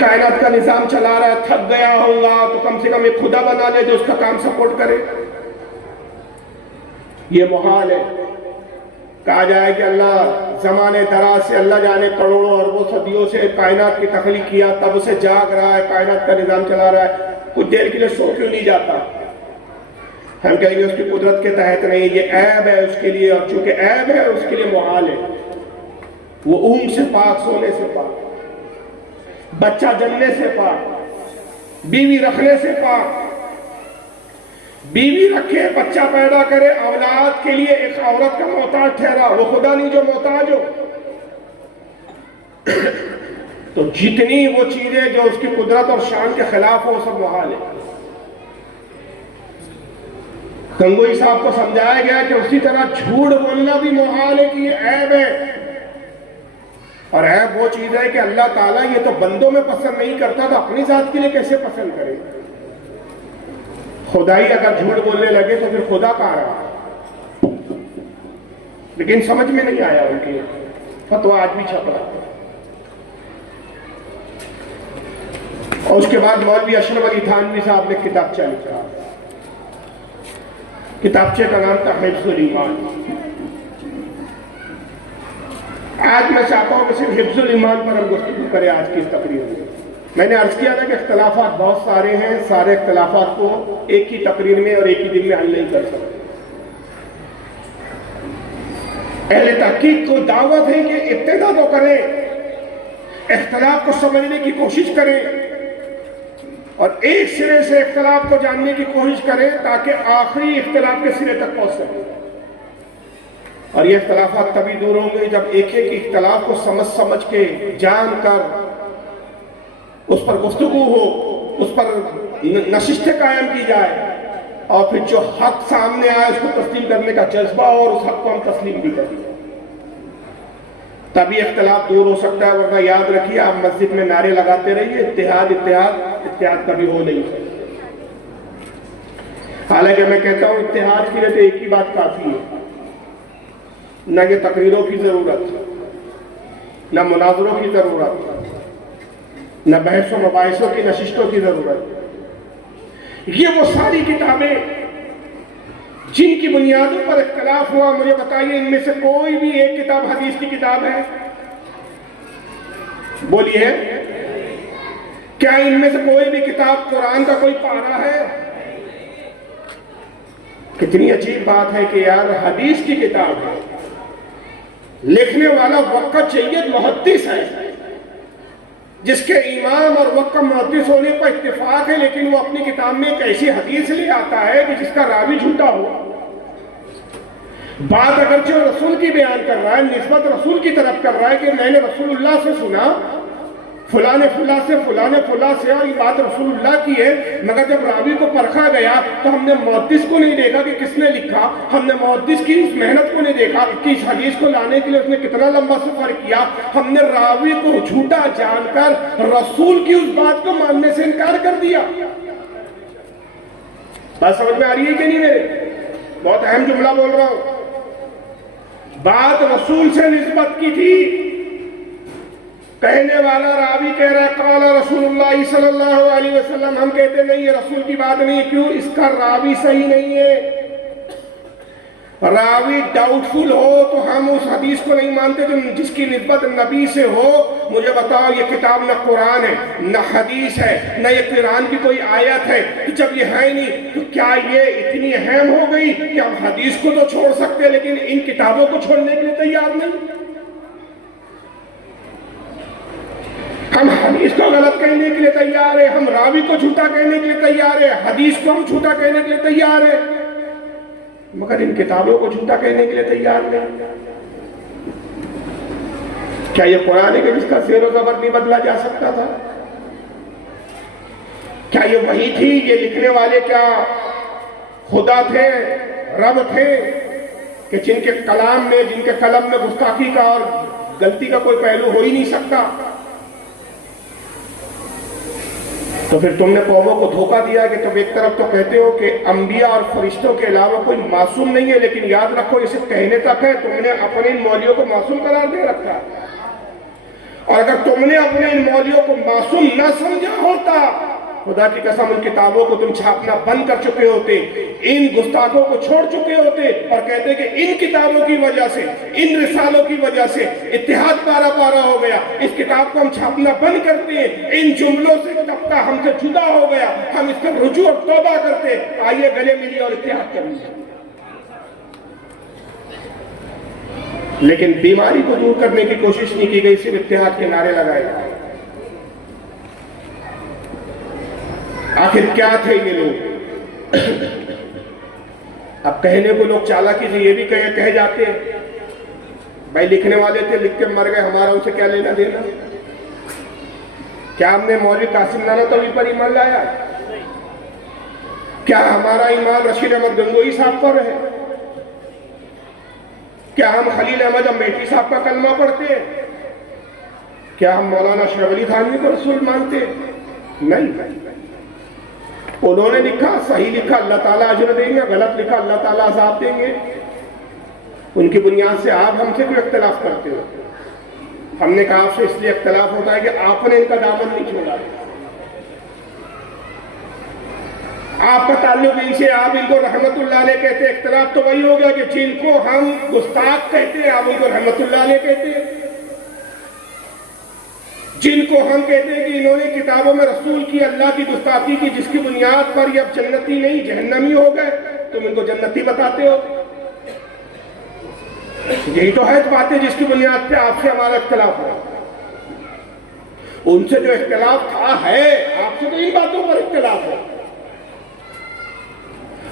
کائنات کا نظام چلا رہا ہے، تھک گیا ہوگا تو کم سے کم ایک خدا بنا لے جو اس کا کام سپورٹ کرے. یہ محال ہے. کہا جائے کہ اللہ زمانے دراز سے اللہ جانے کروڑوں اربوں صدیوں سے کائنات کی تخلیق کیا، تب اسے جاگ رہا ہے، کائنات کا نظام چلا رہا ہے، کچھ دیر کے لیے سو کیوں نہیں جاتا؟ ہم کہیں گے اس کی قدرت کے تحت نہیں، یہ عیب ہے اس کے لیے، اور چونکہ عیب ہے اس کے لیے محال ہے. وہ اونگ سے پاک، سونے سے پاک، بچہ جننے سے پاک، بیوی رکھنے سے پاک. بیوی رکھے، بچہ پیدا کرے، اولاد کے لیے ایک عورت کا محتاج ٹھہرا، وہ خدا نہیں جو محتاج ہو. تو جتنی وہ چیزیں جو اس کی قدرت اور شان کے خلاف ہو، سب محال ہے. گنگوئی صاحب کو سمجھایا گیا کہ اسی طرح جھوٹ بولنا بھی محال ہے کہ یہ عیب ہے. اور عیب وہ چیز ہے کہ اللہ تعالیٰ یہ تو بندوں میں پسند نہیں کرتا تو اپنی ذات کے لیے کیسے پسند کرے؟ خدائی اگر جھوٹ بولنے لگے تو پھر خدا کہاں رہا؟ لیکن سمجھ میں نہیں آیا ان کی فتویٰ آج بھی چھپ رہا. اور اس کے بعد مولوی اشرف علی تھانوی صاحب نے کتابچہ لکھا. کتابچے کا نام تھا حفظ الایمان. آج میں چاہتا ہوں کہ صرف حفظ الایمان پر ہم گفتگو کریں آج کی اس تقریر میں. میں نے عرض کیا تھا کہ اختلافات بہت سارے ہیں، سارے اختلافات کو ایک ہی تقریر میں اور ایک ہی دن میں حل نہیں کر سکتے. اہل تحقیق کو دعوت ہے کہ ابتدا تو کریں، اختلاف کو سمجھنے کی کوشش کریں اور ایک سرے سے اختلاف کو جاننے کی کوشش کریں تاکہ آخری اختلاف کے سرے تک پہنچ سکیں. اور یہ اختلافات تبھی دور ہوں گے جب ایک ایک اختلاف کو سمجھ کے جان کر اس پر گفتگو ہو، اس پر نشستیں قائم کی جائے، اور پھر جو حق سامنے آئے اس کو تسلیم کرنے کا جذبہ ہو اور اس حق کو ہم تسلیم بھی کریں. تبھی اختلاف دور ہو سکتا ہے. ورنہ یاد رکھیے، آپ مسجد میں نعرے لگاتے رہیے اتحاد اتحاد، اتحاد کبھی ہو نہیں سکتا. حالانکہ میں کہتا ہوں اتحاد کے لیے تو ایک ہی بات کافی ہے. نہ کہ تقریروں کی ضرورت، نہ مناظروں کی ضرورت، نہ بحث و مباحثوں کی نشستوں کی ضرورت. یہ وہ ساری کتابیں جن کی بنیادوں پر اختلاف ہوا، مجھے بتائیے ان میں سے کوئی بھی ایک کتاب حدیث کی کتاب ہے؟ بولیے، کیا ان میں سے کوئی بھی کتاب قرآن کا کوئی پارہ ہے؟ کتنی عجیب بات ہے کہ یار حدیث کی کتاب ہے، لکھنے والا وقت سید محدث ہے، جس کے امام اور وقت محدث ہونے پر اتفاق ہے، لیکن وہ اپنی کتاب میں ایک ایسی حدیث لے آتا ہے کہ جس کا راوی جھوٹا ہو. بات اگرچہ رسول کی بیان کر رہا ہے، نسبت رسول کی طرف کر رہا ہے کہ میں نے رسول اللہ سے سنا، فلاں نے فلاں سے، فلاں نے فلاں سے، اور یہ بات رسول اللہ کی ہے. مگر جب راوی کو پرکھا گیا تو ہم نے محدث کو نہیں دیکھا کہ کس نے لکھا، ہم نے محدث کی اس محنت کو نہیں دیکھا کہ اس حدیث کو لانے کے لیے اس نے کتنا لمبا سفر کیا. ہم نے راوی کو جھوٹا جان کر رسول کی اس بات کو ماننے سے انکار کر دیا. بات سمجھ میں آ رہی ہے کہ نہیں؟ میرے بہت اہم جملہ بول رہا ہوں. بات رسول سے نسبت کی تھی، کہنے والا راوی کہہ رہا ہے قال رسول اللہ صلی اللہ علیہ وسلم، ہم کہتے نہیں یہ رسول کی بات نہیں. کیوں؟ اس کا راوی صحیح نہیں ہے. راوی ڈاؤٹ فل ہو تو ہم اس حدیث کو نہیں مانتے جس کی نسبت نبی سے ہو. مجھے بتاؤ یہ کتاب نہ قرآن ہے نہ حدیث ہے نہ یہ قرآن کی کوئی آیت ہے. جب یہ ہے نہیں تو کیا یہ اتنی اہم ہو گئی کہ ہم حدیث کو تو چھوڑ سکتے لیکن ان کتابوں کو چھوڑنے کے لیے تیار نہیں؟ ہم حدیث کو غلط کہنے کے لیے تیار ہیں، ہم راوی کو جھوٹا کہنے کے لیے تیار ہیں، حدیث کو ہم جھوٹا کہنے کے لیے تیار ہیں، مگر ان کتابوں کو جھوٹا کہنے کے لیے تیار نہیں. کیا یہ قرآن ہے کہ جس کا زیر و زبر نہیں بدلا جا سکتا تھا؟ کیا یہ وحی تھی؟ یہ لکھنے والے کیا خدا تھے، رب تھے کہ جن کے کلام میں، جن کے قلم میں گستاخی کا اور غلطی کا کوئی پہلو ہو ہی نہیں سکتا؟ تو پھر تم نے قوموں کو دھوکہ دیا کہ تم ایک طرف تو کہتے ہو کہ انبیاء اور فرشتوں کے علاوہ کوئی معصوم نہیں ہے، لیکن یاد رکھو یہ صرف کہنے تک ہے، تم نے اپنے ان مولویوں کو معصوم قرار دے رکھا. اور اگر تم نے اپنے ان مولویوں کو معصوم نہ سمجھا ہوتا، خدا کی قسم ان کتابوں کو تم چھاپنا بند کر چکے ہوتے، ان گستاخوں کو چھوڑ چکے ہوتے اور کہتے کہ ان کتابوں کی وجہ سے، ان رسالوں کی وجہ سے اتحاد پارا پارا ہو گیا، اس کتاب کو ہم چھاپنا بند کرتے ہیں، ان جملوں سے طبقہ ہم سے جدا ہو گیا، ہم اس پر رجوع اور توبہ کرتے، آئیے گلے ملیے اور اتحاد کریں۔ لیکن بیماری کو دور کرنے کی کوشش نہیں کی گئی، صرف اتحاد کے نعرے لگائے گئے۔ آخر کیا تھے یہ لوگ؟ اب کہنے کو لوگ چالاکی سے یہ بھی کہے جاتے ہیں، بھائی لکھنے والے تھے، لکھ کے مر گئے، ہمارا ان سے کیا لینا دینا؟ کیا ہم نے مولوی قاسم نانوتوی پر ایمان لایا؟ کیا ہمارا ایمان رشید احمد گنگوئی صاحب پر ہے؟ کیا ہم خلیل احمد امبیٹی صاحب کا کلمہ پڑھتے ہیں؟ کیا ہم مولانا اشرف علی تھانوی کو رسول مانتے ہیں؟ نہیں۔ انہوں نے لکھا، صحیح لکھا اللہ تعالیٰ اجر دیں گے، غلط لکھا اللہ تعالیٰ عذاب دیں گے۔ ان کی بنیاد سے آپ ہم سے کوئی اختلاف کرتے ہو؟ ہم نے کہا آپ سے اس لیے اختلاف ہوتا ہے کہ آپ نے ان کا دامن نہیں چھوڑا، آپ کا تعلق ان سے، آپ ان کو رحمت اللہ علیہ کہتے ہیں۔ اختلاف تو وہی ہو گیا کہ جن کو ہم گستاخ کہتے ہیں آپ ان کو رحمت اللہ علیہ کہتے ہیں، جن کو ہم کہتے ہیں کہ انہوں نے کتابوں میں رسول کی اللہ کی گستاخی کی، جس کی بنیاد پر یہ اب جنتی نہیں جہنمی ہو گئے، تم ان کو جنتی بتاتے ہو۔ یہی تو ہے باتیں جس کی بنیاد پہ آپ سے ہمارا اختلاف ہو۔ ان سے جو اختلاف تھا ہے، آپ سے تو ان باتوں پر اختلاف ہو،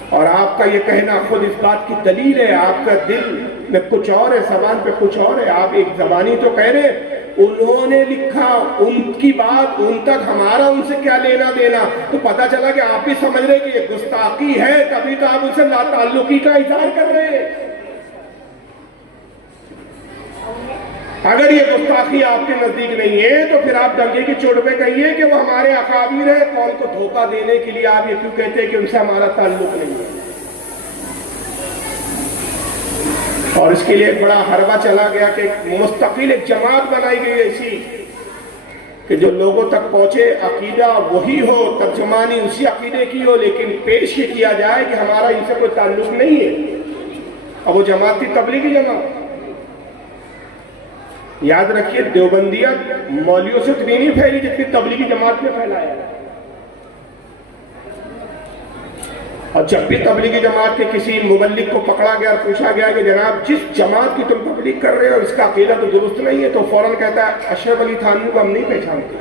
اور آپ کا یہ کہنا خود اس بات کی دلیل ہے، آپ کا دل میں کچھ اور ہے، زبان پہ کچھ اور ہے۔ آپ ایک زبانی تو کہہ رہے ہیں انہوں نے لکھا، ان کی بات ان تک، ہمارا ان سے کیا لینا دینا؟ تو پتہ چلا کہ آپ بھی سمجھ رہے کہ یہ گستاخی ہے، تبھی تو آپ ان سے لا تعلقی کا اظہار کر رہے ہیں۔ اگر یہ گستاخی آپ کے نزدیک نہیں ہے تو پھر آپ ڈنگے کی چوٹ پہ کہیے کہ وہ ہمارے اکابر ہیں، قوم کو دھوکہ دینے کے لیے آپ یہ کیوں کہتے ہیں کہ ان سے ہمارا تعلق نہیں ہے؟ اور اس کے لیے ایک بڑا حربہ چلا گیا کہ مستقل ایک جماعت بنائی گئی ایسی کہ جو لوگوں تک پہنچے، عقیدہ وہی ہو، ترجمانی اسی عقیدے کی ہو، لیکن پیش یہ کیا جائے کہ ہمارا ان سے کوئی تعلق نہیں ہے۔ اب وہ جماعت تھی تبلیغی جماعت۔ یاد رکھیے دیوبندیت مولویوں سے اتنی نہیں پھیلی جتنی تبلیغی جماعت میں پھیلایا ہے، اور جب بھی تبلیغی جماعت کے کسی مبلغ کو پکڑا گیا اور پوچھا گیا کہ جناب جس جماعت کی تم تبلیغ کر رہے ہو اس کا عقیدہ تو درست نہیں ہے، تو فوراً کہتا ہے اشرف علی تھانوی کو ہم نہیں پہچانتے،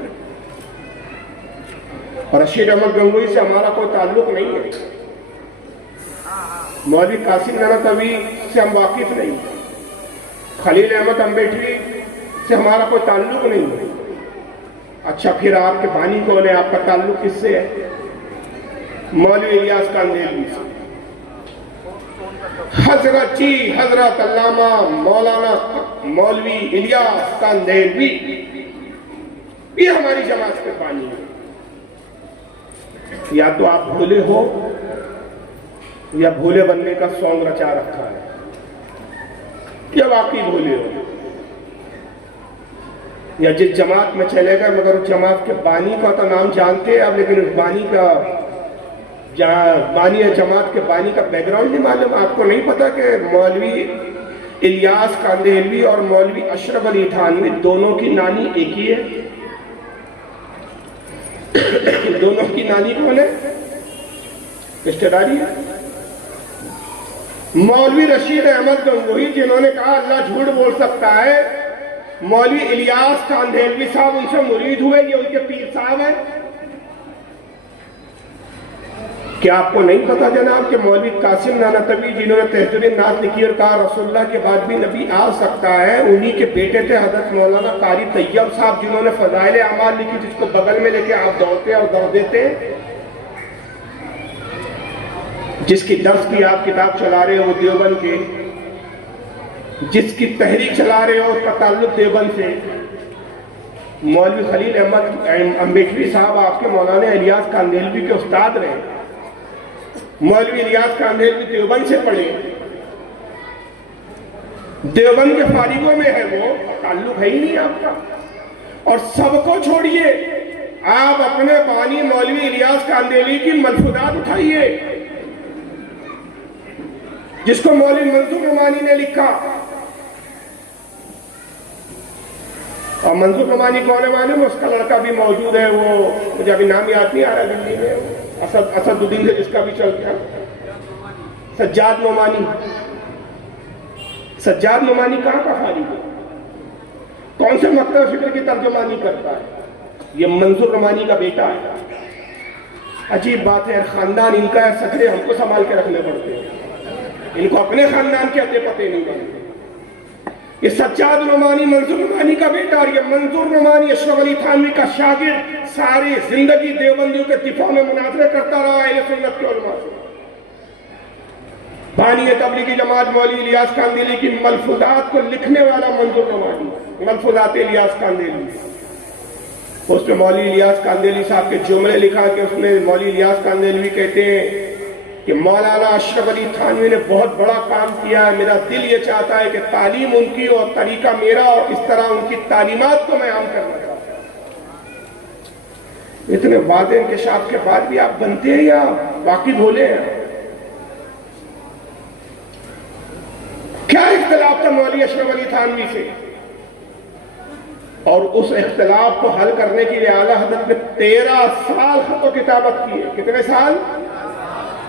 اور رشید احمد گنگوئی سے ہمارا کوئی تعلق نہیں ہے، مولوی قاسم نانوتوی سے ہم واقف نہیں، خلیل احمد امبیٹی سے ہمارا کوئی تعلق نہیں ہے۔ اچھا پھر آپ کے بانی کون ہے؟ آپ کا تعلق کس سے ہے؟ مولوی الیاس کاندھیلوی سے۔ حضرت علامہ مولانا مولوی الیاس کاندھیلوی، یہ ہماری جماعت کے بانی ہے۔ یا تو آپ بھولے ہو یا بھولے بننے کا سونگ رچا رکھا ہے، یا واقعی بھولے ہو، یا جس جماعت میں چلے گا مگر اس جماعت کے بانی کا تو نام جانتے ہیں آپ، لیکن اس بانی کا بانی جماعت کے بانی کا بیک گراؤنڈ نہیں معلوم۔ آپ کو نہیں پتا کہ مولوی الیاس کاندھیلوی اور مولوی اشرف علی تھانوی دونوں کی نانی ایک ہی ہے؟ دونوں کی نانی کون ہے؟ رشتہ داری ہے۔ مولوی رشید احمد گنگوئی جنہوں نے کہا اللہ جھوٹ بول سکتا ہے، مولوی الیاس کاندھیلوی صاحب ان سے مرید ہوئے، یہ ان کے پیر صاحب ہیں۔ کیا آپ کو نہیں پتا جناب کہ مولوی قاسم نانوتوی جنہوں نے تہذیب الناس لکھی اور کہا رسول اللہ کے بعد بھی نبی آ سکتا ہے، انہی کے بیٹے تھے حضرت مولانا قاری طیب صاحب جنہوں نے فضائل اعمال لکھی، جس کو بغل میں لے کے آپ دوڑتے اور دوڑ دیتے ہیں، جس کی درس کی آپ کتاب چلا رہے ہو وہ دیوبند کے، جس کی تحریک چلا رہے ہو اس کا تعلق دیوبند سے۔ مولوی خلیل احمد امبیٹی صاحب آپ کے مولانا الیاس کاندھیلوی کے استاد رہے، مولوی الیاس کاندھیلوی دیوبند سے پڑھے، دیوبند کے فارغوں میں ہے، وہ تعلق ہے ہی نہیں آپ کا۔ اور سب کو چھوڑیے، آپ اپنے بانی مولوی الیاس کاندیلی کی ملفوظات اٹھائیے جس کو مولوی منظور نعمانی نے لکھا. اور منظور نعمانی کون ہے معلوم؟ اس کا لڑکا بھی موجود ہے، وہ مجھے ابھی نام یاد نہیں آ رہا دلی میں، اسد الدین سے جس کا بھی چل گیا، سجاد نعمانی. سجاد نعمانی کہاں کا خارج ہے؟ کون سے مکتب فکر کی ترجمانی کرتا ہے؟ یہ منظور نعمانی کا بیٹا ہے. عجیب بات ہے، خاندان ان کا ہے، سکڑے ہم کو سنبھال کے رکھنے پڑتے ہیں، ان کو اپنے خاندان کے اتے پتے نہیں بنتے. یہ سجاد نعمانی منظور نعمانی کا بیٹا، اور یہ منظور نعمانی اشرف علی تھانوی کا شاگرد ساری زندگی دیوبندیوں کے دفاع میں مناظرے کرتا رہا اہل سنت کے علماء سے. بانی تبلیغی جماعت مولوی الیاس کاندیلی کی ملفوظات کو لکھنے والا منظور نعمانی، ملفوظات الیاس کاندیلی. اس میں مولوی الیاس کاندیلی صاحب کے جملے لکھا کہ اس میں مولوی الیاس کاندیلی کہتے ہیں کہ مولانا اشرف علی تھانوی نے بہت بڑا کام کیا ہے، میرا دل یہ چاہتا ہے کہ تعلیم ان کی اور طریقہ میرا، اور اس طرح ان کی تعلیمات کو میں عام کرنا چاہتا ہوں. اتنے واضح انکشاف کے بعد بھی آپ بنتے ہیں یا واقف بھولے ہیں؟ کیا اختلاف تھا مولوی اشرف علی تھانوی سے؟ اور اس اختلاف کو حل کرنے کے لیے اعلیٰ حضرت نے 13 سال خط و کتابت کی ہے. کتنے سال؟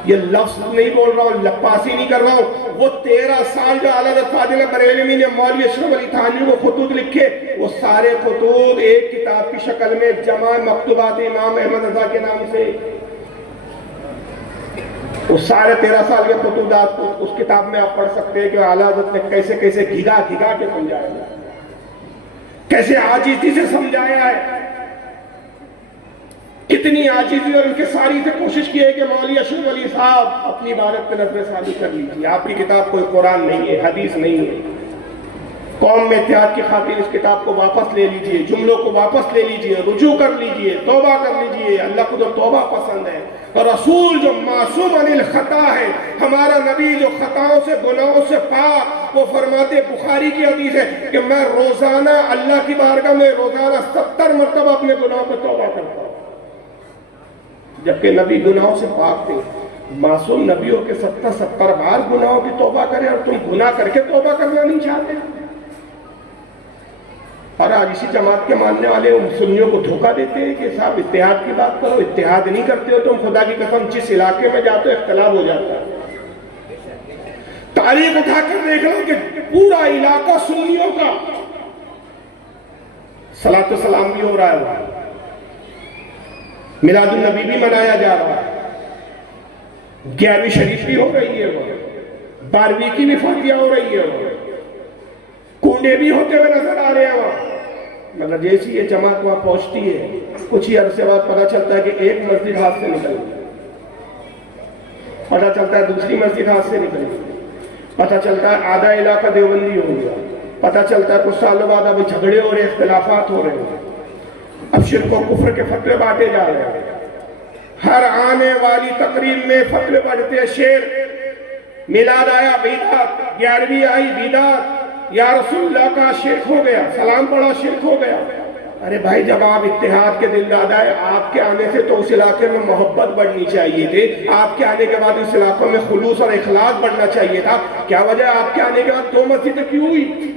یہ لفظ نہیں بول رہا ہوں، لپاسی نہیں کر رہا ہوں. وہ 13 سال جو اعلیٰ حضرت فاضل بریلوی نے مولوی اشرف علی تھانوی کو خطوط لکھے، وہ سارے خطوط ایک کتاب کی شکل میں جمع مکتوبات امام احمد رضا کے نام سے، وہ سارے 13 سال کے خطوطات کو اس کتاب میں آپ پڑھ سکتے ہیں کہ اعلیٰ حضرت نے کیسے کیسے گھگا کے سمجھایا ہے، کیسے عاجزی سے سمجھایا ہے، کتنی عاجزی اور ان کے ساری سے کوشش کی ہے کہ مولوی اشرف علی صاحب اپنی عبادت پہ نظر ثانی کر لیجیے. آپ کی کتاب کوئی قرآن نہیں ہے، حدیث نہیں ہے. قوم میں اتحاد کی خاطر اس کتاب کو واپس لے لیجیے، جملوں کو واپس لے لیجیے، رجوع کر لیجیے، توبہ کر لیجیے. اللہ کو تو توبہ پسند ہے. اور رسول جو معصوم عن الخطا ہے، ہمارا نبی جو خطاؤں سے گناہوں سے پاک، وہ فرماتے، بخاری کی حدیث ہے کہ میں روزانہ اللہ کی بارگاہ میں روزانہ 70 مرتبہ اپنے گناہوں پہ توبہ کرتا ہوں. جبکہ نبی گناہوں سے پاک تھے. معصوم نبیوں کے 70 بار گناہوں کی توبہ کرے، اور تم گناہ کر کے توبہ کرنا نہیں چاہتے. اور آج اسی جماعت کے ماننے والے سنیوں کو دھوکہ دیتے ہیں کہ صاحب اتحاد کی بات کرو. اتحاد نہیں کرتے ہو تم، خدا کی قسم جس علاقے میں جاتے ہو اختلاف ہو جاتا ہے. تاریخ اٹھا کر دیکھ لو کہ پورا علاقہ سنیوں کا صلاۃ و سلام بھی ہو رہا ہے، میلاد النبی بھی منایا جا رہا ہے، 11ویں شریف بھی ہو رہی ہے، 12ویں کی بھی فاتحہ ہو رہی ہے، کنڈے بھی ہوتے ہوئے نظر آ رہے ہیں وہاں. مگر جیسی یہ جماعت وہاں پہنچتی ہے، کچھ ہی عرصے بعد پتا چلتا ہے کہ ایک مسجد ہاتھ سے نکل گئی، پتا چلتا ہے دوسری مسجد ہاتھ سے نکل گئی، پتا چلتا ہے آدھا علاقہ دیوبندی ہو گیا، پتا چلتا ہے کچھ سالوں بعد اب جھگڑے ہو رہے، اختلافات ہو رہے ہیں، اب شرک و کفر کے فتوے بانٹے جا رہے ہیں. ہر آنے والی تقریب میں فتوے بانٹتے ہیں. شیر میلاد آیا بدعت، 11ویں آئی بدعت، یا رسول اللہ کا شرک ہو گیا، سلام پڑھا شرک ہو گیا. ارے بھائی جب آپ اتحاد کے دل دادا ہے، آپ کے آنے سے تو اس علاقے میں محبت بڑھنی چاہیے تھے. آپ کے آنے کے بعد اس علاقوں میں خلوص اور اخلاص بڑھنا چاہیے تھا. کیا وجہ آپ کے آنے کے بعد 2 مسجدیں کیوں ہوئی؟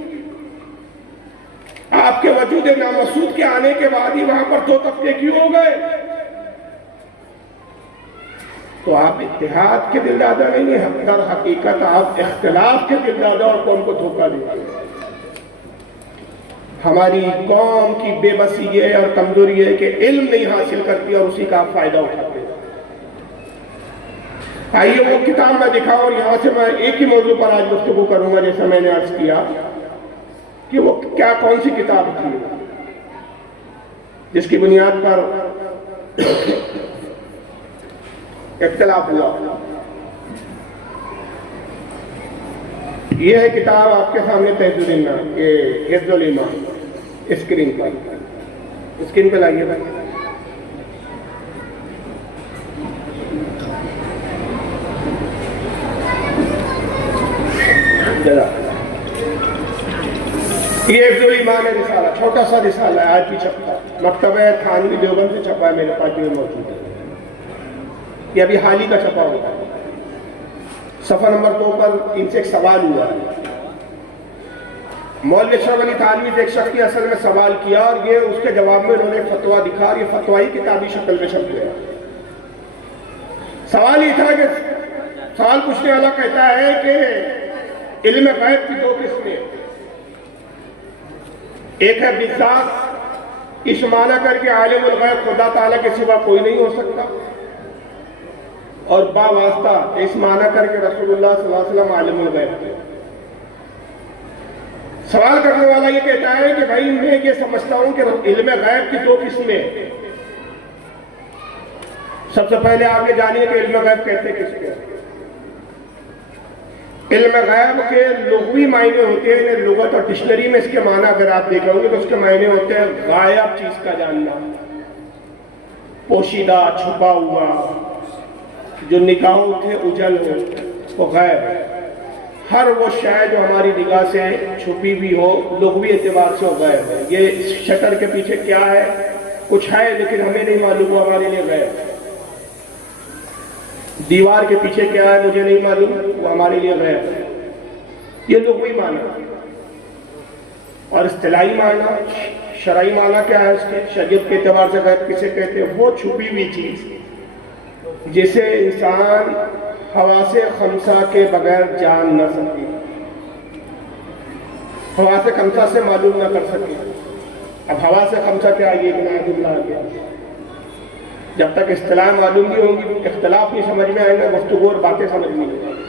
آپ کے وجود نامسعود کے آنے کے بعد ہی وہاں پر 2 طبقے کیوں ہو گئے؟ تو آپ اتحاد کے دل دادا نہیں ہیں، در حقیقت آپ اختلاف کے دل دادا اور قوم کو دھوکہ دیتے ہیں. ہماری قوم کی بے بسی یہ اور کمزوری ہے کہ علم نہیں حاصل کرتی اور اسی کا آپ فائدہ اٹھاتے ہیں. آئیے وہ کتاب میں دکھاؤں، اور یہاں سے میں ایک ہی موضوع پر آج گفتگو کروں گا جیسا میں نے عرض کیا کہ وہ کیا کون سی کتاب تھی جس کی بنیاد پر اختلاف ہوا. یہ ہے کتاب آپ کے سامنے تہذیب الایمان، یہ حفظ الایمان، اسکرین پہ لائیے گا. یہ افضل ایمان ہے رسالہ، چھوٹا سا رسالہ ہے، آج بھی چھپتا ہے، مکتبہ تھانوی دیوبند سے چھپا ہے، میرے پاس جو موجود ہے، یہ ابھی حال ہی کا چھپا ہوتا ہے۔ صفحہ نمبر 2 پر ان سے ایک سوال ہوا ہے، مولوی اشرف علی تھانوی سے ایک شخص نے اصل میں سوال کیا اور یہ اس کے جواب میں انہوں نے فتویٰ دکھا اور یہ فتویٰ ہی کتابی شکل میں چھپ گیا۔ سوال یہ تھا کہ سوال پوچھنے والا کہتا ہے کہ علم غیب کی 2 قسمیں، ایک ہے بالذات، اس معنی کر کے عالم الغیب خدا تعالیٰ کے سوا کوئی نہیں ہو سکتا، اور با واسطہ اس معنی کر کے رسول اللہ صلی اللہ علیہ وسلم عالم الغیب ہے۔ سوال کرنے والا یہ کہتا ہے کہ بھائی میں یہ سمجھتا ہوں کہ علم غیب کی 2 قسمیں، سب سے پہلے آپ یہ جانیے کہ علم غیب کہتے کس کو؟ علم غیب کے لغوی معنی ہوتے ہیں، لغت اور ڈکشنری میں اس کے معنی اگر آپ دیکھیں گے تو اس کے معنی ہوتے ہیں غائب چیز کا جاننا، پوشیدہ، چھپا ہوا، جو نگاہوں سے اجل ہو، وہ غیب ہے۔ ہر وہ شے جو ہماری نگاہ سے چھپی بھی ہو، لغوی اعتبار سے وہ غیب ہے۔ یہ شٹر کے پیچھے کیا ہے، کچھ ہے لیکن ہمیں نہیں معلوم، وہ ہمارے لیے غیب ہے۔ دیوار کے پیچھے کیا ہے مجھے نہیں معلوم، وہ ہمارے لیے غیب ہے۔ یہ لغوی معنی۔ اور اصطلاحی معنی، شرعی معنی کیا ہے اس کے؟ شریعت کے اعتبار سے غیب کسے کہتے ہیں؟ وہ چھپی ہوئی چیز جسے انسان حواس خمسہ کے بغیر جان نہ سکے، حواس خمسہ سے معلوم نہ کر سکے۔ اب حواس خمسہ کیا ہے؟ یہ بنا جملہ آ گیا۔ جب تک اصطلاح معلوم نہیں ہوگی، اختلاف نہیں سمجھ میں آئے گا، گفتگو اور باتیں سمجھ نہیں آئیں گی۔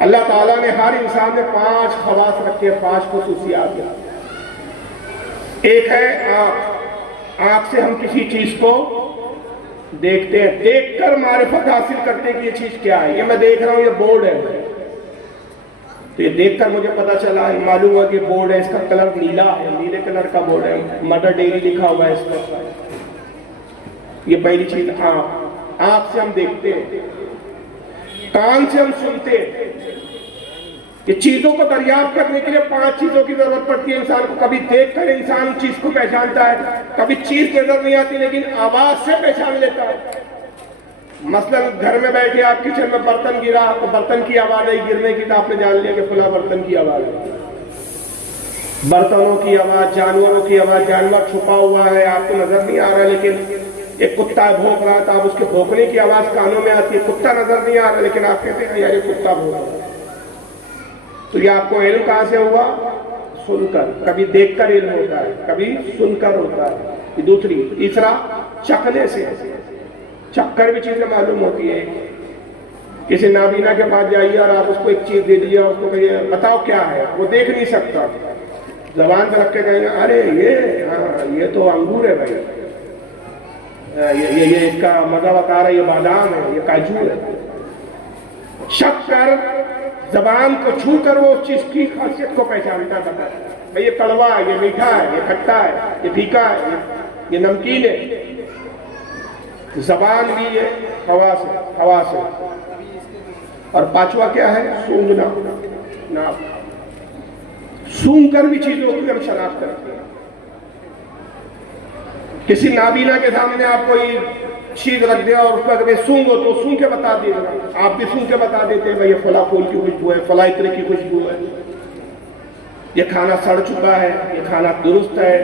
اللہ تعالیٰ نے ہر انسان میں 5 خواص رکھے، 5 خصوصیات۔ ایک ہے آنکھ، آنکھ سے ہم کسی چیز کو دیکھتے ہیں، دیکھ کر معرفت حاصل کرتے ہیں کہ یہ چیز کیا ہے۔ یہ میں دیکھ رہا ہوں، یہ بورڈ ہے، تو یہ دیکھ کر مجھے پتا چلا، معلوم ہوا کہ بورڈ ہے، اس کا کلر نیلا ہے، نیلے کلر کا بورڈ ہے، مدر ڈیری لکھا ہوا ہے اس پر۔ یہ پہلی چیز آنکھ، آنکھ سے ہم دیکھتے ہیں۔ کان سے ہم سنتے ہیں۔ یہ چیزوں کو دریافت کرنے کے لیے 5 چیزوں کی ضرورت پڑتی ہے انسان کو۔ کبھی دیکھ کر انسان چیز کو پہچانتا ہے، کبھی چیز نظر نہیں آتی لیکن آواز سے پہچان لیتا ہے۔ مثلا گھر میں بیٹھے آپ کچن میں برتن گرا تو برتن کی آواز آئی گرنے کی، تو آپ نے جان لیا کہ فلاں برتن کی آواز ہے۔ برتنوں کی آواز، جانوروں کی آواز، جانور چھپا ہوا ہے، آپ کو نظر نہیں آ رہا لیکن ایک کتا بھونک رہا تھا، اب اس کے بھونکنے کی آواز کانوں میں آتی ہے، کتا نظر نہیں آ رہا لیکن آپ کہتے ہیں یار یہ کتا بھونک رہا ہے۔ تو یہ آپ کو علم کہاں سے ہوا؟ سن کر۔ کبھی دیکھ کر علم ہوتا ہے، کبھی سن کر ہوتا ہے، یہ دوسری۔ تیسرا چکھنے سے، چکھ کر بھی چیزیں معلوم ہوتی ہیں۔ کسی نابینا کے پاس جائیے اور آپ اس کو ایک چیز دے دیجیے اور اس کو کہیے بتاؤ کیا ہے، وہ دیکھ نہیں سکتا، زبان پر رکھ کے کہیں گے ارے یہ تو انگور ہے بھائی، یہ اس کا مزہ بتا رہا ہے، یہ بادام ہے، یہ کاجو ہے۔ شک کر، زبان کو چھو کر وہ اس چیز کی خاصیت کو پہچانتا ہے، بھائی یہ کڑوا ہے، یہ میٹھا ہے، یہ کھٹا ہے، یہ پھیکا ہے، یہ نمکین ہے۔ زبان بھی یہ حواس ہے۔ اور 5واں کیا ہے؟ سونگنا، ناک۔ سونگ کر بھی چیزوں کی ہم شناخت کرتے ہیں۔ کسی نابینا کے سامنے آپ کوئی چیز رکھ دیا اور اس کو اگر سونگو تو سونگ کے بتا دے گا، آپ بھی سونگ کے بتا دیتے ہیں بھائی یہ فلاں پھول کی خوشبو ہے، فلاں عطر کی خوشبو ہے، یہ کھانا سڑ چکا ہے، یہ کھانا درست ہے۔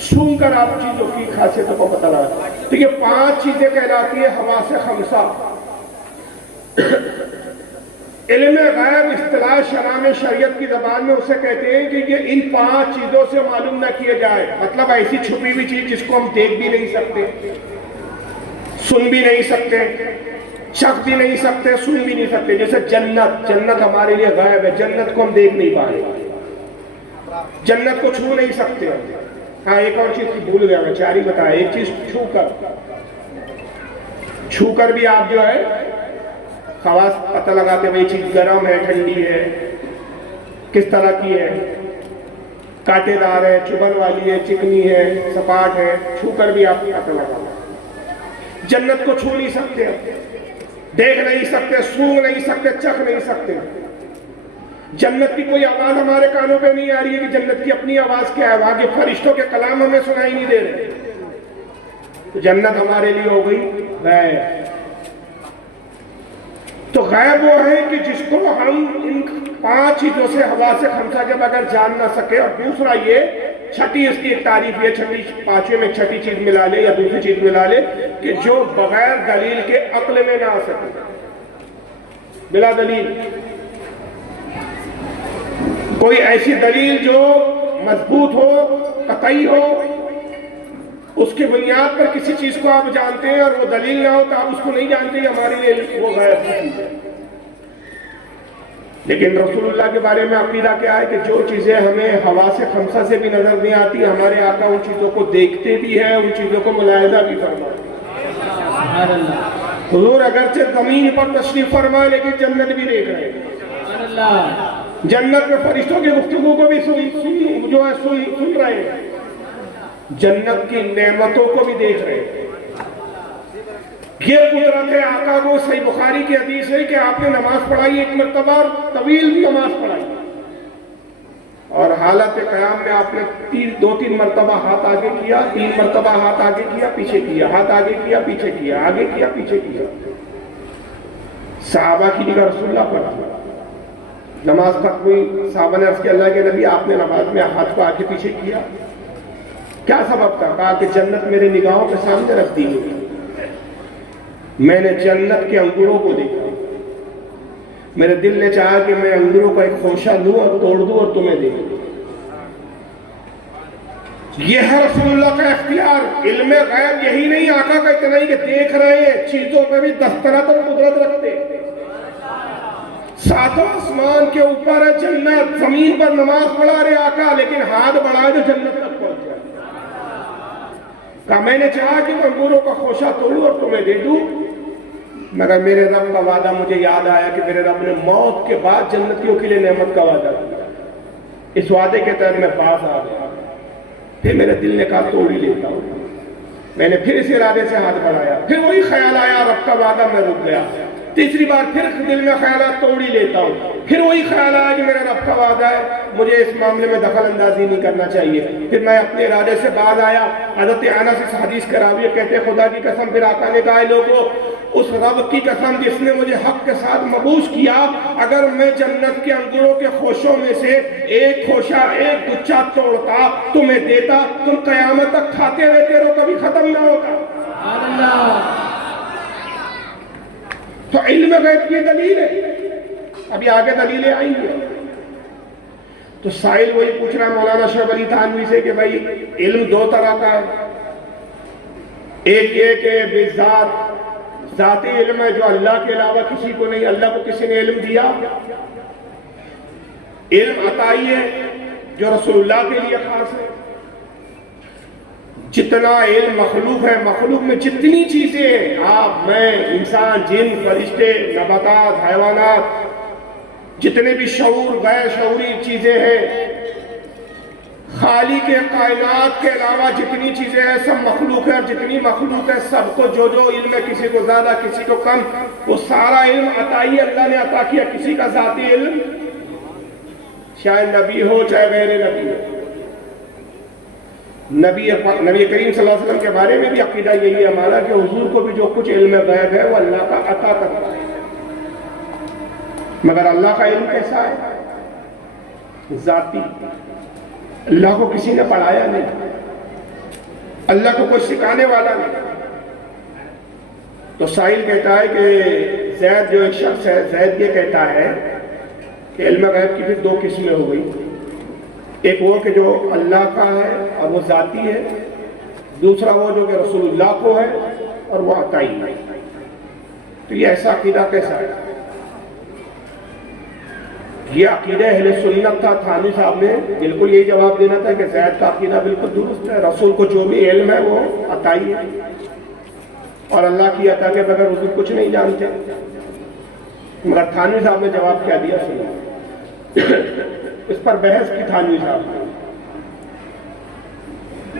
سونگ کر آپ چیزوں کی خاصیتوں کو پتہ لگا۔ تو یہ 5 چیزیں کہلاتی ہے حواس خمسہ۔ علم غیب اصطلاح شرع شریعت کی زبان میں اسے کہتے ہیں کہ یہ ان 5 چیزوں سے معلوم نہ کیا جائے، مطلب ایسی چھپی ہوئی چیز جس کو ہم دیکھ بھی نہیں سکتے، سن بھی نہیں سکتے، چکھ بھی نہیں سکتے، سن بھی نہیں سکتے۔ جیسے جنت، جنت ہمارے لیے غیب ہے، جنت کو ہم دیکھ نہیں پائے، جنت کو چھو نہیں سکتے۔ ہاں ایک اور چیز بھول گیا میں، 4 ہی بتایا۔ ایک چیز چھو کر بھی آپ جو ہے خواص پتہ لگاتے ہیں، یہ چیز گرم ہے، ٹھنڈی ہے، کس طرح کی ہے، کانٹے دار ہے، چبھن والی ہے، چکنی ہے، سپاٹ ہے، چھو کر بھی آپ پتہ لگاتے۔ جنت کو چھو نہیں سکتے، دیکھ نہیں سکتے، سونگ نہیں سکتے، چکھ نہیں سکتے۔ جنت کی کوئی آواز ہمارے کانوں پہ نہیں آ رہی ہے کہ جنت کی اپنی آواز کیا ہے، آگے فرشتوں کے کلام ہمیں سنائی نہیں دے رہے. تو جنت ہمارے لیے ہو گئی غیب. تو غیب وہ ہے کہ جس کو ہم ان 5 چیزوں سے حواس خمسہ کے بغیر جان نہ سکے. اور دوسرا یہ چھٹی اس کی ایک تعریف یہ پانچویں میں چھٹی چیز ملا لے یا دوسری چیز ملا لے کہ جو بغیر دلیل کے عقل میں نہ آ سکے، بلا دلیل. کوئی ایسی دلیل جو مضبوط ہو، قطعی ہو، اس کی بنیاد پر کسی چیز کو آپ جانتے ہیں اور وہ دلیل نہ ہو تو آپ اس کو نہیں جانتے، ہمارے لیے وہ غیب چیز ہے. لیکن رسول اللہ کے بارے میں عقیدہ کیا ہے کہ جو چیزیں ہمیں حواس خمسہ سے بھی نظر نہیں آتی، ہمارے آقا ان چیزوں کو دیکھتے بھی ہیں، ان چیزوں کو ملاحظہ بھی فرماتے ہیں. حضور اگرچہ زمین پر تشریف فرمائے لیکن جنت بھی دیکھ رہے ہیں. جنت میں فرشتوں کی گفتگو کو بھی سن رہے ہیں، جنت کی نعمتوں کو بھی دیکھ رہے ہیں. یہ قدرت ہے آقا کو. صحیح بخاری کی حدیث ہے کہ آپ نے نماز پڑھائی ایک مرتبہ، طویل نماز پڑھائی، اور حالت قیام میں آپ نے 2-3 مرتبہ ہاتھ آگے کیا، 3 مرتبہ ہاتھ آگے کیا پیچھے کیا، ہاتھ آگے کیا پیچھے کیا، آگے کیا پیچھے کیا. صحابہ کی نگاہ رسول اللہ پڑھا، نماز ختم ہوئی، صحابہ نے عرض کیا اللہ کے نبی آپ نے نماز میں ہاتھ کو آگے پیچھے کیا، کیا سبب تھا؟ کہا کہ جنت میرے نگاہوں کے سامنے رکھ دی ہوئی، میں نے جنت کے انگوروں کو دیکھا، میرے دل نے چاہا کہ میں انگوروں کا ایک خوشہ لوں اور توڑ دوں اور تمہیں دے دوں. یہ ہے رسول اللہ کا اختیار. علم غیب یہی نہیں آقا کا اتنا ہی کہ دیکھ رہے ہیں، چیزوں پہ بھی دسترت اور قدرت رکھتے ہیں. 7 آسمان کے اوپر ہے جنت، زمین پر نماز پڑھا رہے آقا لیکن ہاتھ بڑھائے تو جنت تک پہنچ جائے. کہا میں نے چاہا کہ میں انگوروں کا خوشہ توڑوں اور تمہیں دے دوں، مگر میرے رب کا وعدہ مجھے یاد آیا کہ میرے رب نے موت کے بعد جنتیوں کے لیے نعمت کا وعدہ کیا. اس وعدے کے تحت میں پاس آ گیا. پھر میرے دل نے کہا توڑ ہی لیتا ہوں. میں نے پھر اس ارادے سے ہاتھ بڑھایا، پھر وہی خیال آیا رب کا وعدہ، میں رک گیا. تیسری بار پھر دل میں خیالات توڑ ہی لیتا ہوں، پھر وہی خیال آیا کہ میرے رب کا وعدہ ہے، مجھے اس معاملے میں دخل اندازی نہیں کرنا چاہیے. پھر میں اپنے ارادے سے باز آیا. حضرت انس اس حدیث کے راوی کہتے ہیں خدا کی قسم پھر آقا نے کہا لوگوں اس رب کی قسم جس نے مجھے حق کے ساتھ مبعوث کیا، اگر میں جنت کے انگوروں کے خوشوں میں سے ایک خوشہ ایک گچھا توڑتا تمہیں دیتا، تم قیامت تک کھاتے رہتے رہو، کبھی ختم نہ ہوتا. تو علم غیب کی دلیل ہے. ابھی آگے دلیلیں آئیں گی. تو سائل وہی پوچھ رہا مولانا شعیب علی تھانوی سے کہ بھائی علم 2 طرح کا ہے. ایک یہ کہ بذات ذاتی علم ہے جو اللہ کے علاوہ کسی کو نہیں، اللہ کو کسی نے علم دیا. علم عطائی ہے جو رسول اللہ کے لیے خاص ہے. جتنا علم مخلوق ہے، مخلوق میں جتنی چیزیں ہیں، آپ میں انسان جن فرشتے نباتات حیوانات، جتنے بھی شعور غیر شعوری چیزیں ہیں، خالق کے کائنات کے علاوہ جتنی چیزیں ہیں سب مخلوق ہے. اور جتنی مخلوق ہے سب کو جو علم ہے، کسی کو زیادہ کسی کو کم، وہ سارا علم عطائی اللہ نے عطا کیا. کسی کا ذاتی علم چاہے نبی ہو چاہے غیر نبی ہو. نبی کریم صلی اللہ علیہ وسلم کے بارے میں بھی عقیدہ یہی ہے ہمارا کہ حضور کو بھی جو کچھ علم غیب ہے وہ اللہ کا عطا کرتا ہے. مگر اللہ کا علم کیسا ہے؟ ذاتی. اللہ کو کسی نے پڑھایا نہیں، اللہ کو کوئی سکھانے والا نہیں. تو سائل کہتا ہے کہ زید جو ایک شخص ہے، زید یہ کہتا ہے کہ علم غیب کی پھر 2 قسمیں ہو گئی. ایک وہ کہ جو اللہ کا ہے اور وہ ذاتی ہے، دوسرا وہ جو کہ رسول اللہ کو ہے اور وہ عطائی ہے. تو یہ ایسا عقیدہ کیسا ہے؟ یہ عقیدہ اہل سنت تھا. تھانوی صاحب نے بالکل یہی جواب دینا تھا کہ زید کا عقیدہ بالکل درست ہے. رسول کو جو بھی علم ہے وہ عطائی ہے اور اللہ کی عطا کے بغیر حضور کچھ نہیں جانتے. مگر تھانوی صاحب نے جواب کیا دیا سنا. اس پر بحث کی تھانوی صاحب نے،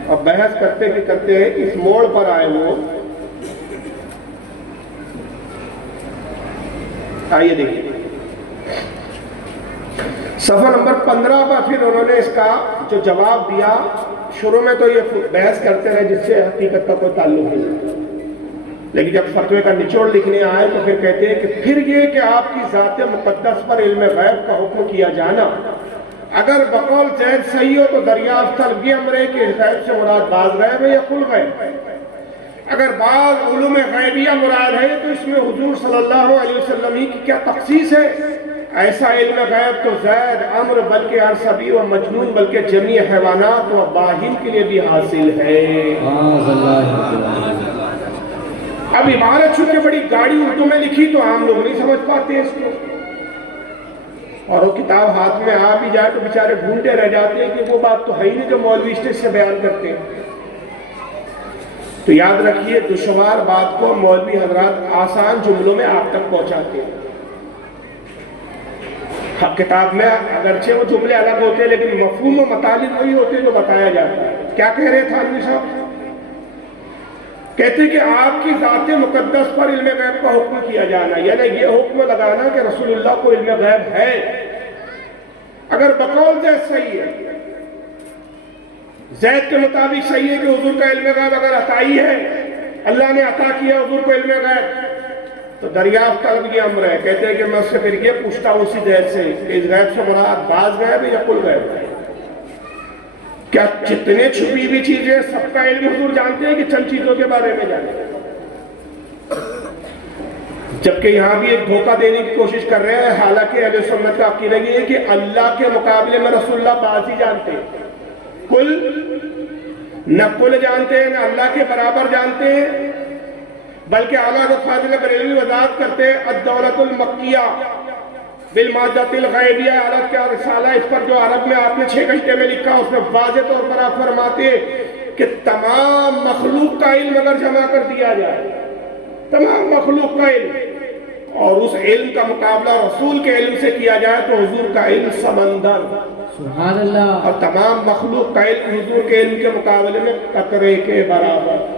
اور بحث کرتے کہ کرتے اس موڑ پر آئے وہ. آئیے دیکھیے. صفحہ نمبر 15 پر پھر انہوں نے اس کا جو جواب دیا، شروع میں تو یہ بحث کرتے رہے جس سے حقیقت کا کوئی تعلق نہیں، لیکن جب فتوے کا نچوڑ لکھنے آئے تو پھر کہتے ہیں کہ پھر یہ کہ آپ کی ذات مقدس پر علم غیب کا حکم کیا جانا اگر بقول زید صحیح ہو تو دریافت طلب یہ امر ہے کہ غیب سے مراد بعض غیب ہے یا کل غیب ہے۔ اگر بعض علوم غیبیہ مراد ہے تو اس میں حضور صلی اللہ علیہ وسلم ہی کی کیا تخصیص ہے؟ ایسا علم غیب تو زید، عمر، بلکہ ہر صبی و مجنون بلکہ جمیع حیوانات و باہم کے لیے بھی حاصل ہے۔ اب عبارت چونکہ بڑی گاڑی اردو میں لکھی تو عام لوگ نہیں سمجھ پاتے اس کو، اور وہ کتاب ہاتھ میں آ بھی جائے تو بیچارے ڈھونڈتے رہ جاتے ہیں کہ وہ بات تو ہے ہی نہیں جو مولوی اسٹیج سے بیان کرتے ہیں۔ تو یاد رکھیے دشوار بات کو مولوی حضرات آسان جملوں میں آپ تک پہنچاتے ہیں۔ کتاب میں اگرچہ وہ جملے الگ ہوتے ہیں لیکن مفہوم و مطالب وہی ہوتے ہیں جو بتایا جاتا ہے۔ کیا کہہ رہے تھانوی صاحب؟ کہتے ہیں کہ آپ کی ذات مقدس پر علم غیب کا حکم کیا جانا، یعنی یہ حکم لگانا کہ رسول اللہ کو علم غیب ہے اگر بقول زید صحیح ہے، زید کے مطابق صحیح ہے کہ حضور کا علم غیب اگر عطائی ہے، اللہ نے عطا کیا حضور کو علم غیب، تو دریافت طلب یہ امر ہے۔ کہتے ہیں کہ میں اس سے پھر یہ پوچھتا ہوں اسی زید سے کہ اس غیب سے مراد بعض غیب ہے یا کل غیب ہے؟ کیا جتنے چھپی ہوئی چیزیں سب کا علم حضور جانتے ہیں کہ چند چیزوں کے بارے میں جانتے ہیں؟ جبکہ یہاں بھی ایک دھوکہ دینے کی کوشش کر رہے ہیں، حالانکہ اہل سنت کا عقیدہ یہ ہے کہ اللہ کے مقابلے میں رسول اللہ بعض ہی جانتے ہیں، کل نہ کل جانتے ہیں نہ اللہ کے برابر جانتے ہیں، بلکہ اعلیٰ فاضل بریلوی وضاحت کرتے ہیں الدولت المکیہ بالمادۃ الغیبیہ، عرب کا رسالہ اس پر جو عرب میں آپ نے 6 گھنٹے میں لکھا اس میں واضح طور پر آپ فرماتے کہ تمام مخلوق کا علم اگر جمع کر دیا جائے، تمام مخلوق کا علم، اور اس علم کا مقابلہ رسول کے علم سے کیا جائے تو حضور کا علم سمندر، سبحان اللہ، اور تمام مخلوق کا علم حضور کے علم کے مقابلے میں قطرے کے برابر۔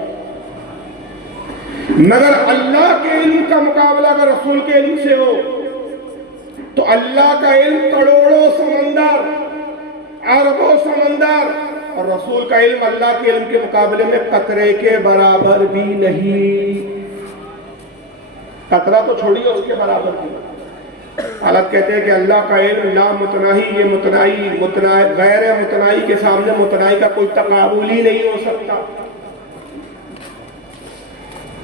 مگر اللہ کے علم کا مقابلہ اگر رسول کے علم سے ہو تو اللہ کا علم کروڑوں سمندر، اربوں سمندر، اور رسول کا علم اللہ کے علم کے مقابلے میں قطرے کے برابر بھی نہیں، قطرہ تو چھوڑیے اس کے برابر بھی۔ حالت کہتے ہیں کہ اللہ کا علم لا متناہی، یہ متناہی غیر متناہی کے سامنے متناہی کا کوئی تقابل ہی نہیں ہو سکتا۔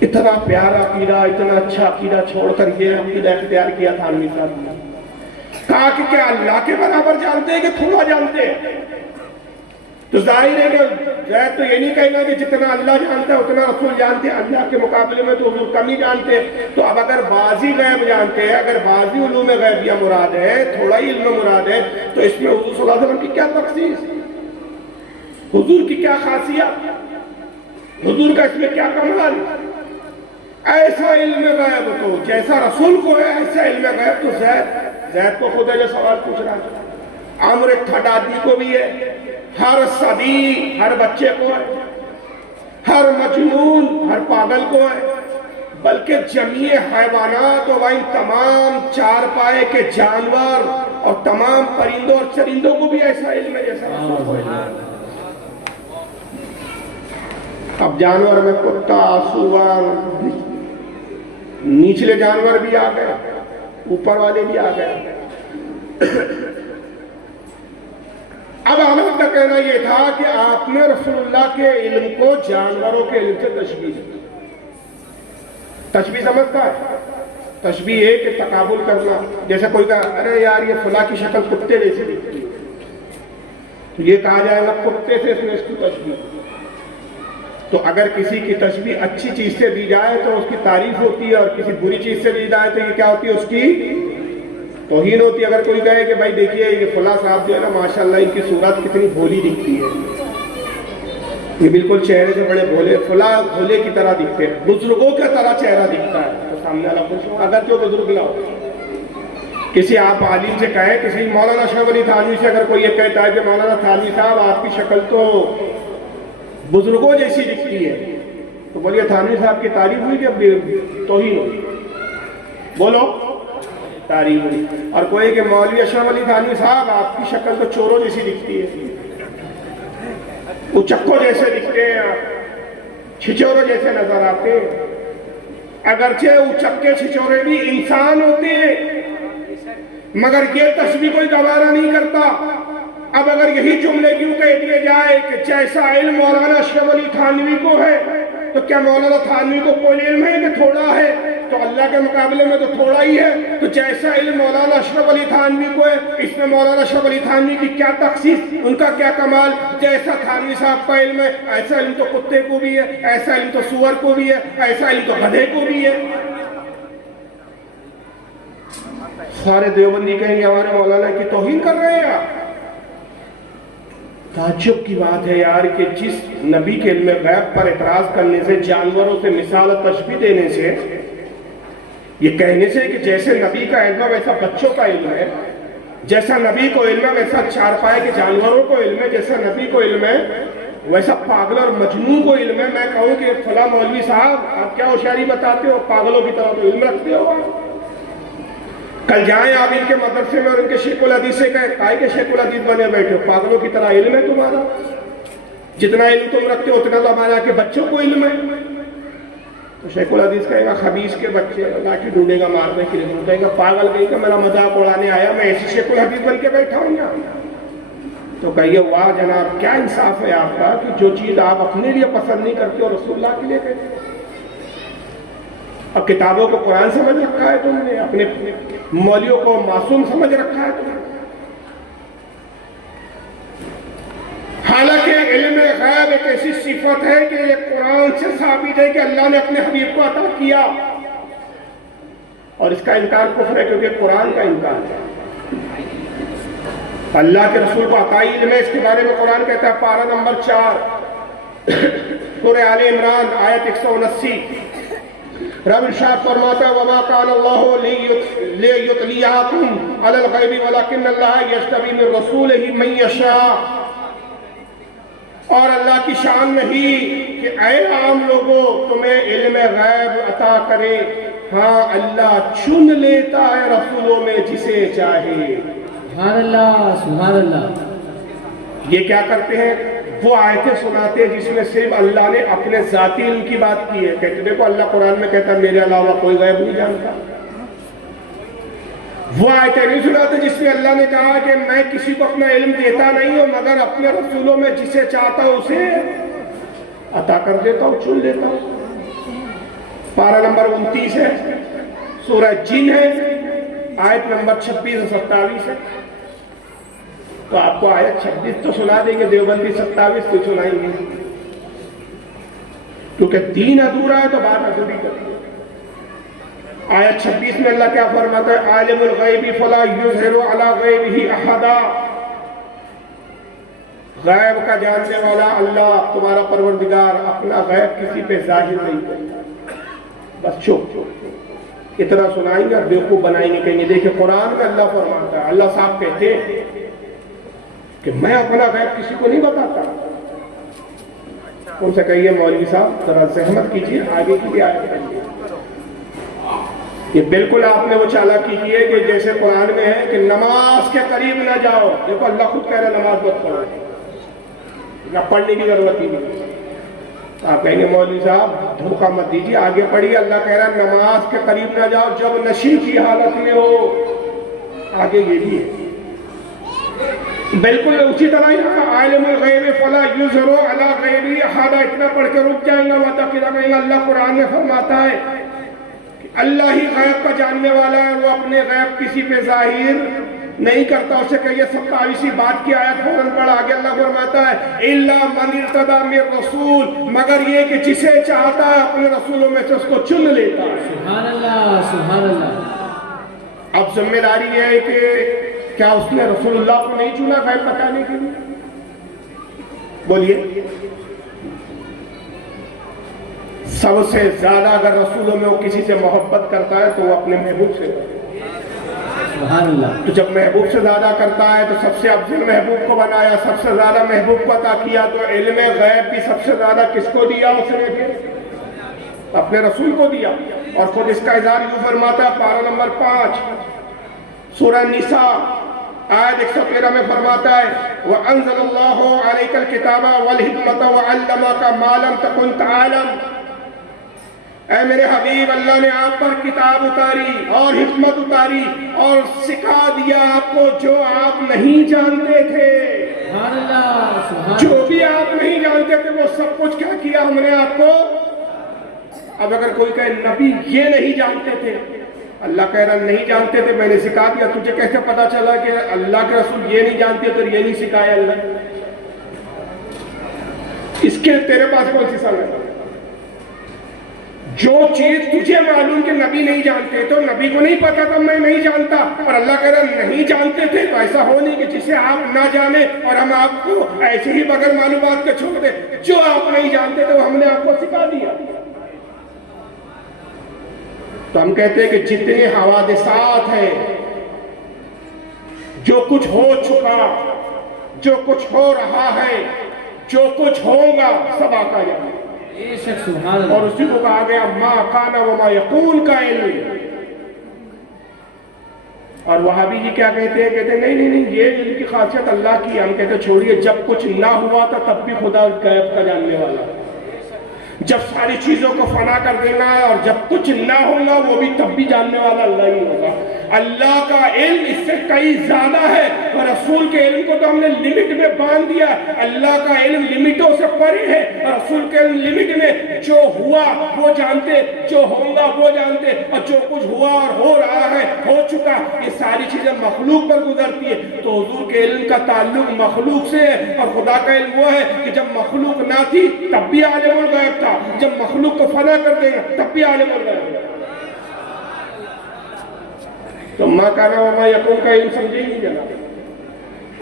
اتنا پیارا عقیدہ، اتنا اچھا عقیدہ چھوڑ کر یہ عقیدہ اختیار کیا تھانوی صاحب نے، کہا کہ کیا اللہ کے برابر جانتے ہیں کہ تھوڑا جانتے ہیں؟ تو ظاہر ہے کہ زید تو یہ نہیں کہے گا کہ جتنا اللہ جانتا ہے اتنا رسول جانتے ہیں، اللہ کے مقابلے میں تو حضور کم ہی جانتے ہیں۔ تو اب اگر بعضی غیب جانتے ہیں، اگر بعضی علوم غیبیہ مراد ہے، تھوڑا ہی علم مراد ہے، تو اس میں حضور صلی اللہ علیہ وسلم کی کیا تخصیص، حضور کی کیا خاصیت، حضور کا اس میں کیا کمال؟ ایسا علم غیب تو جیسا رسول کو ہے ایسا علم غیب تو زید کو خود ہے جو سوال پوچھ رہا ہے، عمر ایک تھرڈ آدمی کو بھی ہے، ہر صبی، ہر بچے کو ہے، ہر مجنون، ہر پاگل کو ہے، بلکہ جمیع حیوانات و ان تمام چار پائے کے جانور اور تمام پرندوں اور چرندوں کو بھی ایسا علم ہے جیسا رسول کو ہے۔ اب جانور میں کتا، سور، نیچلے جانور بھی آ گئے، اوپر والے بھی آ گئے۔ اب احمد کا کہنا یہ تھا کہ آپ نے رسول اللہ کے علم کو جانوروں کے علم سے تشبیہ دی۔ تشبیہ سمجھتا ہے؟ تشبیہ ہے کہ تقابل کرنا، جیسے کوئی کہا ارے یار یہ فلاں کی شکل کتے جیسی دکھتی ہے، تو یہ کہا جائے گا کتے سے اس نے اس کی تشبیہ۔ تو اگر کسی کی تشبیہ اچھی چیز سے دی جائے تو اس کی تعریف ہوتی ہے، اور کسی بری چیز سے دی جائے تو یہ کیا ہوتی ہے، اس کی توہین ہوتی ہے۔ اگر کوئی کہے کہ بھائی دیکھیے یہ فلاں صاحب جو ہے نا ماشاءاللہ ان کی صورت کتنی بھولی دکھتی ہے، یہ بالکل چہرے سے بڑے بھولے، فلاں بھولے کی طرح دکھتے ہیں، بزرگوں کی طرح چہرہ دکھتا ہے، تو سامنے والا خوش ہو، اگر جو بزرگ نہ ہو۔ کسی آپ عالم سے کہے، کسی مولانا شاہ ولی تھانوی سے اگر کوئی یہ کہتا ہے کہ مولانا تھانوی صاحب آپ کی شکل تو بزرگوں جیسی دکھتی ہے، تو بولیے تھانوی صاحب کی تعریف ہوئی کہ توہین ہوئی؟ بولو، تعریف ہوئی. اور کوئی کہ مولوی اشرف علی تھانوی صاحب آپ کی شکل تو چوروں جیسی دکھتی ہے, اچکوں جیسے دکھتے ہیں, آپ چھچوروں جیسے نظر آتے ہیں. اگرچہ اچکے چھچورے بھی انسان ہوتے ہیں, مگر یہ تشبیہ کوئی گوارا نہیں کرتا. اب اگر یہی جملے کیوں کہہ دیے جائے کہ جیسا علم مولانا اشرف علی تھانوی کو ہے تو کیا مولانا تھانوی کو کوئی علم ہے کہ تھوڑا ہے؟ تو اللہ کے مقابلے میں تو تھوڑا ہی ہے. تو جیسا علم مولانا اشرف علی تھانوی کو ہے, اس میں مولانا اشرف علی تھانوی کی کیا تخصیص, ان کا کیا کمال؟ جیسا تھانوی صاحب کا علم ہے ایسا علم تو کتے کو بھی ہے, ایسا علم تو سور کو بھی ہے, ایسا علم تو گدھے کو بھی ہے. سارے دیوبندی کہیں گے ہمارے مولانا کی توہین کر رہے ہیں آپ. تعجب کی بات ہے یار کہ جس نبی کے علم غیب پر اعتراض کرنے سے, جانوروں سے مثال و تشبیہ دینے سے, یہ کہنے سے کہ جیسے نبی کا علم ہے ویسا بچوں کا علم ہے, جیسا نبی کو علم ہے ویسا چارپائے کے جانوروں کو علم ہے, جیسا نبی کو علم ہے ویسا پاگل اور مجنون کو علم ہے. میں کہوں کہ فلاں مولوی صاحب آپ کیا ہوشیاری بتاتے ہو, پاگلوں کی طرح تو علم رکھتے ہو. کل جائیں آپ ان کے مدرسے میں اور ان کے شیخ الحدیث سے کہیں کائی کے شیخ الحدیث بنے بیٹھے ہو, پاگلوں کی طرح علم ہے تمہارا؟ جتنا علم تم رکھتے ہو اتنا تو ہمارے کے بچوں کو علم ہے. تو شیخ الحدیث کہے گا خبیث کے بچے, لاٹھی ڈھونڈے گا مارنے کے لیے, کہے گا پاگل کہیں گا میرا مذاق اڑانے آیا, میں ایسی شیخ الحدیث بن کے بیٹھا ہوں یہاں. تو کہیے واہ جناب کیا انصاف ہے آپ کا کہ جو چیز آپ اپنے لیے پسند نہیں کرتے اور رسول اللہ کے لیے کہتے ہیں. اب کتابوں کو قرآن سمجھ رکھا ہے تم نے, اپنے مولیوں کو معصوم سمجھ رکھا ہے تم نے. حالانکہ علم غیب ایک ایسی صفت ہے کہ یہ قرآن سے ثابت ہے کہ اللہ نے اپنے حبیب کو عطا کیا, اور اس کا انکار کفر ہے کیونکہ قرآن کا انکار ہے. اللہ کے رسول کو عطائی علم ہے, اس کے بارے میں قرآن کہتا ہے پارہ نمبر 4 سورہ آل عمران آیت 179, رب ارشاد فرماتا ہے وما کان اللہ لیطلعکم علی الغیب ولکن اللہ یجتبی من رسولہ من یشاء. اور اللہ کی شان نہیں کہ اے عام لوگوں تمہیں علم غیب عطا کرے, ہاں اللہ چن لیتا ہے رسولوں میں جسے چاہے. سبحان اللہ سبحان اللہ. یہ کیا کرتے ہیں, وہ آیتیں سناتے ہیں جس میں صرف اللہ نے اپنے ذاتی علم کی بات کی ہے. کہتے دیکھو اللہ قرآن میں کہتا ہے میرے علاوہ کوئی غیب نہیں جانتا. وہ آیتیں نہیں سناتے جس میں اللہ نے کہا کہ میں کسی کو اپنا علم دیتا نہیں ہوں مگر اپنے رسولوں میں جسے چاہتا ہوں اسے عطا کر دیتا ہوں, چن لیتا ہوں. پارہ نمبر 29 ہے, سورہ جن ہے, آیت نمبر 26 اور 27 ہے. تو آپ کو آیت 26 تو سنا دیں گے, دیوبندی 27 کو سنائیں گے, کیونکہ دین ادھورا ہے تو بات ادھوری کرتی ہے. آیت 26 میں اللہ کیا فرماتا ہے, عالم الغیب فلا یظہر علی غیبہ احدا. غیب کا جاننے والا اللہ تمہارا پروردگار اپنا غیب کسی پہ ظاہر نہیں کرتا. بس چپ اتنا سنائیں گے اور بیوقوف بنائیں گے. کہیں گے دیکھیں قرآن میں اللہ فرماتا ہے, اللہ صاحب کہتے ہیں کہ میں اپنا غیب کسی کو نہیں بتاتا. ان سے کہیے مولوی صاحب ذرا زحمت کیجیے آگے کی بھی آیت کریے. یہ بالکل آپ نے وہ چالاکی کی ہے کہ جیسے قرآن میں ہے کہ نماز کے قریب نہ جاؤ. دیکھو اللہ خود کہہ رہا ہے نماز مت پڑھو, نہ پڑھنے کی ضرورت ہی نہیں. آپ کہیں گے مولوی صاحب دھوکہ مت دیجیے, آگے پڑھیے. اللہ کہہ رہا ہے نماز کے قریب نہ جاؤ جب نشی کی حالت میں ہو. آگے یہ بھی ہے بالکل اسی طرح یہاں عالم الغیب فلا یظہر علی غیبہ احدا. اتنا پڑھ کے رک جائیں گا وعدہ کیا گا. اللہ قرآن میں فرماتا ہے کہ اللہ ہی غیب کا جاننے والا ہے, وہ اپنے غیب کسی پہ ظاہر نہیں کرتا. اسے کہیے 27ویں بات کی آیت فوراً پڑھ. آگے اللہ فرماتا ہے الا من ارتضی من رسول, مگر یہ کہ جسے چاہتا ہے اپنے رسولوں میں سے اس کو چن لیتا ہے. سبحان اللہ سبحان اللہ. اب ذمہ داری یہ ہے کہ کیا اس نے رسول اللہ کو نہیں چنا غیب بتانے کے لیے؟ بولیے. سب سے زیادہ اگر رسولوں میں وہ کسی سے محبت کرتا ہے تو وہ اپنے محبوب سے کرتا ہے. سبحان اللہ. تو جب محبوب سے زیادہ کرتا ہے تو سب سے افضل محبوب کو بنایا, سب سے زیادہ محبوب کو عطا کیا. تو علم غیب بھی سب سے زیادہ کس کو دیا اس نے؟ پھر اپنے رسول کو دیا. اور خود اس کا اظہار یوں فرماتا ہے پارہ نمبر 5 سورہ نساء آیت 113 میں فرماتا ہے وَأَنزَلَ اللَّهُ عَلَيْكَ الْكِتَابَ وَالْحِكْمَةَ وَعَلَّمَكَ مَا لَمْ تَكُنْ تَعْلَمْ۔ اے میرے حبیب، اللہ نے آپ پر کتاب اتاری اور حکمت اتاری اور سکھا دیا آپ کو جو آپ نہیں جانتے تھے۔ سبحان اللہ، سبحان جو اللہ۔ بھی آپ نہیں جانتے تھے وہ سب کچھ کیا کیا ہم نے آپ کو۔ اب اگر کوئی کہے نبی یہ نہیں جانتے تھے، اللہ کہہ رہا نہیں جانتے تھے، میں نے سکھا دیا، تجھے کیسے پتا چلا کہ اللہ کے رسول یہ نہیں جانتے تو یہ نہیں سکھایا اللہ؟ اس کے تیرے پاس کون سی صلاحیت ہے؟ جو چیز تجھے معلوم کہ نبی نہیں جانتے تو نبی کو نہیں پتا تھا میں نہیں جانتا، اور اللہ کہہ رہا نہیں جانتے تھے، تو ایسا ہو نہیں کہ جسے آپ نہ جانے اور ہم آپ کو ایسے ہی بغیر معلومات کے چھوڑ دیں۔ جو آپ نہیں جانتے تھے وہ ہم نے آپ کو سکھا دیا۔ تو ہم کہتے ہیں کہ جتنے حوادثات ہیں، جو کچھ ہو چکا، جو کچھ ہو رہا ہے، جو کچھ ہوگا، سب آقا جانے۔ بے شک، سبحان اللہ۔ اور اسی کو کہا گیا ما کان وما یکون کا علم۔ اور وہابی جی کیا کہتے ہیں؟ کہتے ہیں نہیں نہیں نہیں، یہ علم کی خاصیت اللہ کی ہے۔ ہم کہتے ہیں چھوڑیے، جب کچھ نہ ہوا تھا تب بھی خدا غیب کا جاننے والا ہے۔ جب ساری چیزوں کو فنا کر دینا ہے اور جب کچھ نہ ہوگا وہ بھی تب بھی جاننے والا اللہ ہی ہوگا۔ اللہ کا علم اس سے کئی زیادہ ہے، اور رسول کے علم کو تو ہم نے لمٹ میں باندھ دیا۔ اللہ کا علم لمٹوں سے پرے ہے، اور رسول کے علم لمٹ میں، جو ہوا وہ جانتے، جو ہوگا وہ جانتے، اور جو کچھ ہوا اور ہو رہا ہے، ہو چکا، یہ ساری چیزیں مخلوق پر گزرتی ہے۔ تو حضور کے علم کا تعلق مخلوق سے ہے، اور خدا کا علم وہ ہے کہ جب مخلوق نہ تھی تب بھی عالم الغیب تھا، جب مخلوق کو فنا کر دے گا تب بھی عالم الغیب ہے۔ تو ما کان وما یکون کا علم سمجھے ہی نہیں جناب۔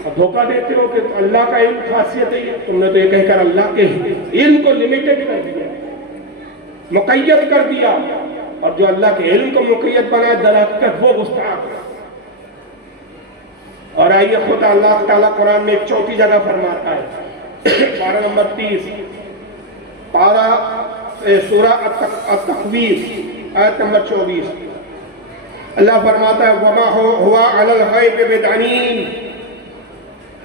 اب دھوکہ دیتے ہو کہ اللہ کا علم خاصیت ہے، تم نے تو یہ کہہ کر اللہ کے علم کو لمیٹڈ کر دیا، مقید کر دیا، اور جو اللہ کے علم کو مقید بنائے دراحقیقت وہ گستاخ ہے۔ اور آئیے خود اللہ تعالیٰ قرآن میں ایک چوتھی جگہ فرماتا ہے، پارہ نمبر 30، سورہ التکویر آیت نمبر 24۔ اللہ فرماتا ہے وَمَا هُوَ عَلَى الْغَيْبِ بِضَنِينٍ۔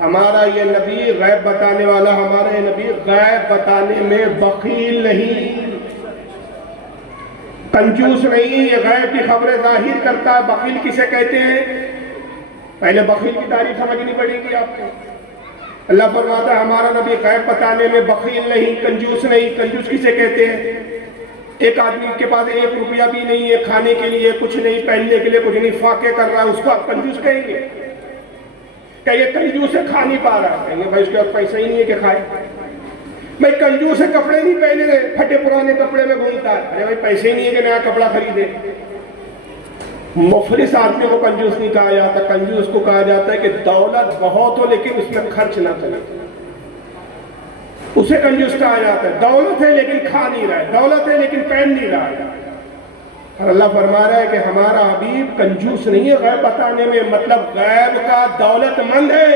ہمارا یہ نبی غیب بتانے والا، ہمارا یہ نبی غیب بتانے میں بخیل نہیں، کنجوس نہیں، یہ غیب کی خبریں ظاہر کرتا ہے۔ بخیل کسے کہتے ہیں؟ پہلے بخیل کی تعریف سمجھنی پڑے گی آپ کو۔ اللہ فرماتا ہے ہمارا نبی غیب بتانے میں بخیل نہیں، کنجوس نہیں۔ کنجوس کسے کہتے ہیں؟ ایک آدمی کے پاس 1 روپیہ بھی نہیں ہے، کھانے کے لیے کچھ نہیں، پہننے کے لیے کچھ نہیں، فاقے کر رہا ہے، اس کو آپ کنجوس کہیں گے؟ کہ یہ کنجوس ہے، کھا نہیں پا رہا ہے، کہیں گے بھائی اس کے پاس پیسہ ہی نہیں ہے کہ کھائے۔ بھائی کنجوس ہے، کپڑے نہیں پہنے رہے، پھٹے پرانے کپڑے میں گھومتا ہے، ارے بھائی پیسے ہی نہیں ہے کہ نیا کپڑا خریدے۔ مفلس آدمی کو کنجوس نہیں کہا جاتا، کنجوس کو کہا جاتا ہے کہ دولت بہت ہو لیکن اس میں خرچ نہ کرے، اسے کنجوس کہا جاتا ہے۔ دولت ہے لیکن کھا نہیں رہا ہے، دولت ہے لیکن پہن نہیں رہا ہے۔ اور اللہ فرما رہا ہے کہ ہمارا حبیب کنجوس نہیں ہے غیب بتانے میں، مطلب غیب کا دولت مند ہے،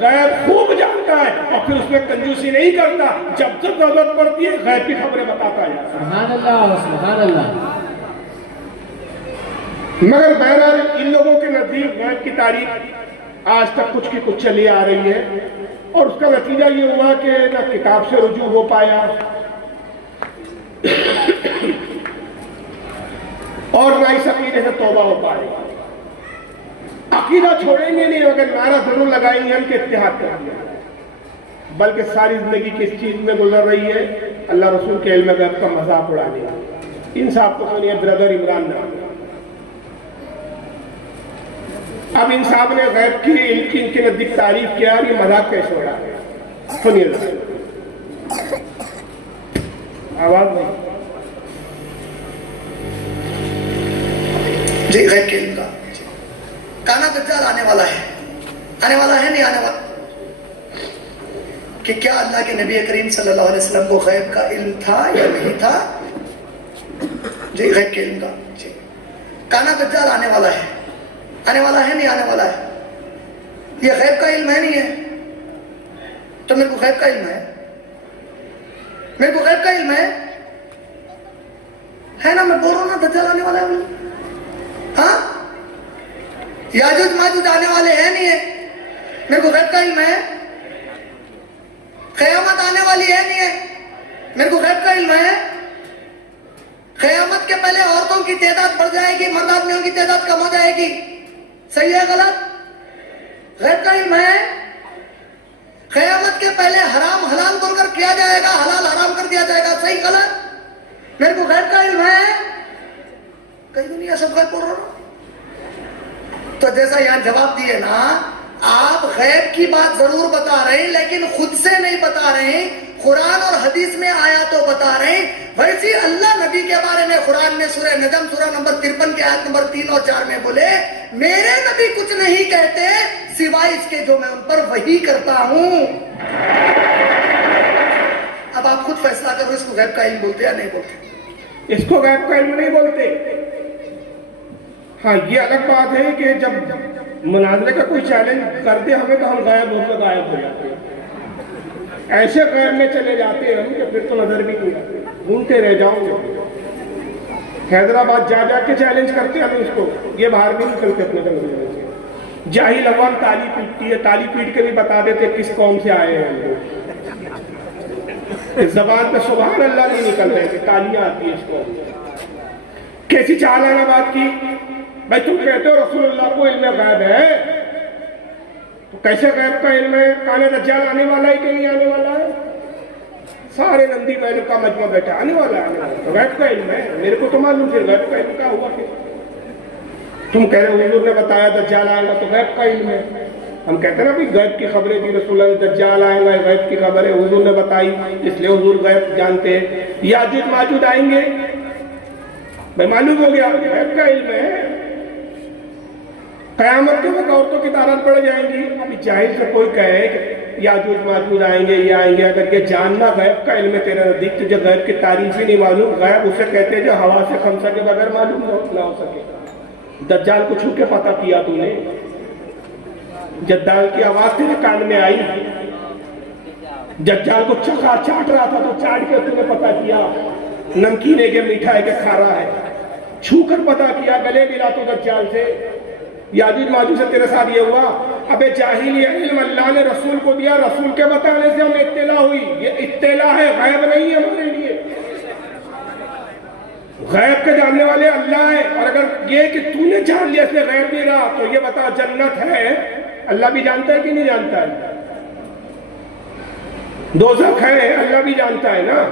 غیب خوب جانتا ہے، اور پھر اس میں کنجوسی نہیں کرتا۔ جب جب ضرورت پڑتی ہے غیب کی خبریں بتاتا ہے۔ سبحان اللہ، سبحان اللہ۔ مگر بہرحال ان لوگوں کے نزدیک غیب کی تاریخ آج تک کچھ کی کچھ چلی آ رہی ہے، اور اس کا نتیجہ یہ ہوا کہ نہ کتاب سے رجوع ہو پایا اور نہ اس عقیدے سے توبہ ہو پائے۔ عقیدہ چھوڑیں گے نہیں، مگر نعرہ ضرور لگائیں گے ہم کہ اتحاد کریں گے، بلکہ ساری زندگی کس چیز میں گزر رہی ہے؟ اللہ رسول کے علم غیب کا مذاق اڑانے۔ ان صاحب کو سنیے، برادر عمران نام۔ اب ان صاحب نے غیب کی علم کی ان کے نزدیک تعریف کیا، اور یہ مذاق کیسے اڑا گیا؟ سنیے آواز نہیں جی۔ غیب کے علم کا کانا دجال آنے والا ہے، آنے والا ہے نہیں آنے والا؟ کہ کیا اللہ کے نبی کریم صلی اللہ علیہ وسلم کو غیب کا علم تھا یا نہیں تھا؟ جی غیب کے علم کا جی۔ کانا دجال آنے والا ہے، آنے والا ہے نہیں آنے والا ہے؟ یہ غیب کا علم ہے نہیں ہے؟ تو میرے کو غیب کا علم ہے، میرے کو غیب کا علم ہے نا؟ میں بول رہا ہوں نا دجال آنے والا ہے، ہاں یاجوج ماجوج آنے والے ہیں نہیں ہے، میرے کو غیب کا علم ہے. قیامت آنے والی ہے نہیں ہے، میرے کو غیب کا علم ہے. قیامت کے پہلے عورتوں کی تعداد بڑھ جائے گی، مرد آدمیوں کی تعداد کم ہو جائے گی. صحیح ہے غلط؟ غیب کا علم ہے. قیامت کے پہلے حرام حلال بول کر کیا جائے گا، حلال حرام کر دیا جائے گا. صحیح غلط؟ میرے کو غیب کا علم ہے. کہیں دنیا سب غیب بول رہا ہوں. تو جیسا یہاں جواب دیے نا، آپ غیب کی بات ضرور بتا رہے ہیں لیکن خود سے نہیں بتا رہے ہیں، قرآن اور حدیث میں آیا تو بتا رہے ہیں. ویسے اللہ نبی کے بارے میں قرآن میں سورہ نجم سورہ نمبر 53 کے آیت نمبر 3 اور 4 میں بولے میرے نبی کچھ نہیں کہتے سوائے اس کے جو میں ان پر وحی کرتا ہوں. اب آپ خود فیصلہ کرو اس کو غیب کا علم بولتے یا نہیں بولتے. اس کو غیب کا علم نہیں بولتے. ہاں یہ الگ بات ہے کہ جب مناظرے کا کوئی چیلنج کر دے ہمیں تو ہم غائب ہو جاتے ہیں. ایسے غیب میں چلے جاتے ہیں ہم کہ پھر تو نظر بھی نہیں آتے، ڈھونڈتے رہ جاؤں گے. حیدرآباد جا کے چیلنج کرتے ہیں ہم اس کو، یہ باہر بھی نکلتے اپنے جنگل سے. جاہل عوام تالی پیٹتی ہے، تالی پیٹ کے بھی بتا دیتے کس قوم سے آئے ہیں ہم لوگ. اس زبان پہ سبحان اللہ نہیں نکل رہے کہ تالیاں آتی ہیں اس کو. کیسی چالانہ بات کی. بھائی تم کہتے ہو رسول اللہ کو علم غیب ہے، تو کیسے غیب کا علم ہے؟ کانے دجال آنے والا ہے کہ نہیں آنے والا ہے؟ سارے نندی بیل کا مجمع بیٹھا آنے والا ہے. تو غیب کا علم ہے. میرے کو تو معلوم پھر غیب کا علم کیا ہوا پھر؟ تم کہہ رہے حضور نے بتایا دجال آئے گا تو غیب کا علم ہے. ہم کہتے ہیں نا بھی غیب کی خبریں دی رسول اللہ نے، دجال آئے گا غیب کی خبر ہے حضور نے بتائی اس لیے حضور غیب جانتے ہیں. یاجوج ماجوج آئیں گے، بھائی معلوم ہو گیا غیب کا علم ہے. قیامت کے وقت عورتوں کی تعداد بڑھ جائیں گی. ابھی جاہل سے کوئی کہے کہ یاجوج ماجوج آئیں گے یہ آئیں گے، اگر یہ جاننا غیب کا علم ہے تیرے نزدیک، تجھے غیب کی تعریف ہی نہیں معلوم. غیب اسے کہتے ہیں جو ہوا سے خمسہ کے بغیر معلوم نہ ہو سکے. دجال کو چھو کے پتہ کیا تو نے؟ دجال کی آواز تیرے کان میں آئی، دجال کو چکھا چاٹ رہا تھا تو چاٹ کے تو نے پتہ کیا نمکین ہے کہ میٹھا ہے کہ کھارا ہے. چھو کر پتہ کیا، گلے ملا تو دجال سے. یاجوج ماجوج سے تیرے ساتھ یہ ہوا. ابے جاہل یہ علم اللہ نے رسول کو دیا، رسول کے بتانے سے ہمیں اطلاع ہوئی. یہ اطلاع ہے، غیب نہیں ہے ہمارے لیے. غیب کے جاننے والے اللہ ہے. اور اگر یہ کہ تو نے جان لیا اس میں غیب نہیں رہا تو یہ بتا جنت ہے اللہ بھی جانتا ہے کہ نہیں جانتا ہے؟ دوزخ ہے اللہ بھی جانتا ہے نا.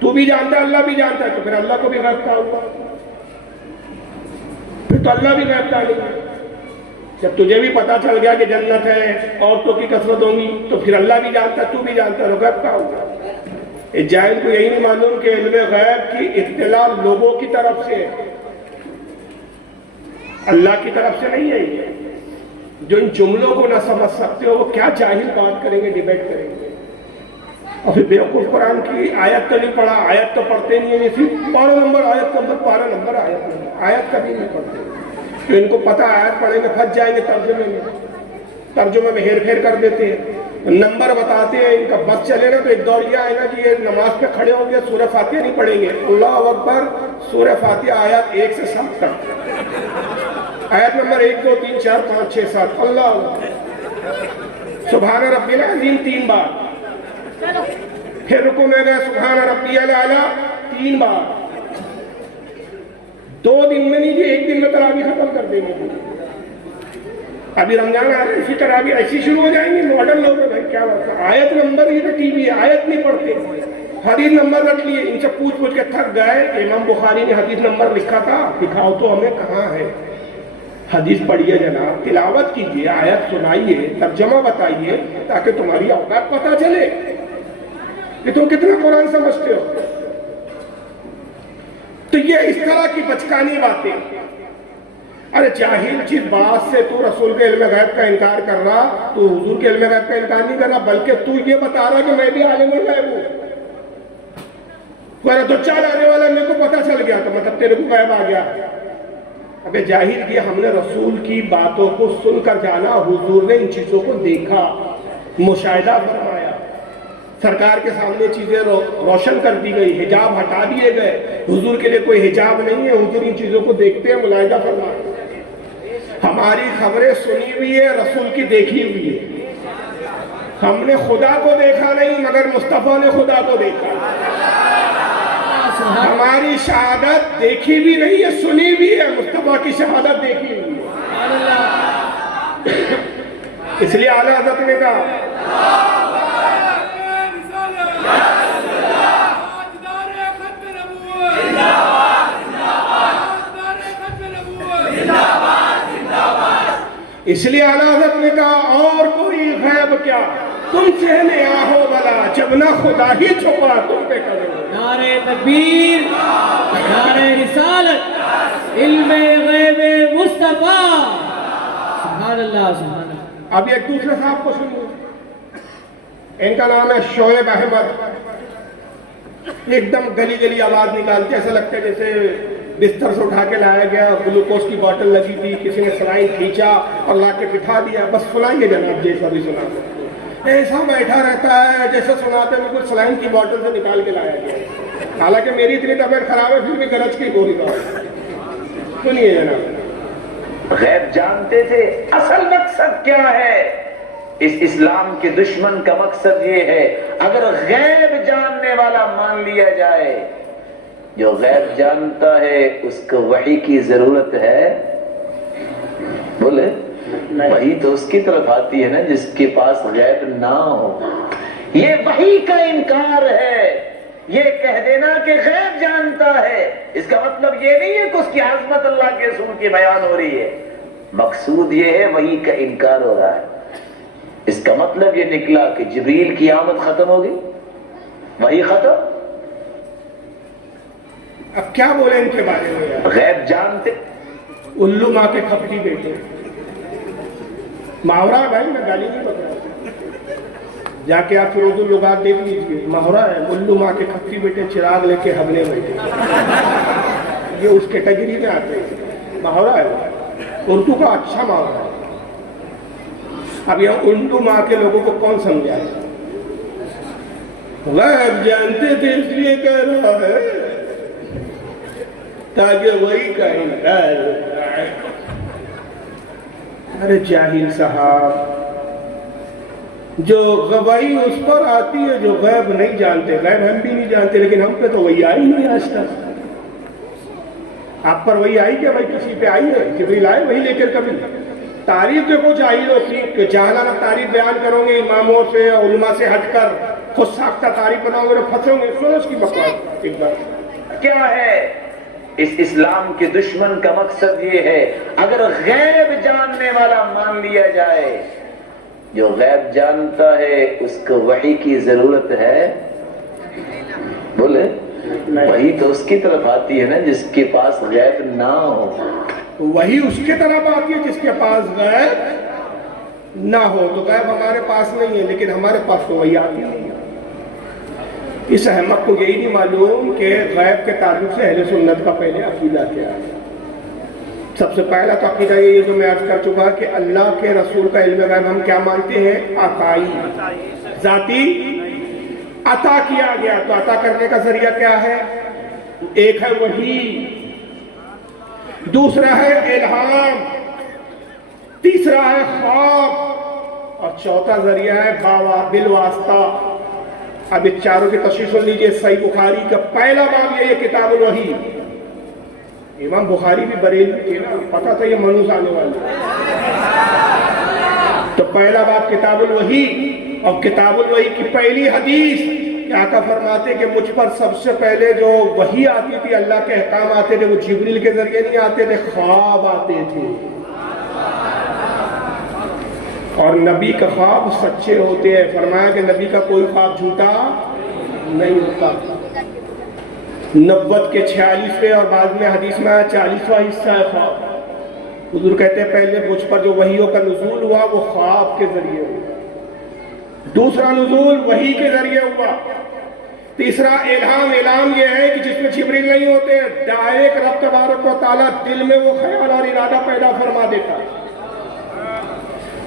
تو بھی جانتا ہے اللہ بھی جانتا ہے، تو پھر اللہ کو بھی غیب کا ہوا، پھر تو اللہ بھی غیب کا نہیں. جب تجھے بھی پتا چل گیا کہ جنت ہے، عورتوں کی کثرت ہوگی، تو پھر اللہ بھی جانتا ہے تو بھی جانتا ہے، غیب کا ہوگا. اس جاہل کو یہی نہیں معلوم کہ علم غیب کی اطلاع لوگوں کی طرف سے، اللہ کی طرف سے نہیں ہے. یہ جو ان جملوں کو نہ سمجھ سکتے ہو وہ کیا جاہل بات کریں گے، ڈیبیٹ کریں گے. اور پھر بیوقوف قرآن کی آیت تو نہیں پڑھا، آیت تو پڑھتے نہیں ہیں، صرف پارہ نمبر آیت نمبر پارہ نمبر آیت کبھی نہیں پڑھتے. تو ان کو پتہ آیت پڑھیں گے پھنس جائیں گے ترجمے میں ہیر پھیر کر دیتے ہیں، نمبر بتاتے ہیں. ان کا بس چلے نا تو ایک دور یہ آئے گا کہ یہ نماز پہ کھڑے ہوں گے سورہ فاتحہ نہیں پڑھیں گے. اللہ اکبر، سورہ فاتحہ آیت 1 سے 7 تک، آیت نمبر 1 2 3 4 5 6 7. اللہ سبحان ربی العظیم 3 بار، پھر رکوع میں گئے سبحان ربی الاعلی 3 بار. 2 دن میں نہیں جی، 1 دن میں تراویح ختم کر دیں گے. ابھی رمضان آ رہا ہے، اسی تراویح ایسی شروع ہو جائیں گے. ماڈرن لوگ ہیں بھائی، کیا بات ہے. آیت نمبر یہ تو ٹی وی ہے، آیت نہیں پڑھتے. حدیث نمبر رکھ لیے، ان سے پوچھ کے تھک گئے. امام بخاری نے حدیث نمبر لکھا تھا، دکھاؤ تو ہمیں کہاں ہے. حدیث پڑھیے جناب، تلاوت کیجیے، آیت سنائیے، ترجمہ بتائیے، تاکہ تمہاری اوقات پتہ چلے کہ تم کتنا قرآن سمجھتے ہو. تو یہ اس طرح کی بچکانی باتیں. ارے جاہل، جس بات سے تو رسول کے علم غیب کا انکار کر رہا، تو حضور کے علم غیب کا انکار نہیں کر رہا، بلکہ تو یہ بتا رہا کہ میں بھی عالم الغیب ہوں. دجال آنے والا میرے کو پتہ چل گیا تو مطلب تیرے کو غیب آ گیا. ابے جاہل، یہ ہم نے رسول کی باتوں کو سن کر جانا، حضور نے ان چیزوں کو دیکھا، مشاہدہ فرمایا، سرکار کے سامنے چیزیں روشن کر دی گئی، حجاب ہٹا دیے گئے. حضور کے لیے کوئی حجاب نہیں ہے، حضور ان چیزوں کو دیکھتے ہیں، ملاحظہ فرماتے ہیں. ہماری خبریں سنی ہوئی ہے، رسول کی دیکھی ہوئی ہے. ہم نے خدا کو دیکھا نہیں مگر مصطفیٰ نے خدا کو دیکھا. ہماری شہادت دیکھی بھی نہیں ہے، سنی بھی ہے، مصطفیٰ کی شہادت دیکھی ہوئی ہے. اس لیے اعلیٰ حضرت نے کہا اس لیے اعلیٰ حضرت نے کہا اور کوئی غیب کیا، تم سے نیا ہو بلا، جب نہ خدا ہی چھپا تم پہ کرے. نعرہ تکبیر، نعرہ رسالت، علم غیب مصطفیٰ. سبحان اللہ سبحان اللہ. اب ایک دوسرے صاحب کو سنیے، ان کا نام ہے شعیب احمد. ایک دم گلی گلی آواز نکالتے، ایسا لگتا ہے جیسے بستر سے اٹھا کے لایا گیا، گلوکوز کی بوتل لگی تھی، کسی نے سلائن کھینچا اور لا کے بٹھا دیا، بس سنائیے جناب جیسا بھی سنا. ایسا بیٹھا رہتا ہے جیسے سناتے میں کچھ سلائن کی بوتل سے نکال کے لایا گیا. حالانکہ میری اتنی طبیعت خراب ہے پھر بھی گرج کی گولی بات. سنیے جناب. غیب جانتے تھے. اصل مقصد کیا ہے؟ اس اسلام کے دشمن کا مقصد یہ ہے اگر غیب جاننے والا مان لیا جائے، جو غیب جانتا ہے اس کو وحی کی ضرورت ہے. بولے وحی تو اس کی طرف آتی ہے نا جس کے پاس غیب نہ ہو. یہ وحی کا انکار ہے. یہ کہہ دینا کہ غیب جانتا ہے اس کا مطلب یہ نہیں ہے کہ اس کی عظمت اللہ کے رسول کی بیان ہو رہی ہے. مقصود یہ ہے وحی کا انکار ہو رہا ہے. اس کا مطلب یہ نکلا کہ جبریل کی آمد ختم ہوگی، وحی ختم. اب کیا بولے ان کے بارے میں؟ غیب جانتے. الو ماں کے کھپٹی بیٹے. محاورہ ہے بھائی، میں گالی نہیں بتا رہا. جا کے آپ فیروز اللغات دیکھ لیجیے، محاورہ ہے. الو ماں کے کھپٹی بیٹے چراغ لے کے ہگنے بیٹھے. یہ اس کیٹیگری میں آتے ہیں. محاورہ ہے، اردو کا اچھا محاورہ ہے. اب یہ اردو ماں کے لوگوں کو کون سمجھائے؟ غیب جانتے تھے اس لیے کہہ رہا ہے تاکہ وہی کا انکار ہوتا ہے. ارے جاہل صاحب، جو گواہی اس پر آتی ہے جو غیب نہیں جانتے. غیب ہم بھی نہیں جانتے لیکن ہم پہ تو وہی آئی نہیں آج تک. آپ پر وہی آئی کیا بھائی؟ کسی پہ آئی ہے؟ جبریل آئے وہی لے کر کبھی؟ تعریف دیکھو جاہلوں کی کہ جہلانہ تعریف بیان کرو گے اماموں سے علماء سے ہٹ کر، خود ساختہ تعریف بناؤ گے تو پھنسو گے. سنو اس کی بکواس ایک بار. کیا ہے اس اسلام کے دشمن کا مقصد یہ ہے اگر غیب جاننے والا مان لیا جائے، جو غیب جانتا ہے اس کو وحی کی ضرورت ہے. بولے وحی تو اس کی طرف آتی ہے نا جس کے پاس غیب نہ ہو. وہی اس کے طرف آتی ہے جس کے پاس غیب نہ ہو. تو غیب ہمارے پاس نہیں ہے لیکن ہمارے پاس تو وہی آتی ہے. اس احمق کو یہی نہیں معلوم کہ غیب کے تعلق سے اہل سنت کا پہلے عقیدہ کیا ہے. سب سے پہلا تو عقیدہ یہ جو میں عرض کر چکا کہ اللہ کے رسول کا علم غیب ہم کیا مانتے ہیں؟ عطائی، ذاتی عطا کیا گیا. تو عطا کرنے کا ذریعہ کیا ہے؟ ایک ہے وحی، دوسرا ہے الہام، تیسرا ہے خواب اور چوتھا ذریعہ ہے بالواسطہ. اب اس چاروں کی تشریح سن لیجیے. صحیح بخاری کا پہلا باب یہ کتاب الوحی. امام بخاری بھی بریلوی تھے نا، پتا تھا یہ منوس آنے والے. تو پہلا باب کتاب الوحی اور کتاب الوحی کی پہلی حدیث آقا فرماتے کہ مجھ پر سب سے پہلے جو وحی آتی تھی، اللہ کے احکام آتے تھے، وہ جبریل کے ذریعے نہیں آتے تھے، خواب آتے تھے. اور نبی کا خواب سچے ہوتے ہیں. فرمایا کہ نبی کا کوئی خواب جھوٹا نہیں ہوتا. نبوت کے 46ویں اور بعد میں حدیث میں 40واں حصہ ہے خواب. حضور کہتے ہیں پہلے مجھ پر جو وحیوں کا نزول ہوا وہ خواب کے ذریعے ہوا، دوسرا نزول وحی کے ذریعے ہوا، تیسرا الہام یہ ہے کہ جس میں جبریل نہیں ہوتے، ڈائریکٹ رب تبارک و تعالیٰ دل میں وہ خیال اور ارادہ پیدا فرما دیتا ہے.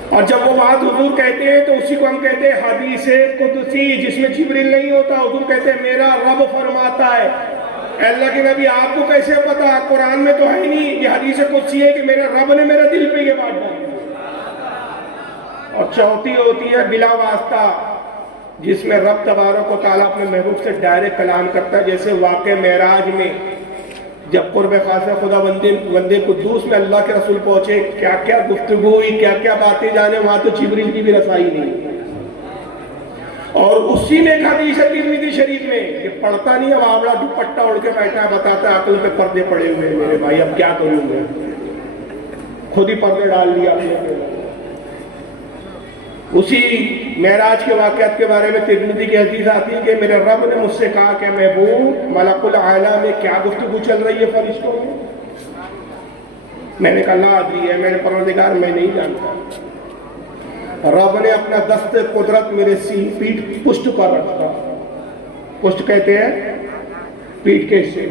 اور جب وہ بات حضور کہتے ہیں تو اسی کو ہم کہتے ہیں حدیث قدسی، جس میں جبریل نہیں ہوتا. حضور کہتے ہیں میرا رب فرماتا ہے اللہ کے نبی آپ کو کیسے پتا؟ قرآن میں تو ہے ہی نہیں، یہ حدیث قدسی ہے کہ میرے رب نے میرے دل پہ یہ بات ڈالی۔ اور چوتھی ہوتی ہے بلا واسطہ، جس میں رب تبارک و تعالیٰ اپنے محبوب سے ڈائریکٹ کلام کرتا ہے، جیسے واقع معراج میں جب قرب خاص خدا بندے قدوس میں اللہ کے رسول پہنچے، کیا کیا گفتگو ہوئی، کیا کیا باتیں جانے، وہاں تو جبریل کی بھی رسائی نہیں۔ اور اسی میں ایک حدیث ہے ترمذی شریف میں کہ پڑھتا نہیں ہے بابڑا دوپٹہ اوڑھ کے بیٹھا ہے، بتاتا ہے عقل پہ پردے پڑے ہوئے ہیں میرے بھائی، اب کیا کروں میں، خود ہی پردے ڈال لیا اپنے پہ۔ اسی معراج کے واقعات کے بارے میں ترمذی کی حدیث آتی ہے کہ میرے رب نے مجھ سے کہا کہ محبوب ملک الاعلیٰ میں کیا گفتگو چل رہی ہے فرشتوں میں؟ میں نے کہا لا ادری ہے، میں نے پروردگار میں نہیں جانتا۔ رب نے اپنا دست قدرت میرے پیٹھ پشت پر رکھا، پشت کہتے ہیں پیٹھ کے حصے،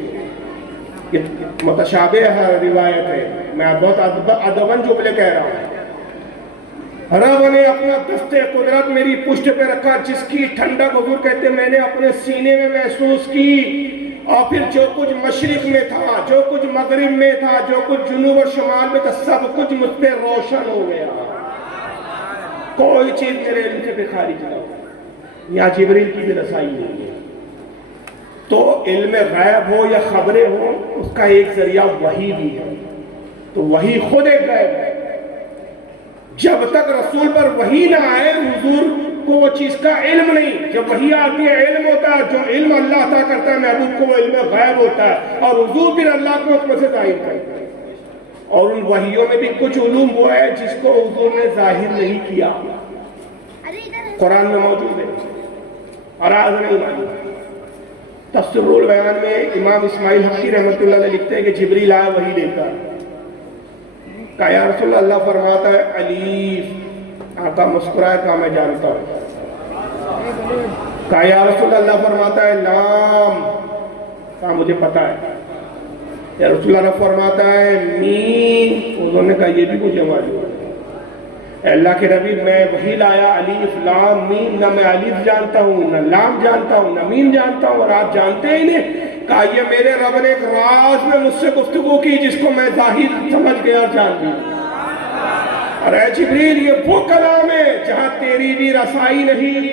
یہ متشابہ ہے روایت ہے، میں بہت ادباً جملے کہہ رہا ہوں۔ رب نے اپنا دست قدرت میری پشت پہ رکھا، جس کی ٹھنڈک حضور کہتے ہیں میں نے اپنے سینے میں محسوس کی، اور پھر جو کچھ مشرق میں تھا، جو کچھ مغرب میں تھا، جو کچھ جنوب اور شمال میں تھا، سب کچھ مجھ پہ روشن ہو گیا، کوئی چیز میرے علم سے بھی خارج نہ ہو، یہاں جبریل کی بھی رسائی نہیں ہے۔ تو علم غیب ہو یا خبریں ہوں، اس کا ایک ذریعہ وحی بھی ہے، تو وحی خود ایک غیب ہے۔ جب تک رسول پر وحی نہ آئے حضور کو وہ چیز کا علم نہیں، جب وحی آتی ہے علم ہوتا ہے، جو علم اللہ عطا کرتا ہے محبوب کو وہ علم غیب ہوتا ہے، اور حضور پھر اللہ کو حکم سے ظاہر کرتا ہے۔ اور ان وحیوں میں بھی کچھ علوم وہ ہے جس کو حضور نے ظاہر نہیں کیا، قرآن میں موجود ہے اور آج نہیں معلوم۔ تفسیر البیان میں امام اسماعیل حقی رحمۃ اللہ علیہ لکھتے ہیں کہ جبریل آیا وحی لے کر، کہا یا رسول اللہ، فرماتا ہے الف، آقا مسکرائے، کہا میں جانتا ہوں۔ کہا یا رسول اللہ، فرماتا ہے لام، کہا مجھے پتا ہے۔ یا رسول اللہ فرماتا ہے میم، انہوں نے کہا یہ بھی مجھے معلوم ہے۔ اللہ کے نبی میں وحی لایا الف لام میم، نہ میں الف جانتا ہوں، نہ لام جانتا ہوں، نہ میم جانتا ہوں، اور آپ جانتے ہی نہیں۔ کہا یہ میرے رب نے ایک راز میں مجھ سے گفتگو کی جس کو میں ظاہر سمجھ گیا اور جان گیا۔ اور اے جبریل یہ وہ کلام ہے جہاں تیری بھی رسائی نہیں۔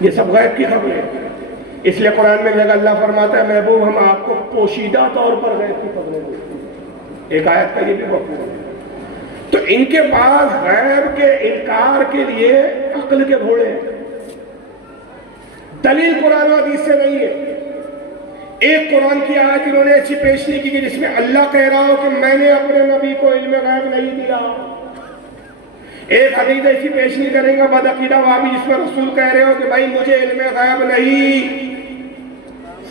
یہ سب غیب کی خبریں ہیں، اس لیے قرآن میں جگہ اللہ فرماتا ہے محبوب ہم آپ کو پوشیدہ طور پر غیب کی خبریں دیتے ہیں۔ ایک آیت کا یہ بھی مفہوم ہے۔ تو ان کے پاس غیب کے انکار کے لیے عقل کے گھوڑے ہیں، دلیل قرآن و حدیث سے نہیں ہے۔ ایک قرآن کی آیت انہوں نے ایسی پیش نہیں کی کہ جس میں اللہ کہہ رہا ہو کہ میں نے اپنے نبی کو علم غیب نہیں دیا۔ ایک حدیث ایسی پیش نہیں کریں گا بدعقیدہ وہابی جس میں رسول کہہ رہے ہو کہ بھائی مجھے علم غیب نہیں۔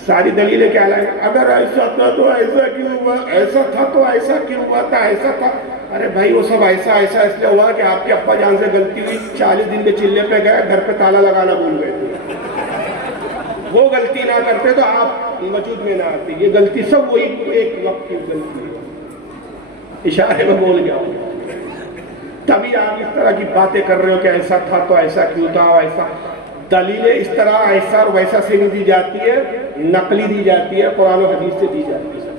ساری دلیلیں کیا لائیں گے؟ اگر ایسا تھا تو ایسا کیوں ہوا، ایسا تھا تو ایسا کیوں ہوا تھا، ایسا تھا۔ ارے بھائی وہ سب ایسا اس لیے ہوا کہ آپ کے ابا جان سے غلطی ہوئی، 40 دن کے چلے پہ گئے، گھر پہ تالا لگانا بھول گئے تھے، وہ غلطی نہ کرتے تو آپ وجود میں نہ آتی۔ یہ غلطی سب وہی ایک وقت کی غلطی ہے، اشارے میں بول گیا ہوں، تبھی آپ اس طرح کی باتیں کر رہے ہو کہ ایسا تھا تو ایسا کیوں تھا، ایسا۔ دلیلیں اس طرح ایسا اور ویسا سے نہیں دی جاتی ہے، نقلی دی جاتی ہے، قرآن و حدیث سے دی جاتی ہے۔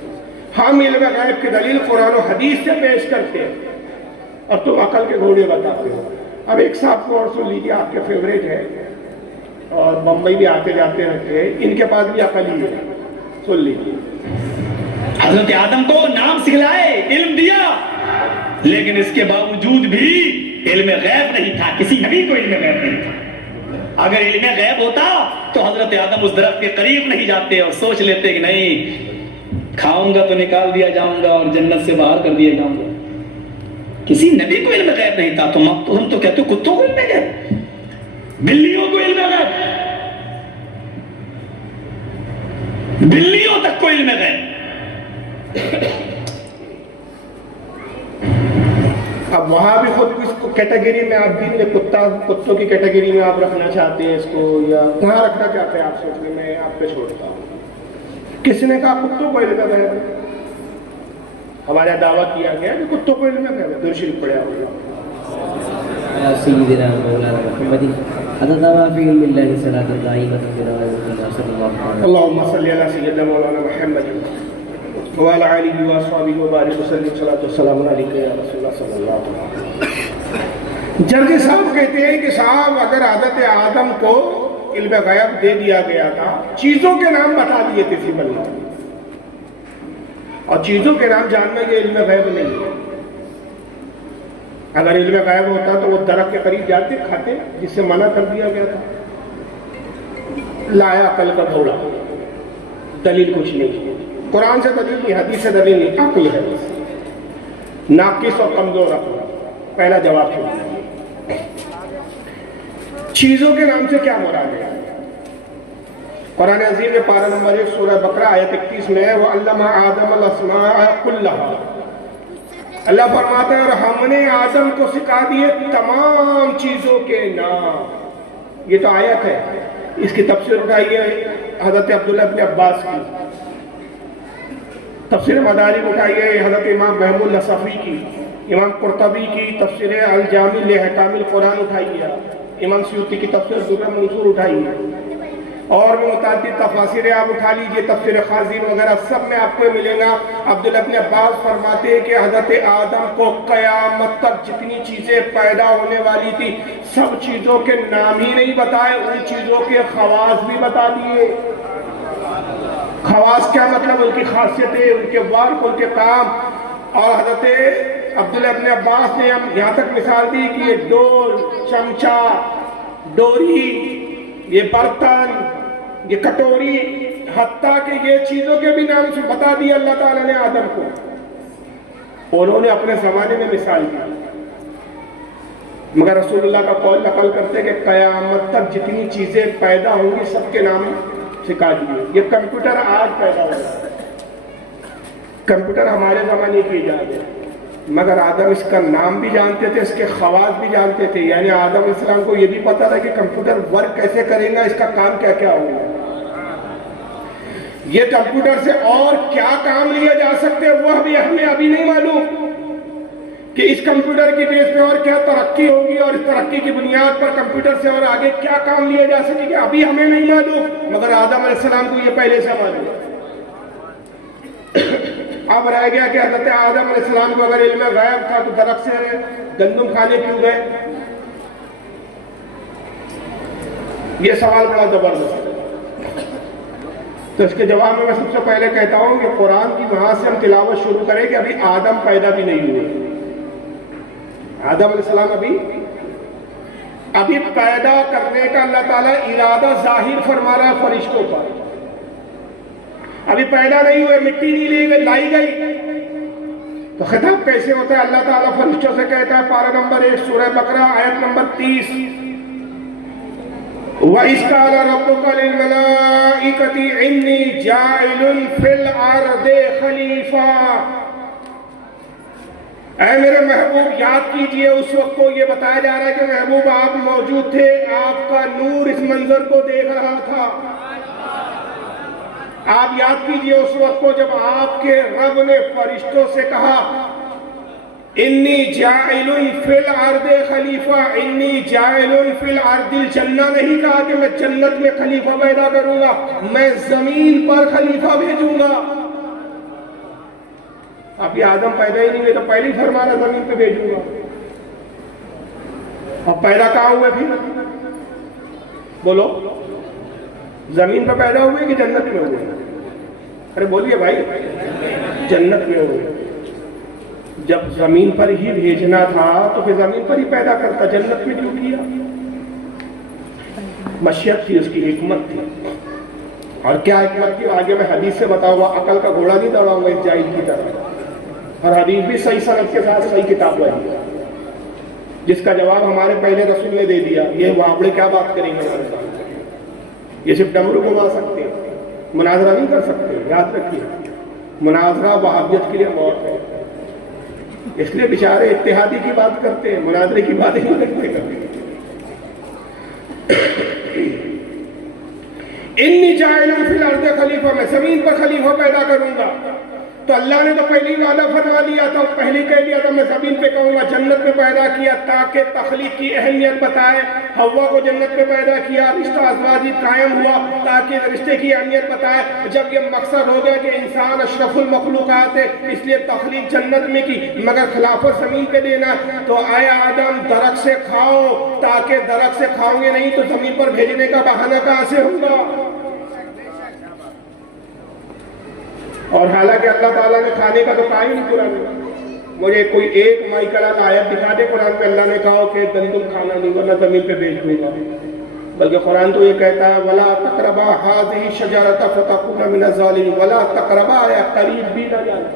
ہم علم غیب کی دلیل قرآن و حدیث سے پیش کرتے ہیں اور تم عقل کے گھوڑے بتاتے ہو۔ اب ایک صاحب کو اور سن لیجیے، آپ کے فیوریٹ ہے اور بمبئی بھی آتے جاتے رہتے ہیں، ان کے پاس بھی عقل ہی ہے، سن لیجیے۔ حضرت آدم کو نام سکھلائے، علم دیا، لیکن اس کے باوجود بھی علم غیب نہیں تھا، کسی نبی کو علم غیب نہیں تھا۔ اگر علم غیب ہوتا تو حضرت آدم اس درخت کے قریب نہیں جاتے اور سوچ لیتے کہ نہیں کھاؤں گا تو نکال دیا جاؤں گا اور جنت سے باہر کر دیا جاؤں گا۔ کسی نبی کو علم غیب نہیں تھا، تو ہم تو کہتے ہیں کتوں کو علم غیب، بلیوں کو علم غیب، بلیوں تک کو علم غیب۔ اب وہاں بھی خود اس کو کیٹیگری میں آپ بھی کتوں کی کیٹیگری میں آپ رکھنا چاہتے ہیں اس کو، یا کہاں رکھنا چاہتے ہیں آپ سوچنے میں آپ پہ چھوڑتا ہوں۔ کس نے کہا کتوں کو علم غیب ہے؟ ہمارا دعویٰ کیا گیا کہ کتوں کو علم غیب ہے، درود شریف پڑھا ہوگا۔ سیدنا مولانا محمد عدد ما في علم الله صلاة دائمة بدوام صلی اللہ علیہ وسلم. اللهم صل على سيدنا مولانا محمد وعلى آله وصحبه وبارك وسلم صلاة والسلام عليك يا رسول الله صلی اللہ علیہ وسلم. جرگی صاحب کہتے ہیں کہ صاحب اگر حضرت آدم کو علم غیب دے دیا گیا تھا، چیزوں کے نام بتا دیے تھے سمبل، اور چیزوں کے نام جاننا یہ علم غیب نہیں ہے. اگر علم غیب ہوتا تو وہ درخت کے قریب جاتے کھاتے، جس سے منع کر دیا گیا تھا. لایا عقل کا گھوڑا، دلیل کچھ نہیں، قرآن سے دلیل نہیں، حدیث سے دلیل نہیں، عقل ہے بس. ناقص اور کمزور عقل. پہلا جواب شروع. چیزوں کے نام سے کیا مراد ہے؟ قرآن عظیم میں پارہ نمبر 1 سورہ بقرہ آیت 31 میں ہے وَعَلَّمَ آدَمَ الْأَسْمَاءَ كُلَّهَا. اللہ فرماتا ہے اور ہم نے آدم کو سکھا دیے تمام چیزوں کے نام. یہ تو آیت ہے. اس کی تفسیر اٹھائی ہے حضرت عبداللہ بن عباس کی، تفسیر مدارک اٹھائی ہے حضرت امام محمود نصفی کی، امام قرطبی کی تفسیر الجامع لأحکام القرآن اٹھائی ہے، امام سیوطی کی تفسیر در منصور اٹھائی ہے، اور بھی متعدد تفاسیر آپ اٹھا لیجئے، تفسیر خازن وغیرہ سب میں آپ کو ملے گا. عبداللہ بن عباس فرماتے ہیں کہ حضرت آدم کو قیامت تک جتنی چیزیں پیدا ہونے والی تھی سب چیزوں کے نام ہی نہیں بتائے، ان چیزوں کے خواص بھی بتا دیے. خواص کیا مطلب؟ ان کی خاصیتیں، ان کے ورک، ان کے کام. اور حضرت عبداللہ ابن عباس نے یہاں تک مثال دی کہ یہ ڈول، چمچہ، ڈوری، یہ برتن، یہ کٹوری، حتیٰ کہ یہ چیزوں کے بھی نام سے بتا دیا اللہ تعالیٰ نے آدم کو. انہوں نے اپنے زمانے میں مثال دی، مگر رسول اللہ کا قول نقل کرتے کہ قیامت تک جتنی چیزیں پیدا ہوں گی سب کے نام سکھا دیے. یہ کمپیوٹر آج پیدا ہوا ہے، کمپیوٹر ہمارے زمانے کی ایجاد ہے، مگر آدم اس کا نام بھی جانتے تھے، اس کے خواص بھی جانتے تھے. یعنی آدم علیہ السلام کو یہ بھی پتا تھا کہ کمپیوٹر ورک کیسے کرے گا، اس کا کام کیا کیا ہوگا. یہ کمپیوٹر سے اور کیا کام لیے جا سکتے وہ ہمیں ابھی نہیں معلوم کہ اس کمپیوٹر کی بیس پہ اور کیا ترقی ہوگی، اور اس ترقی کی بنیاد پر کمپیوٹر سے اور آگے کیا کام لیے جا سکے کہ ابھی ہمیں نہیں معلوم، مگر آدم علیہ السلام کو یہ پہلے سے معلوم. اب رہ گیا کہ حضرت آدم علیہ السلام کو اگر علم غیب تھا تو درخت سے گندم کھانے کیوں گئے؟ یہ سوال بڑا زبردست ہے. تو اس کے جواب میں سب سے پہلے کہتا ہوں کہ قرآن کی وہاں سے ہم تلاوت شروع کریں کہ ابھی آدم پیدا بھی نہیں ہوئے. آدم علیہ السلام ابھی پیدا کرنے کا اللہ تعالیٰ ارادہ ظاہر فرما رہا ہے فرشتوں پر. ابھی پیدا نہیں ہوئے، مٹی نہیں لائی گئی، تو خطاب کیسے ہوتا ہے؟ اللہ تعالیٰ فرشتوں سے کہتا ہے پارہ نمبر 1 سورہ بقرہ آیت نمبر 30 وَإِذْ قَالَ رَبُّكَ لِلْمَلَائِكَةِ إِنِّي جَاعِلٌ فِي الْأَرْضِ خَلِيفَةً. اے میرے محبوب یاد کیجئے اس وقت کو یہ بتایا جا رہا ہے کہ محبوب آپ موجود تھے، آپ کا نور اس منظر کو دیکھ رہا تھا. آپ یاد کیجئے اس وقت کو جب آپ کے رب نے فرشتوں سے کہا انی جاعل فی الارض خلیفہ، انی جاعل فی الارض الجنہ نہیں کہا کہ میں جنت میں خلیفہ پیدا کروں گا، میں زمین پر خلیفہ بھیجوں گا. ابھی آدم پیدا ہی نہیں ہوئے تو پہلے ہی فرما رہا زمین پہ بھیجوں گا. اب پیدا کہاں ہوئے پھر؟ بولو، زمین پہ پیدا ہوئے کہ جنت میں ہوئے؟ ارے بولیے بھائی، جنت میں ہوئے. جب زمین پر ہی بھیجنا تھا تو پھر زمین پر ہی پیدا کرتا، جنت میں کیوں کیا؟ مشیت تھی، اس کی حکمت تھی. اور کیا حکمت تھی آگے میں حدیث سے بتاؤں گا. عقل کا گھوڑا نہیں دوڑاؤں گا اس جاہل کی طرح، اور حدیث بھی صحیح سند کے ساتھ صحیح کتاب لائی جس کا جواب ہمارے پہلے رسول نے دے دیا. یہ وابڑے کیا بات کریں گے ہمارے ساتھ؟ یہ صرف ڈمرو گھما سکتے ہیں، مناظرہ نہیں کر سکتے. یاد رکھیے، مناظرہ وہابیت کے لیے موت ہے. اس لیے بیچارے اتحادی کی بات کرتے ہیں، مناظرے کی بات نہیں کرتے کبھی. انی جاعل فی الارض خلیفہ، میں زمین پر خلیفہ پیدا کروں گا. تو اللہ نے تو پہلی وعدہ فرما لیا تھا، پہلے کہہ دیا تھا میں زمین پہ کہوں گا جنت میں پیدا کیا تاکہ تخلیق کی اہمیت بتائے، حوا کو جنت میں پیدا کیا، رشتہ ازواجی قائم ہوا تاکہ رشتے کی اہمیت بتائے۔ جب یہ مقصد ہو گیا کہ انسان اشرف المخلوقات ہے اس لیے تخلیق جنت میں کی، مگر خلافت زمین پہ دینا، تو آئے آدم درخت سے کھاؤ، تاکہ درخت سے کھاؤں گے نہیں تو زمین پر بھیجنے کا بہانہ کہاں سے ہوگا؟ اور حالانکہ اللہ تعالیٰ نے کھانے کا تو کہا ہی نہیں قرآن میں۔ مجھے کوئی ایک مائکلہ کا آیت دکھا دے قرآن پہ اللہ نے کہا کہ گندم کھانا نہیں ورنہ زمین پہ بیچ دوں گا، بلکہ قرآن تو یہ کہتا ہے وَلَا تَقْرَبَا هَذِهِ الشَّجَرَةَ فَتَكُونَ مِنَ الظَّالِمِينَ، وَلَا تَقْرَبَا یا قریب بھی نہ جانا۔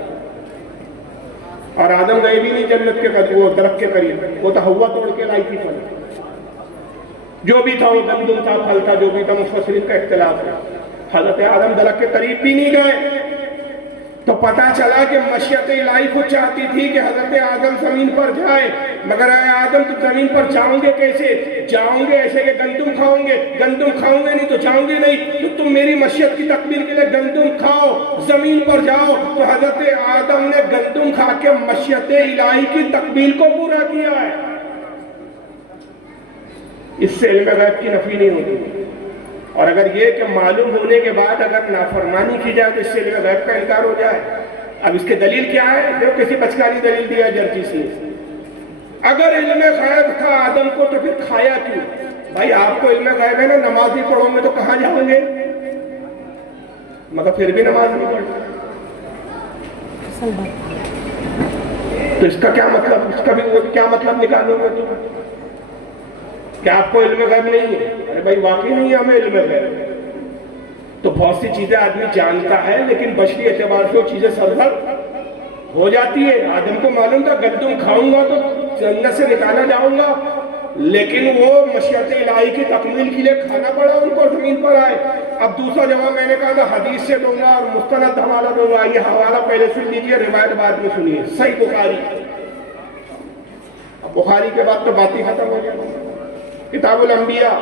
اور آدم گئے بھی نہیں جنت کے قریب، وہ درخت کے قریب، وہ تو ہوا توڑ کے لائی تھی پھل، جو بھی تھا وہ گندم تھا، پھل تھا، جو بھی تھا، مفسرین کا اختلاف ہے۔ حضرت آدم درخت کے قریب بھی نہیں گئے، تو پتا چلا کہ مشیت الہی خود چاہتی تھی کہ حضرت آدم زمین پر جائے، مگر اے آدم تو زمین پر جاؤں گے کیسے؟ جاؤں گے ایسے کہ گندم کھاؤں گے، گندم کھاؤں گے نہیں تو جاؤں گے نہیں، تو تم میری مشیت کی تکمیل کے لیے گندم کھاؤ، زمین پر جاؤ۔ تو حضرت آدم نے گندم کھا کے مشیت الہی کی تکمیل کو پورا کیا ہے۔ اس سے علم غیب کی نفی نہیں ہوتی، اور اگر یہ کہ معلوم ہونے کے بعد اگر نافرمانی کی جائے تو اس سے علم غیب کا انکار ہو جائے۔ اب اس کی دلیل کیا ہے؟ جو کسی بچکانی دلیل دیا جرجی سے، اگر علم غیب تھا آدم کو تو پھر کھایا کیوں؟ بھائی آپ کو علم غیب ہے نا، نماز ہی پڑھو گے تو کہاں جاؤں گے؟ مگر پھر بھی نماز نہیں پڑھتے، تو اس کا کیا مطلب؟ اس کا بھی کیا مطلب نکالو گے تم؟ کہ آپ کو علم غیب نہیں ہے؟ ارے بھائی واقعی نہیں ہے ہمیں علم غیب، تو بہت سی چیزیں آدمی جانتا ہے لیکن بشری اعتبار سے وہ چیزیں سرزر ہو جاتی ہے۔ آدم کو معلوم تھا گندم کھاؤں گا تو جنت سے نکالا جاؤں گا، لیکن وہ مشیت الہی کی تکمیل کے لیے کھانا پڑا ان کو، زمین پر آئے۔ اب دوسرا جواب میں نے کہا تھا حدیث سے دوں گا اور مستند حوالہ دوں گا، یہ حوالہ پہلے سن لیجیے، روایت بعد میں سنیے۔ صحیح بخاری، اب بخاری کے بعد تو بات ہی ختم ہو جائے۔ کتاب الانبیاء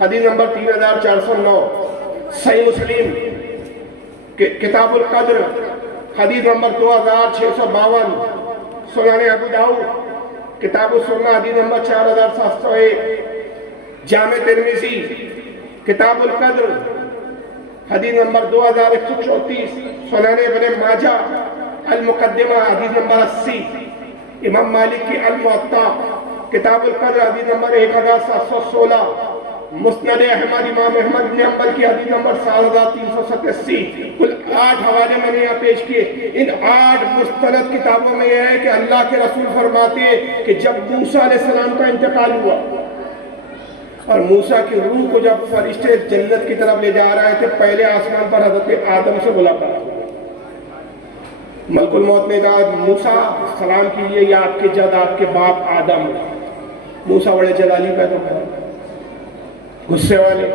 حدیث نمبر 3409، صحیح مسلم کتاب القدر حدیث نمبر 2652، سنن ابو داؤد کتاب السنہ حدیث نمبر 4701، جامع ترمذی کتاب القدر حدیث نمبر 2134، سنن ابن ماجہ المقدمہ حدیث نمبر 80، امام مالک کی الموطا کتاب القدر حدیث نمبر 1716، مسند احمد امام احمد بن حنبل کی حدیث نمبر 7387۔ کل 8 حوالے میں نے یہاں پیش کیے۔ ان 8 مستند کتابوں میں یہ ہے کہ اللہ کے رسول فرماتے ہیں کہ جب موسیٰ علیہ السلام کا انتقال ہوا اور موسیٰ کی روح کو جب فرشتے جنت کی طرف لے جا رہے تھے، پہلے آسمان پر حضرت آدم سے ملاقات ہوئی۔ ملک الموت نے کہا موسیٰ سلام کیجیے، یہ آپ کے جد آپ کے باپ آدم۔ موسیٰ بڑے جلالی پیدا ہوئے، غصے والے،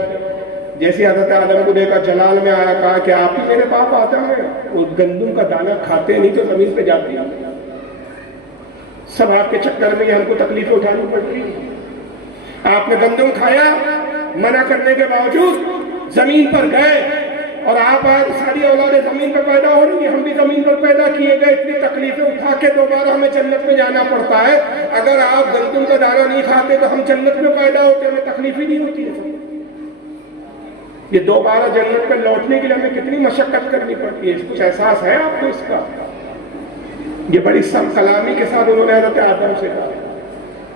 جیسے حضرت آدم کو دیکھا جلال میں آیا، کہا کہ آپ ہی میرے باپ آدم ہیں، وہ گندم کا دانہ کھاتے نہیں تو زمین پہ جاتی، سب آپ کے چکر میں ہم کو تکلیفیں اٹھانی پڑتی۔ آپ نے گندم کھایا، منع کرنے کے باوجود زمین پر گئے، اور آپ آج ساری اولادیں زمین پر پیدا ہو رہی ہیں، ہم بھی زمین پر پیدا کیے گئے، اتنی تکلیفیں اٹھا کے دوبارہ ہمیں جنت میں جانا پڑتا ہے۔ اگر آپ گندم کا دانہ نہیں کھاتے تو ہم جنت میں پیدا ہوتے، ہمیں تکلیف ہی نہیں ہوتی ہے۔ یہ دوبارہ جنت میں لوٹنے کے لیے ہمیں کتنی مشقت کرنی پڑتی ہے، کچھ احساس ہے آپ کو اس کا؟ یہ بڑی سخت کلامی کے ساتھ انہوں نے حضرت آدم سے کہا۔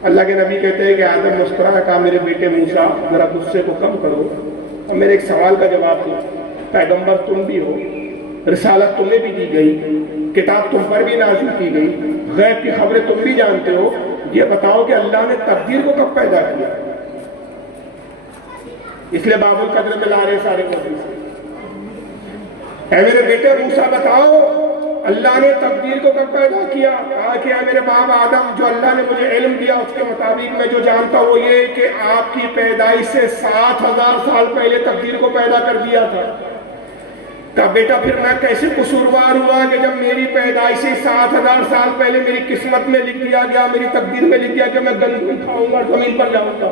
اللہ کے نبی کہتے ہیں کہ آدم مسکرایا، کہا میرے بیٹے موسیٰ ذرا غصے کو کم کرو اور میرے ایک سوال کا جواب دو۔ پیغمبر تم بھی ہو، رسالت تمہیں بھی دی گئی، کتاب تم پر بھی نازل کی گئی، غیب کی خبریں تم بھی جانتے ہو، یہ بتاؤ کہ اللہ نے تقدیر کو کب پیدا کیا؟ اس لیے باب القدر میں لا رہے سارے موضوع۔ اے میرے بیٹے موسیٰ بتاؤ اللہ نے تقدیر کو کب پیدا کیا؟ کہا کہ اے میرے باپ آدم، جو اللہ نے مجھے علم دیا اس کے مطابق میں جو جانتا ہوں وہ یہ کہ آپ کی پیدائش سے 7000 سال پہلے تقدیر کو پیدا کر دیا تھا۔ کہا بیٹا پھر میں کیسے قصوروار ہوا کہ جب میری پیدائش سے 7000 سال پہلے میری قسمت میں لکھ دیا گیا، میری تقدیر میں لکھ دیا کہ میں گندم کھاؤں گا، زمین پر جاؤں گا۔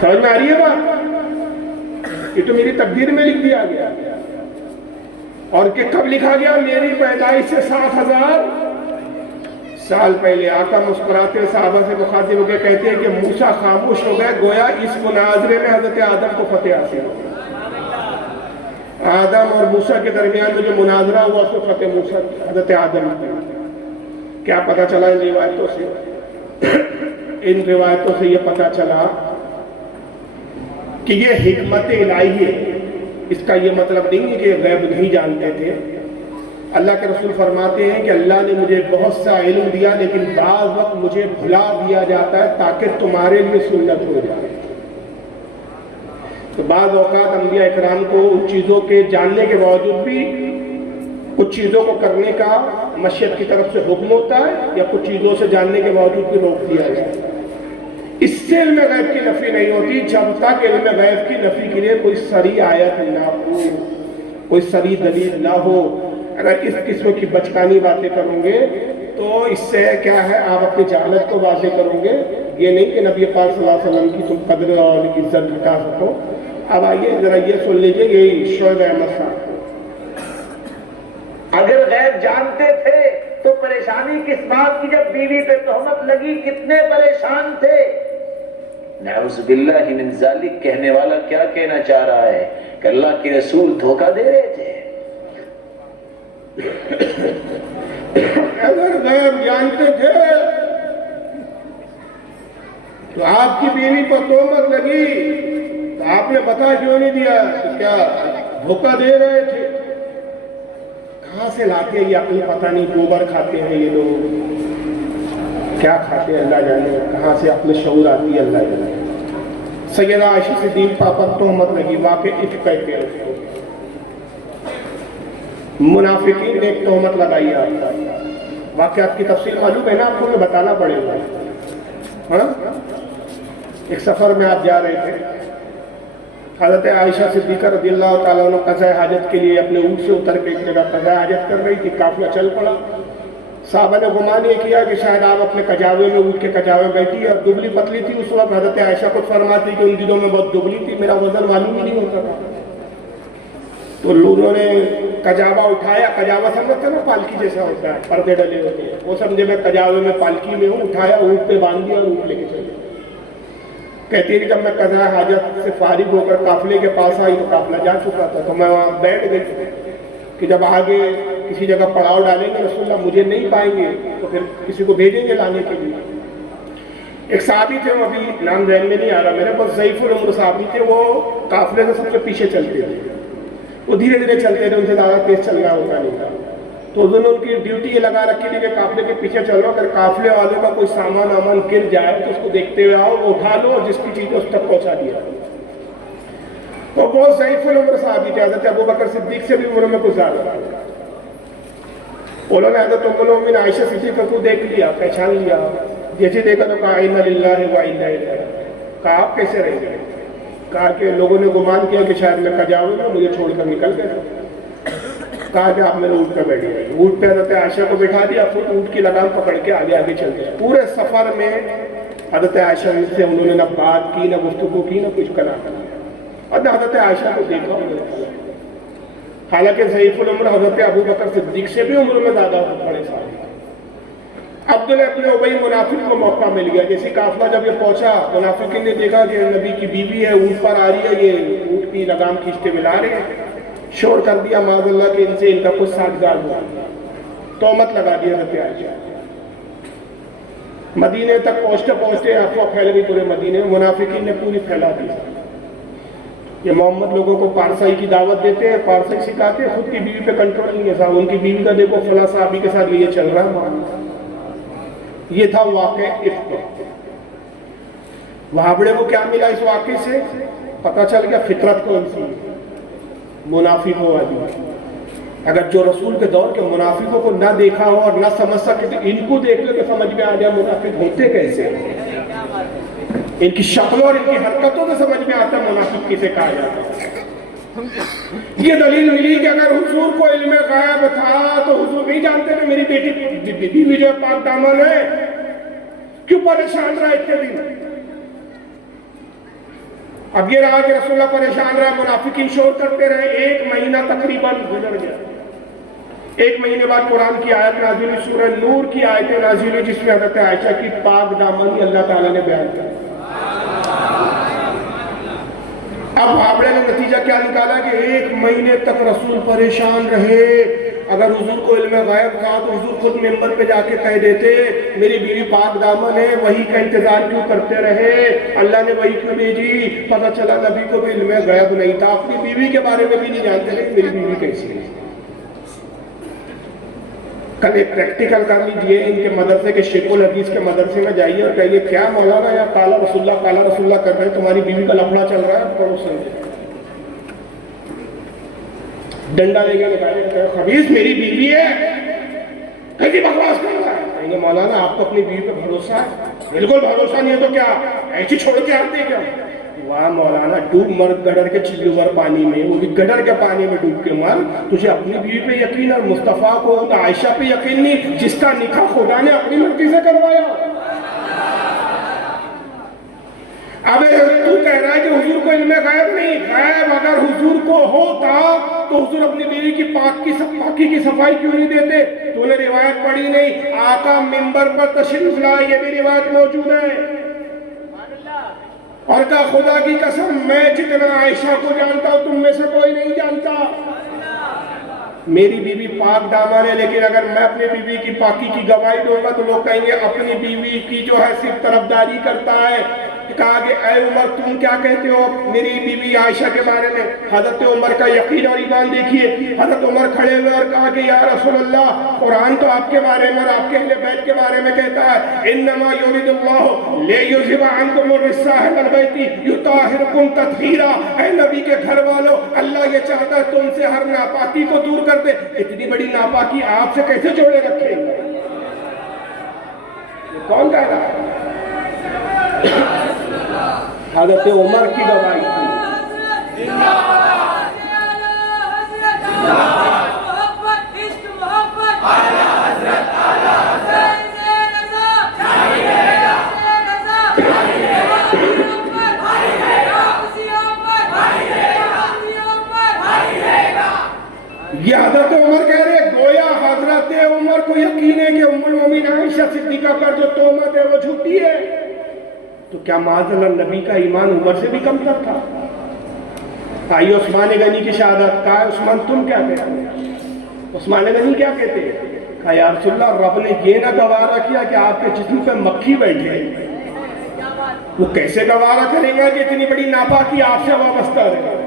سمجھ میں آ رہی ہے بات؟ یہ تو میری تقدیر میں لکھ دیا گیا۔ اور کہ کب لکھا گیا؟ میری پیدائش سے 7,000 سال پہلے۔ آقا مسکراتے صحابہ سے مخاطب ہو کے کہتے ہیں کہ موسیٰ خاموش ہو گئے، گویا اس مناظرے میں حضرت آدم کو فتح حاصل ہو گئی۔ آدم اور موسیٰ کے درمیان میں جو مناظرہ ہوا اس کو فتح موسیٰ حضرت آدم نے۔ کیا پتہ چلا ان روایتوں سے؟ ان روایتوں سے یہ پتہ چلا کہ یہ حکمت الہی ہے۔ اس کا یہ مطلب نہیں ہے کہ غیب نہیں جانتے تھے۔ اللہ کے رسول فرماتے ہیں کہ اللہ نے مجھے بہت سا علم دیا، لیکن بعض وقت مجھے بھلا دیا جاتا ہے تاکہ تمہارے لیے سنت ہو جائے۔ تو بعض اوقات انبیاء اکرام کو ان چیزوں کے جاننے کے باوجود بھی کچھ چیزوں کو کرنے کا مشیت کی طرف سے حکم ہوتا ہے، یا کچھ چیزوں سے جاننے کے باوجود بھی روک دیا جائے۔ اس سے علم غیب کی نفی نہیں ہوتی جب تک علم غیب کی نفی کے لیے کوئی صریح آیت نہ ہو، کوئی صریح دلیل نہ ہو۔ اگر اس قسم کی بچکانی باتیں کروں گے تو اس سے کیا ہے، آپ اپنی جہالت کو واضح کرو گے، یہ نہیں کہ نبی پاک صلی اللہ علیہ وسلم کی تم قدر اور عزت گھٹا سکو۔ اب آئیے ذرا یہ سن لیجیے یہی شعیب احمد صاحب۔ اگر غیب جانتے تھے تو پریشانی کس بات کی؟ جب بیوی پہ تہمت لگی کتنے پریشان تھے۔ نعوذ باللہ من ذالک کہنے والا کیا کہنا چاہ رہا ہے کہ اللہ کے رسول دھوکہ دے رہے تھے؟ اگر غیب جانتے تھے تو آپ کی بیوی پر تہمت لگی تو آپ نے بتا کیوں نہیں دیا؟ تو کیا دھوکہ دے رہے تھے؟ کہاں سے لاتے ہیں یہ عقل؟ پتہ نہیں، گوبر کھاتے ہیں یہ لوگ، کیا کھاتے ہیں اللہ جانے، کہاں سے عقل شعور آتی ہے اللہ جانے۔ سیدہ عائشہ صدیقہ پر تہمت لگی، واقع افک کہتے ہیں اس کو۔ منافقین نے ایک تہمت لگائی آپ کا، واقعات کی تفصیل معلوم ہے نا آپ کو، میں بتانا پڑے گا۔ ہاں، ایک سفر میں آپ جا رہے تھے، حضرت عائشہ صدیقہ رضی اللہ تعالیٰ عنہ قضاء حاجت کے لیے اپنے اونٹ سے اتر کے ایک جگہ قضاء حاجت کر رہی تھی، قافلہ چل پڑا۔ صحابہ نے گمان یہ کیا کہ شاید آپ اپنے کجاوے میں، اونٹ کے کجاوے میں بیٹھی، اور دبلی پتلی تھی اس وقت۔ حضرت عائشہ خود فرماتی کہ ان دنوں میں بہت دبلی تھی، میرا وزن معلوم ہی نہیں ہوتا تھا۔ تو لوگوں نے کجاوا اٹھایا، کجاوا سمجھتے نا پالکی جیسا ہوتا ہے، پردے ڈلے ہوتے ہیں، وہ سمجھے میں کجاوے میں پالکی میں ہوں، اٹھایا، اونٹ پہ باندھ دیا اور اونٹ لے کے چلے۔ کہتی ہے کہ جب میں قضاء حاجت سے فارغ ہو کر قافلے کے پاس آئی تو قافلہ جا چکا تھا، تو میں وہاں بیٹھ گئی کہ جب آگے کسی جگہ پڑاؤ ڈالیں گے رسول اللہ مجھے نہیں پائیں گے تو پھر کسی کو بھیجیں گے لانے کے لیے۔ ایک صحابی تھے، وہ ابھی نام ذہن میں نہیں آ رہا میرے، بس ضعیف العمر صحابی تھے، وہ قافلے سے سب سے پیچھے چلتے تھے، وہ دھیرے دھیرے چلتے تھے، ان سے زیادہ تیز چلنا ہوتا نہیں تھا۔ تو انہوں نے ان کی ڈیوٹی یہ لگا رکھی تھی کہ قافلے کے پیچھے چل رہا، اگر قافلے والے کا کوئی سامان وامان گر جائے تو اس کو دیکھتے ہوئے آؤ، وہ اٹھا لو اور جس کی چیز اس تک پہنچا دیا۔ وہ بہت ضعیف العمر صحابی تھے، حضرت ابوبکر صدیق سے بھی عمر میں کچھ زیادہ تھا۔ انہوں نے حضرت ام المؤمنین عائشہ صدیقہ کو دیکھ لیا، پہچان لیا، جیسے دیکھا تو کہا انا للہ و انا الیہ راجعون۔ کہا آپ کیسے رہیں گے؟ کہا کہ لوگوں نے گمان کیا کہ شاید میں کجاوے میں، مجھے چھوڑ کر نکل گئے۔ کہا کہ آپ میرے اونٹ پہ بیٹھ گئے، اونٹ پہ حضرت عائشہ کو بٹھا دیا، پھر اونٹ کی لگام پکڑ کے آگے آگے چل گئے۔ پورے سفر میں حضرت عائشہ سے انہوں نے نہ بات کی، نہ گفتگو کی، نہ کچھ کلا کیا، اور نہ حضرت عائشہ کو دیکھا۔ حالانکہ ضعیف العمر حضرت ابوبکر صدیق سے بھی عمر میں زیادہ بڑے صحابی۔ عبداللہ ابن ابی منافق کو موقع مل گیا، جیسے قافلہ جب یہ پہنچا، منافقین نے دیکھا کہ نبی کی بیوی ہے، اونٹ پر آ رہی ہے، یہ اونٹ کی لگام کھینچتے ملا رہے ہیں، شور کر دیا معاذ اللہ کہ ان سے ان کا کچھ سازگار ہوا، تہمت لگا دی حضرت عائشہ۔ مدینے تک پہنچتے پہنچتے افواہ پھیل گئی پورے مدینے میں، منافقین نے پوری پھیلا دی۔ یہ محمد لوگوں کو پارسائی کی دعوت دیتے ہیں، پارسائی سکھاتے ہیں، خود کی بیوی پہ کنٹرول نہیں ہے صاحب، ان کی بیوی کا دیکھو فلاں صحابی کے ساتھ یہ چل رہا ہے۔ یہ تھا واقع افک۔ وہابڑے کو کیا ملا اس واقعے سے؟ پتہ چل گیا فطرت کون سی، منافقوں والی۔ اگر جو رسول کے دور کے منافقوں کو نہ دیکھا ہو اور نہ سمجھ سکے تو ان کو دیکھ لو کہ سمجھ میں آ جائے منافق ہوتے کیسے، ان کی شکلوں اور ان کی حرکتوں سے سمجھ میں آتا منافق کسے کہا جاتا ہے۔ یہ دلیل ملی کہ اگر حضور کو علم غیب تھا تو حضور نہیں جانتے کہ میری بیوی جو پاک دامن ہے، کیوں پریشان رہا اتنے دن؟ اب یہ رہا کہ رسول اللہ پریشان رہا، منافقین شور کرتے رہے، 1 مہینہ تقریباً گزر گیا۔ ایک مہینے بعد قرآن کی آیت نازل ہوئی، سورہ نور کی آیتیں نازل ہوئی، جس میں حضرت عائشہ کی پاک دامنی اللہ تعالیٰ نے بیان کیا۔ اب بھابڑے نے نتیجہ کیا نکالا کہ ایک مہینے تک رسول پریشان رہے۔ اگر حضور کو علم غیب تھا تو حضور خود ممبر پہ جا کے کہہ دیتے میری بیوی پاک دامن ہے، وحی کا انتظار کیوں کرتے رہے؟ اللہ نے وحی کیوں بھیجی؟ پتہ چلا نبی کو بھی علم غیب نہیں تھا، اپنی بیوی کے بارے میں بھی نہیں جانتے تھے میری بیوی کیسی ہے۔ کل ایک پریکٹیکل کر لیجئے، ان کے مدرسے کے شیخ الحدیث کے مدرسے میں جائیے اور کہیے کیا مولانا یا قال رسول اللہ کر رہے ہیں، تمہاری بیوی کا لفڑا چل رہا ہے، پڑھو سن ڈنڈا لے کے نکالے کہ خبیث میری بیوی ہے، کیسی بکواس کر رہا ہے؟ کہیں گے مولانا آپ کو اپنی بیوی پہ بھروسہ ہے؟ بالکل بھروسہ نہیں ہے تو کیا ایسی چھوڑ کے آتے کیا؟ واہ مولانا ڈوب مر گڈر کے چلور پانی میں، وہ بھی گڈر کے پانی میں ڈوب کے مر، تجھے اپنی بیوی پہ یقین اور مصطفیٰ کو عائشہ پہ یقین نہیں جس کا نکاح خدا نے اپنی مرضی سے کروایا۔ اب تو کہہ رہا ہے کہ حضور کو علم غیب نہیں، غیب اگر حضور کو ہوتا تو حضور اپنی بیوی کی پاکی کی صفائی کیوں نہیں دیتے؟ تو نے روایت پڑھی نہیں، آقا منبر پر تشریف لائے، یہ بھی روایت موجود ہے، اور کہا خدا کی قسم میں جتنا عائشہ کو جانتا ہوں تم میں سے کوئی نہیں جانتا۔ میری بیوی پاک دامن ہے، لیکن اگر میں اپنی بیوی کی پاکی کی گواہی دوں گا تو لوگ کہیں گے اپنی بیوی کی جو ہے صرف طرفداری کرتا ہے۔ کہا کہ اے عمر تم کیا کہتے ہو میری بیوی عائشہ کے بارے میں؟ حضرت عمر کا یقین اور ایمان دیکھیے، حضرت عمر کھڑے ہوئے اور کہا کہ یا رسول اللہ قرآن تو آپ کے بارے میں اور آپ کے اہل بیت کے بارے میں کہتا ہے انما یرید اللہ لیذھب عنکم الرجس اہل البیت یطہرکم تطہیرا، اے نبی کے گھر والوں اللہ یہ چاہتا ہے تم سے ہر ناپاکی کو دور کر دے۔ اتنی بڑی ناپاکی آپ سے کیسے جوڑے رکھے؟ کون کہہ رہا ہے؟ حضرت عمر کی گواہی تھی۔ یہ حضرت عمر کہہ رہے گویا حضرت عمر کو یقین ہے کہ ام المومنین عائشہ صدیقہ پر جو تہمت ہے وہ جھوٹی ہے، تو کیا معاذ اللہ نبی کا ایمان عمر سے بھی کم تر تھا؟ آئیے عثمان غنی کی شہادت، کہا عثمان تم کیا کہتے؟ عثمان غنی کیا کہتے؟ کہا یا رسول اللہ رب نے یہ نہ گوارا کیا کہ آپ کے جسم پہ مکھی بیٹھے، وہ کیسے گوارا کریں گا کہ اتنی بڑی ناپاکی آپ سے وابستہ ہے؟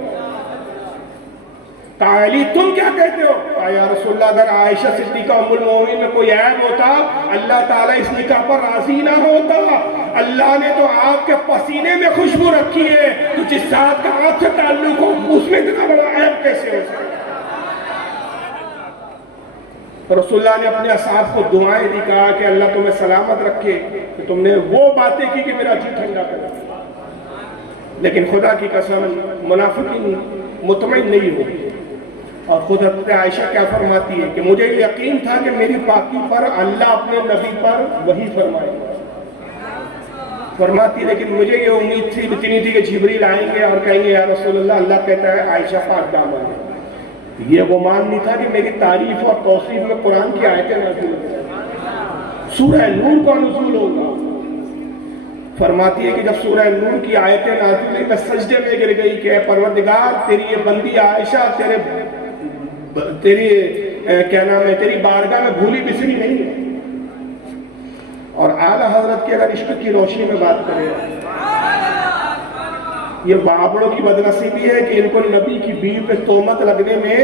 کہا علی تم کیا کہتے ہو؟ کہا یا رسول اللہ اگر عائشہ صدیقہ ام المومنین میں کوئی عیب ہوتا اللہ تعالیٰ اس نکاح پر راضی نہ ہوتا۔ اللہ نے تو آپ کے پسینے میں خوشبو رکھی ہے، تو جس ذات کا آپ سے تعلق ہو اس میں اتنا بڑا عیب کیسے ہو سکتا؟ رسول اللہ نے اپنے اصحاب کو دعائیں دی، کہا کہ اللہ تمہیں سلامت رکھے کہ تم نے وہ باتیں کی کہ میرا جی ٹھنڈا کر دیا۔ لیکن خدا کی قسم منافقین مطمئن نہیں ہوئی، اور خود حضرت عائشہ کیا فرماتی ہے کہ مجھے یقین تھا کہ میری پاکی پر اللہ اپنے نبی پر وحی فرمائے گا، فرماتی ہے لیکن مجھے یہ امید تھی اتنی تھی کہ جبریل آئیں گے اور کہیں گے یا رسول اللہ اللہ کہتا ہے عائشہ پاک دامن ہے۔ یہ گمان نہیں تھا کہ میری تعریف اور توصیف میں قرآن کی آیتیں نازل ہوں، سورہ نور کا نزول ہوگا۔ فرماتی ہے کہ جب سورہ نور کی آیتیں نازل ہوئی میں سجدے میں گر گئی کہ اے پروردگار تیری یہ بندی عائشہ تیری کیا نام ہے تیری بارگاہ میں بھولی بسری نہیں ہے۔ اور اعلیٰ حضرت کی اگر عشق کی روشنی میں بات کریں، یہ بابڑوں کی بدنصیبی ہے کہ ان کو نبی کی بیوی پہ تہمت لگنے میں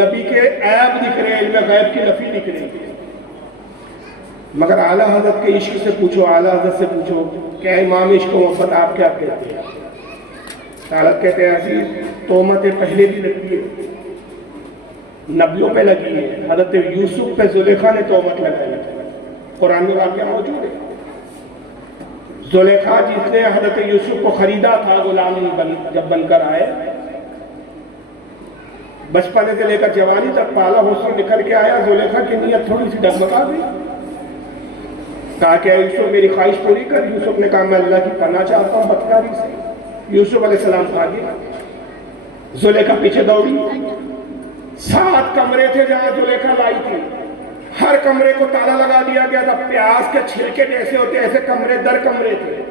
نبی کے عیب دکھ رہے ہیں، علم غیب کی نفی دکھ رہی ہے، مگر اعلیٰ حضرت کے عشق سے پوچھو، اعلیٰ حضرت سے پوچھو کہ امام عشق و محبت آپ کیا کہتے ہیں؟ حضرت کہتے ہیں عزیز تہمتیں پہلے بھی لگتی ہے، نبیوں پہ لگی ہے، حضرت یوسف پہ زلیخا نے تہمت لگائی، قرآن میں واقعہ موجود ہے۔ زلیخا جس نے حضرت یوسف کو خریدا تھا غلام جب بن کر آئے، بچپنے سے لے کر جوانی تک پالا حسن نکل کے آیا، زلیخا کی نیت تھوڑی سی ڈگمگا گئی، کہا کہ یوسف میری خواہش پوری کر۔ یوسف نے کہا میں اللہ کی پناہ چاہتا ہوں بدکاری سے۔ یوسف علیہ السلام آگے، زلیخا پیچھے دوڑی، 7 کمرے تھے جہاں زلیخا لائی تھی، ہر کمرے کو تالا لگا دیا گیا تھا، پیاز کے چھلکے جیسے ہوتے ایسے کمرے در کمرے تھے،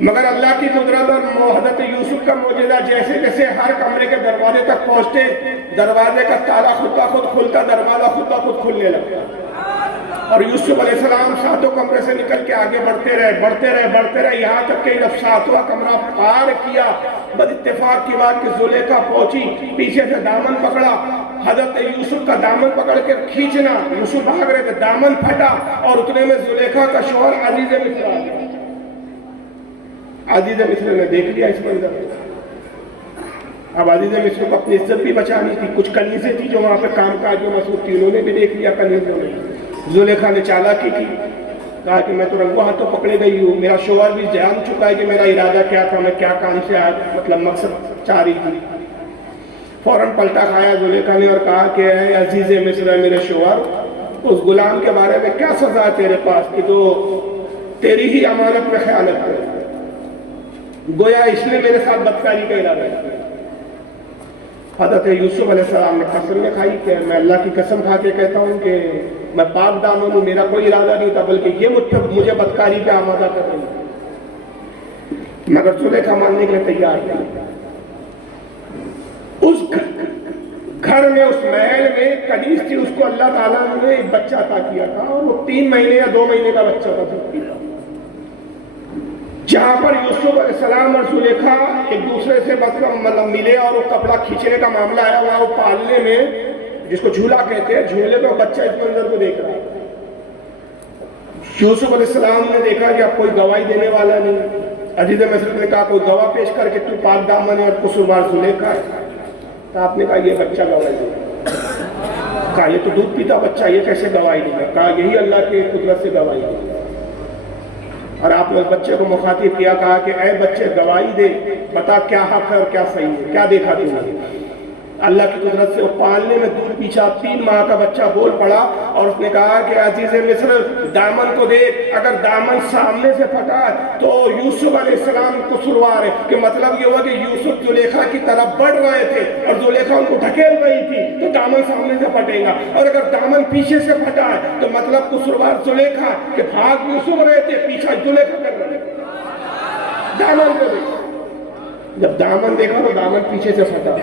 مگر اللہ کی قدرت اور حضرت یوسف کا معجزہ جیسے جیسے ہر کمرے کے دروازے تک پہنچتے، دروازے کا تالا خود بخود کھلتا، دروازہ خود بخود کھلنے لگتا، اور یوسف علیہ السلام 7 کمرے سے نکل کے آگے بڑھتے رہے یہاں تک کہ جب 7واں کمرہ پار کیا، بد اتفاق کی بات کہ زلیخا پہنچی، پیچھے سے دامن پکڑا، حضرت یوسف کا دامن پکڑ کے کھینچنا، یوسف بھاگ رہے تھے، دامن پھٹا اور اتنے میں زلیخا کا شوہر عزیز مصر آ گیا۔ عزیز مصر نے دیکھ لیا اس منظر کو، اب عزیز مصر کو اپنی عزت بھی بچانی تھی، کچھ کنیزیں تھی جو وہاں پہ کام کاج میں مصروف تھی، انہوں نے بھی دیکھ لیا کنیزوں نے۔ زلیخا نے چالاکی کی، کہا کہ میں تو رنگوں ہاتھوں پکڑے گئی ہوں، میرا شوہر بھی جان چکا ہے کہ میرا ارادہ کیا تھا، میں کیا کام سے مطلب مقصد چاہ رہی تھی۔ فوراً پلٹا کھایا زلیخا نے اور کہا کہ اے عزیز مصر، میرے شوہر، اس غلام کے بارے میں کیا سزا ہے تیرے پاس کہ تو تیری ہی امانت میں خیانت کرے، گویا اس نے میرے ساتھ بدکاری کا ارادہ کیا۔ حضرت یوسف علیہ السلام نے قسم میں کھائی کہ میں اللہ کی قسم کھا کے کہتا ہوں کہ میں پاک دامن ہوں، میرا کوئی ارادہ نہیں تھا، بلکہ یہ مجھے بدکاری پہ آمادہ کر رہی ہے۔ مگر زلیخا ماننے کے لیے تیار نہیں۔ اس گھر میں، اس محل میں کنیز تھی، اس کو اللہ تعالیٰ نے ایک بچہ عطا کیا تھا، اور وہ 3 مہینے یا 2 مہینے کا بچہ تھا۔ جہاں پر یوسف علیہ السلام اور زلیخا ایک دوسرے سے مطلب ملے اور وہ کپڑا کھینچنے کا معاملہ آیا، وہاں وہ پالنے میں، جس کو جھولا کہتے ہیں، جھولے میں بچہ اس منظر کو دیکھ رہا ہے۔ یوسف علیہ السلام نے دیکھا کہ اب کوئی گواہی دینے والا نہیں، عزیز مصر نے کہا کوئی گواہ پیش کر کے تو پاک دامن ہے اور قصوروار زلیخا ہے، تو آپ نے کہا یہ بچہ گواہی دے گا۔ کہا یہ تو دودھ پیتا بچہ، یہ کیسے گواہی دے گا؟ کہا یہی اللہ کی قدرت سے گواہی دے گا۔ اور آپ نے اس بچے کو مخاطب کیا، کہا کہ اے بچے گواہی دے، بتا کیا حق ہے اور کیا صحیح ہے، کیا دیکھا تم نے؟ اللہ کی قدرت سے وہ پالنے میں دودھ پیچھا 3 ماہ کا بچہ بول پڑا، اور اس نے کہا کہ عزیز مصر دامن کو دیکھ، اگر دامن سامنے سے پھٹا تو یوسف علیہ السلام کو قصوروار ہے، کہ مطلب یہ ہوا کہ یوسف زلیخا کی طرف بڑھ رہے تھے اور زلیخا ان کو ڈھکیل رہی تھی، تو دامن سامنے سے پھٹے گا، اور اگر دامن پیچھے سے پھٹا ہے تو مطلب قصوروار زلیخا، کہ بھاگ یوسف رہے تھے، پیچھا زلیخا کر رہے تھے۔ دامن کو دیکھا، جب دامن دیکھا تو دامن پیچھے سے پھٹا،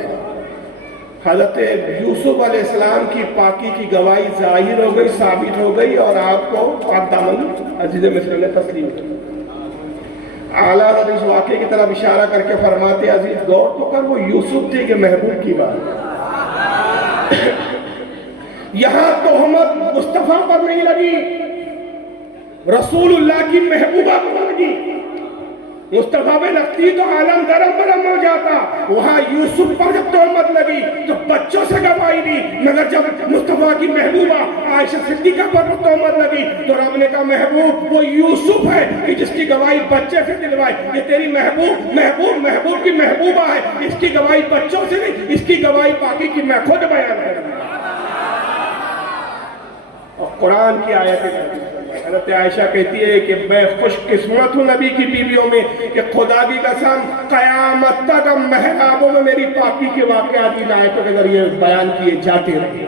حضرت یوسف علیہ السلام کی پاکی کی گواہی ظاہر ہو گئی، ثابت ہو گئی، اور آپ کو پاک دامن عزیز مصر نے تسلیم کیا۔ اعلیٰ حضرت اس واقعے کی طرف اشارہ کر کے فرماتے عزیز غور تو کر، وہ یوسف تھے کہ محبوب کی بات۔ یہاں تہمت مصطفیٰ پر نہیں لگی، رسول اللہ کی محبوبہ پر لگی۔ مصطفیٰ میں لگتی تو عالم درم برم ہو جاتا، وہاں یوسف پر جب تہمت لگی تو بچوں سے گواہی دی، مگر جب مصطفیٰ کی محبوبہ عائشہ صدیقہ پر تہمت لگی تو رب نے کہا محبوب وہ یوسف ہے کہ جس کی گواہی بچے سے دلوائی، یہ تیری محبوب کی محبوبہ ہے، اس کی گواہی بچوں سے نہیں، اس کی گواہی پاکی کی میں خود بیان ہے۔ اور قرآن کی آیت ہے، حضرت عائشہ کہتی ہے کہ میں خوش قسمت ہوں نبی کی بیویوں میں کہ خدا کی قسم قیامت تک محرابوں میں میری پاکی کے واقعات ان آیتوں کے ذریعے بیان کیے جاتے رہے۔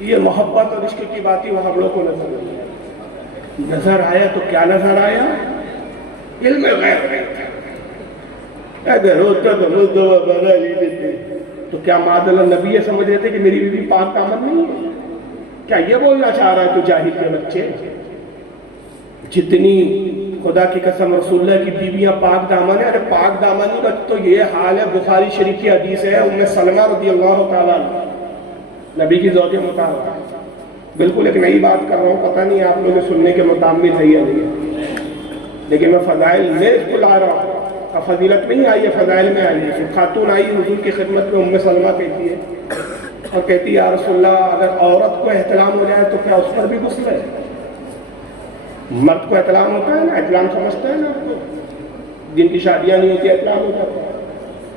یہ محبت اور عشق کی باتیں وہ ہم لوگ کو نظر آیا تو کیا نظر آیا؟ علم غیب اگر ہوتا تو مصطفیٰ بنا ہی دیتے، تو کیا معدل نبی یہ سمجھ رہے تھے کہ میری بیوی پاک دامن نہیں ہے؟ کیا یہ بولنا چاہ رہا ہے تو جاہل کے بچے؟ جتنی خدا کی قسم رسول اللہ کی بیویاں پاک دامن ہیں، ارے پاک دامن کا تو یہ حال ہے، بخاری شریف کی حدیث ہے، ام سلمہ رضی اللہ تعالیٰ نبی کی زوج مطہرہ، بالکل ایک نئی بات کر رہا ہوں، پتہ نہیں آپ لوگوں نے سننے کے متعمل ہے یا نہیں، لیکن میں فضائل میں اس کو لا رہا ہوں، فضیلت نہیں آئی ہے، فضائل میں آئی ہے۔ خاتون آئی حضور کی خدمت میں، ام سلمہ کہتی ہے اور کہتی ہے یا رسول اللہ اگر عورت کو احتلام ہو جائے تو کیا اس پر بھی غسل ہے؟ مرد کو احتلام ہوتا ہے نا، احتلام سمجھتا ہے نا، جن کی شادیاں نہیں ہوتی احتلام ہو جاتا ہے،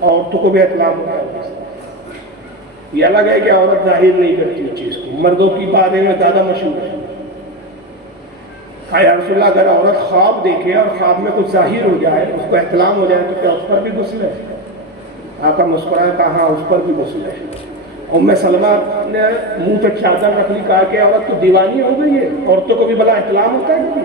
عورتوں کو بھی احتلام ہوتا ہے۔ یہ الگ ہے کہ عورت ظاہر نہیں کرتی اس چیز کو، مردوں کی بارے میں زیادہ مشہور ہے۔ یا رسول اللہ اگر عورت خواب دیکھے اور خواب میں کچھ ظاہر ہو جائے، اس کو احتلام ہو جائے تو کیا اس پر بھی غسل ہے؟ آقا مسکرائے, کہا ہاں اس پر بھی غسل ہے. ام سلمہ نے منہ پہ چادر رکھ لی, کہا کہ عورت تو دیوانی ہو گئی ہے, عورتوں کو بھی بلا احترام ہوتا ہے کبھی.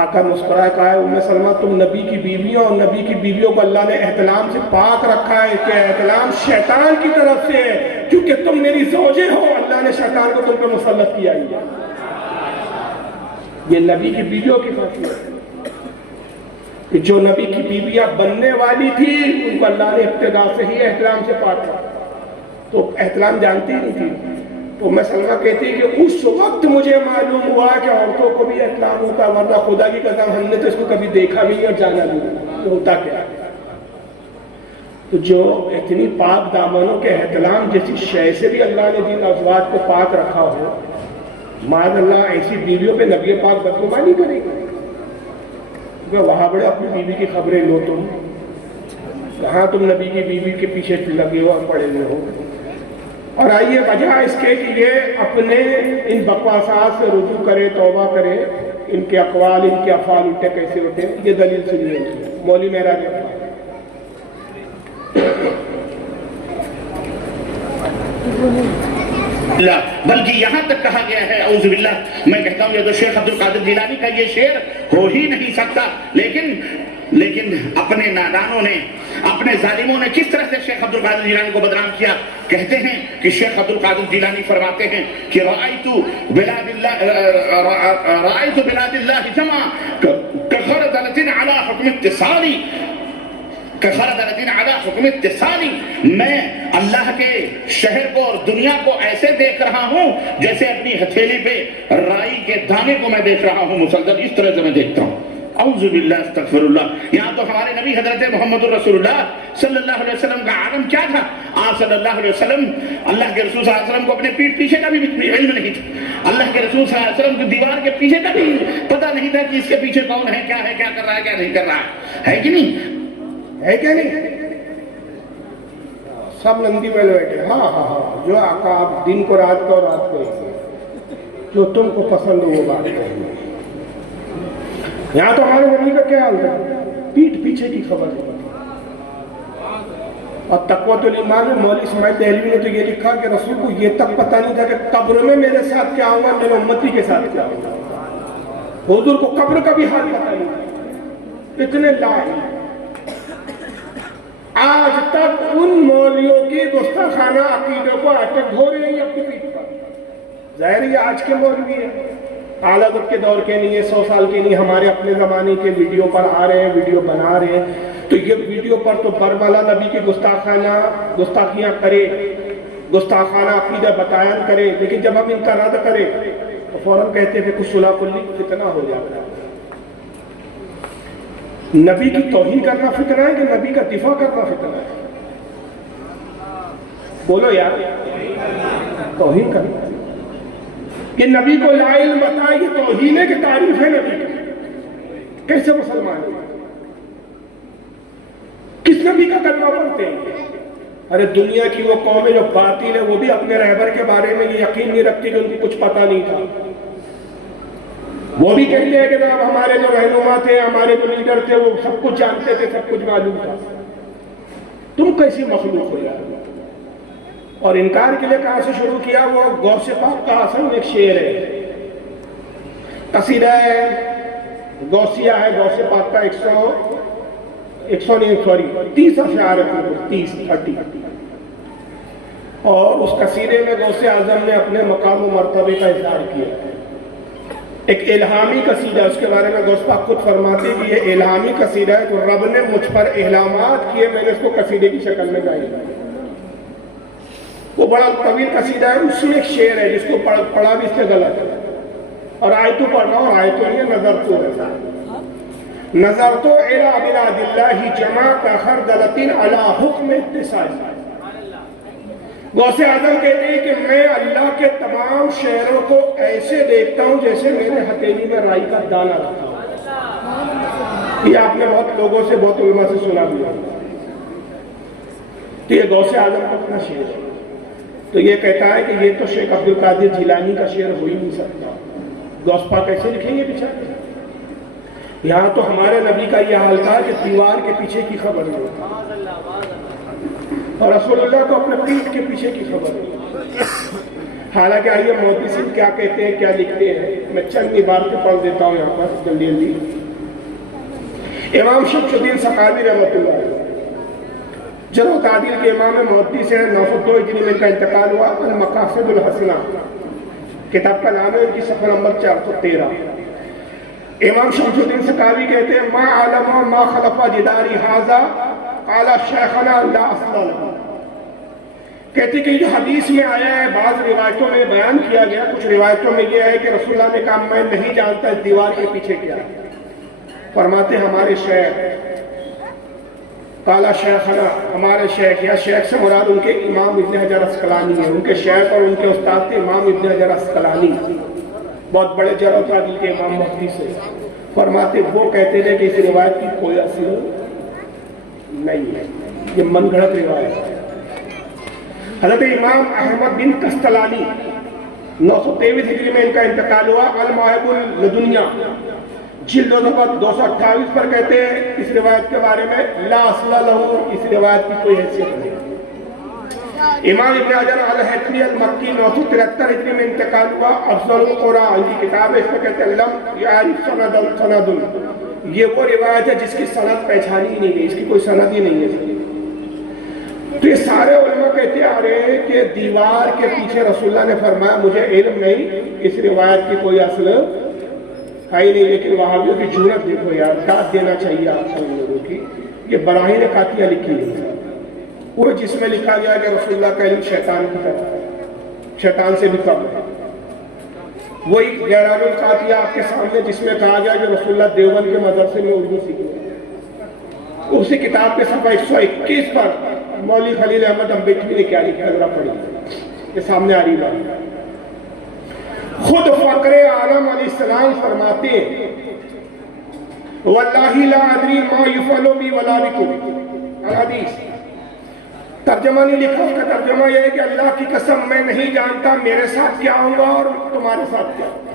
آقا مسکرائے, کہا ہے ام سلمہ تم نبی کی بیویوں, اور نبی کی بیویوں کو اللہ نے احتلام سے پاک رکھا ہے, کہ احتلام شیطان کی طرف سے ہے, کیونکہ تم میری زوجے ہو, اللہ نے شیطان کو تم پہ مسلط کیا ہی ہے. یہ نبی کی بیویوں کی خاصیت ہے کہ جو نبی کی بیویاں بننے والی تھی ان کو اللہ نے ابتدا سے ہی احترام سے پاک رکھا. تو احترام جانتی نہیں تھی. تو میں سلمہ کہتی کہ اس وقت مجھے معلوم ہوا کہ عورتوں کو بھی احترام ہوتا, ورنہ خدا کی قسم ہم نے تو اس کو کبھی دیکھا بھی نہیں اور جانا بھی نہیں تو ہوتا کیا. تو جو اتنی پاک دامنوں کے احترام جیسی شے سے بھی اللہ نے جن ازواج کو پاک رکھا ہو, معاذ اللہ ایسی بیویوں پہ نبی پاک بدگمانی کرے گا. وہاں بڑے اپنی بیوی کی خبریں لو, تم کہاں تم نبی کی بیوی کے پیچھے لگے ہو اور پڑے ہوئے ہو. اور آئیے وجہ اس کے کہ یہ اپنے ان بکواسات سے رجوع کرے, توبہ کرے, ان کے اقوال ان کے افعال الٹے کیسے ہوتے ہیں. یہ دلیل سنیے مولوی معراج بلکہ یہاں تک کہا گیا ہے, اعوذ باللہ, میں کہتا ہوں یہ تو شیخ عبد القادر جیلانی کا یہ شعر ہو ہی نہیں سکتا. لیکن اپنے نادانوں نے, اپنے ظالموں نے کس طرح سے شیخ عبد القادر جیلانی کو بدنام کیا. کہتے ہیں کہ شیخ عبد القادر جیلانی فرماتے ہیں کہ رأیت بلاد اللہ جمع کخردلۃ علی حکم اتصالی, حکم اتصالی, میں اللہ کے شہر کو اور دنیا کو ایسے دیکھ رہا ہوں جیسے اپنی ہتھیلی پہ رائی کے دانے کو میں دیکھ رہا ہوں مسلسل, اس طرح سے میں دیکھتا ہوں. اعوذ باللہ استغفر اللہ. یہاں تو ہمارے نبی حضرت محمد الرسول اللہ صلی اللہ علیہ وسلم کا عالم کیا تھا. آپ صلی اللہ علیہ وسلم, اللہ کے رسول صلی اللہ علیہ وسلم کو اپنے پیٹھ پیچھے کا بھی علم نہیں تھا. اللہ کے رسول صلی اللہ علیہ وسلم کو دیوار کے پیچھے کا بھی پتہ نہیں تھا کہ اس کے پیچھے کون ہے, کیا کر رہا ہے, کیا نہیں کر رہا ہے کہ نہیں, ہے کیا نہیں. سب نندی میں بیٹھے, ہاں ہاں ہاں, جو آقا آپ دن کو رات کو, رات کو جو تم کو پسند ہو وہ بات کہیں. یہاں تو ہمارے نبی کا کیا حال تھا, پیٹھ پیچھے کی خبر ہے. اور تقویۃ الایمان میں مولوی اسماعیل دہلوی نے تو یہ لکھا کہ رسول کو یہ تک پتہ نہیں تھا کہ قبر میں میرے ساتھ کیا ہوگا, میرے امتی کے ساتھ کیا ہوگا. حضور کو قبر کا بھی حال پتہ نہیں تھا. اتنے لائی آج تک ان مولویوں کی گستاخانہ عقیدوں کو اٹک ہو رہی ہے اپنی پیٹھ پر. ظاہر یہ آج کے مولوی ہیں, اعلیٰ حضرت کے دور کے نہیں ہے, 100 سال کے نہیں, ہمارے اپنے زمانے کے ویڈیو پر آ رہے ہیں, ویڈیو بنا رہے ہیں. تو یہ ویڈیو پر تو برملا نبی کی گستاخیاں کرے, گستاخانہ عقیدہ بتایا کرے, لیکن جب ہم ان کا رد کریں تو فوراً کہتے ہیں کہ کچھ صلح کلی فتنہ ہو جاتا ہے. نبی کی توہین کرنا فتنہ ہے کہ نبی کا دفاع کرنا فتنہ ہے؟ بولو یار, توہین کرنا. کہ نبی کو لا علم بتائے کہ توہین ہے کہ تعریف ہے نبی کی. کیسے مسلمان ہیں؟ کس نبی کا کلمہ پڑھتے ہیں؟ ارے دنیا کی وہ قوم ہے جو باطل ہے, وہ بھی اپنے رہبر کے بارے میں یہ یقین نہیں رکھتی کہ ان کو کچھ پتہ نہیں تھا. وہ بھی کہتے ہیں کہ جناب ہمارے جو رہنما تھے, ہمارے جو لیڈر تھے, وہ سب کچھ جانتے تھے, سب کچھ معلوم تھا. تم کیسی مخلوق ہو یار. اور انکار کے لیے کہاں سے شروع کیا؟ وہ غوث پاک کا اصل ایک شعر ہے, قصیدہ ہے, غوثیہ ہے. غوث پاک کا 30 اشعار ہے, 30. اور اس قصیدے میں غوث اعظم نے اپنے مقام و مرتبے کا اظہار کیا. ایک الہامی قصیدہ, اس کے بارے میں غوث پاک خود فرماتے ہیں کہ یہ الہامی قصیدہ ہے, تو رب نے مجھ پر الہامات کیے, میں نے اس کو قصیدے کی شکل میں گایا. وہ بڑا طویل قصیدہ ہے. اس میں ایک شعر ہے جس کو پڑھا بھی اس سے غلط ہے, اور آیتوں پڑھ رہا ہوں, آیتوں نہیں, نظر تو رہتا ہے. نظر تو الى بلاد اللہ جمع کخردلۃ علی حکم اتصال. غوث اعظم کہتے ہیں کہ میں اللہ کے تمام شہروں کو ایسے دیکھتا ہوں جیسے میرے ہتھیلی میں رائی کا دانہ رکھا ہوں. یہ آپ نے بہت لوگوں سے, بہت علماء سے سنا بھی. تو یہ غوث اعظم کا اپنا شعر ہے. تو یہ کہتا ہے کہ یہ تو شیخ عبد القادر جیلانی کا شعر ہو ہی نہیں سکتا. غوث پاک کیسے لکھیں گے بیچارے؟ یہاں تو ہمارے نبی کا یہ حال تھا کہ دیوار کے پیچھے کی خبر نہیں، اور رسول اللہ کو اپنے پیٹھ کے پیچھے کی خبر نہیں۔ حالانکہ آئیے مودی صاحب کیا کہتے ہیں، کیا لکھتے ہیں، میں چند عبارتیں پڑھ دیتا ہوں یہاں پر جلدی جلدی۔ امام شمس الدین سخاوی رحمۃ اللہ علیہ جرح و تعدیل کے امام محدث ہیں، 902 ہجری میں ان کا انتقال ہوا۔ المقاصد الحسنہ کتاب کا نام ہے، ان کی صفحہ نمبر 413۔ امام شمس الدین سخاوی کہتے ہیں ما علم ما خلف جداری ھذا قال شیخنا لا اصل لہ، کہتے کہ جو حدیث میں آیا ہے، بعض روایتوں میں بیان کیا گیا، کچھ روایتوں میں یہ ہے کہ رسول اللہ نے کہا میں نہیں جانتا اس دیوار کے پیچھے کیا ہے۔ فرماتے ہمارے شیخ قال شیخنا، ہمارے شیخ، یا شیخ سے مراد ان کے امام ابن حجر عسقلانی ہیں، ان کے شیخ اور ان کے استاد تھے امام ابن حجر عسقلانی، بہت بڑے جرح و تعدیل کے امام محدث ہیں۔ فرماتے وہ کہتے ہیں کہ اس روایت کی کوئی اصل نہیں ہے، یہ من گھڑت روایت ہے۔ حضرت امام احمد بن کستلانی 923 ہجری میں ان کا انتقال ہوا۔ المواہب اللدنیہ جلد 228 پر کہتے ہیں اس روایت کے بارے میں لا اصل لہ، اس روایت کی کوئی حیثیت نہیں۔ امام ابن حجر الحیثمی المکی 973 ہجری میں انتقال ہوا۔ افضل القراء ان کی کتاب ہے، اس میں کہتے ہیں لم یعرف سند، یہ وہ روایت ہے جس کی سند پہچانی ہی نہیں گئی، اس کی کوئی سند ہی نہیں ہے۔ تو یہ سارے علماء کہتے آ رہے ہیں کہ دیوار کے پیچھے رسول اللہ نے فرمایا مجھے علم نہیں، اس روایت کی کوئی اصل ہے ہی نہیں۔ لیکن وہابیوں کی جرأت دیکھو یار، داد دینا چاہیے آپ سب لوگوں کی۔ یہ براہین قاطعہ لکھی گئی ہے، وہ جس میں لکھا گیا کہ رسول اللہ کا علم شیطان کی طرف ہے، شیطان سے بھی کم ہے۔ وہی غیران القاطعہ آپ کے سامنے جس میں کہا گیا کہ رسول اللہ دیوبند کے مدرسے میں اردو سیکھے، اسی کتاب کے صفحہ 121 پر مولوی خلیل احمد امبیٹوی نے کیا لکھا ذرا پڑھیے، یہ سامنے آ رہی بات۔ خود فقر عالم علیہ السلام فرماتے ہیں واللہ لا ادری ما یفعل بی ولا بکم، الحدیث ترجمہ نہیں لکھا، اس کا ترجمہ یہ ہے کہ اللہ کی قسم میں نہیں جانتا میرے ساتھ کیا ہوگا اور تمہارے ساتھ کیا ہوگا۔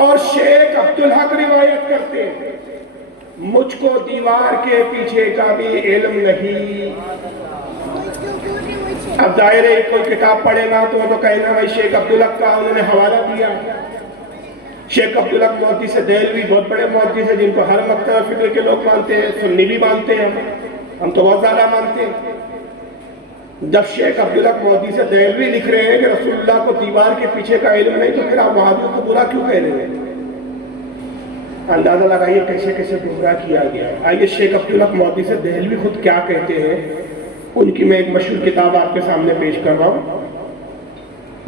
اور شیخ عبدالحق روایت کرتے ہیں مجھ کو دیوار کے پیچھے کا بھی علم نہیں۔ اب ظاہر ہے کوئی کتاب پڑھے گا تو وہ تو کہنا بھائی شیخ عبدالحق کا انہوں نے حوالہ دیا۔ شیخ عبدالحق محدث دہلوی بہت بڑے محدث ہیں جن کو ہر مکتبہ فکر کے لوگ مانتے ہیں، سنی بھی مانتے ہیں، ہم تو بہت زیادہ مانتے ہیں۔ جب شیخ عبدالحق محدث دہلوی لکھ رہے ہیں کہ رسول اللہ کو دیوار کے پیچھے کا علم نہیں، تو پھر آپ وہابیوں کو برا کیوں کہہ رہے ہیں؟ اندازہ لگائیے کیسے کیسے گمراہ کیا گیا ہے۔ آئیے شیخ عبدالحق محدث دہلوی خود کیا کہتے ہیں، ان کی میں ایک مشہور کتاب آپ کے سامنے پیش کر رہا ہوں،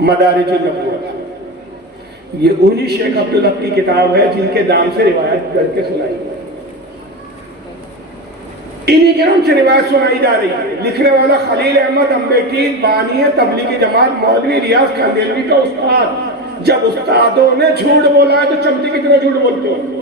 مدارج النبوت۔ یہ انہی شیخ عبدالحق کی کتاب ہے جن کے نام سے روایت کر کے سنائی ہے، انہی کے نام سے روایت سنائی جا رہی ہے۔ لکھنے والا خلیل احمد امبیٹی بانی ہے تبلیغی جماعت، مولوی ریاض خان دہلوی کا استاد۔ جب استادوں نے جھوٹ بولا ہے تو چمچے کی طرح جھوٹ بولتے ہو،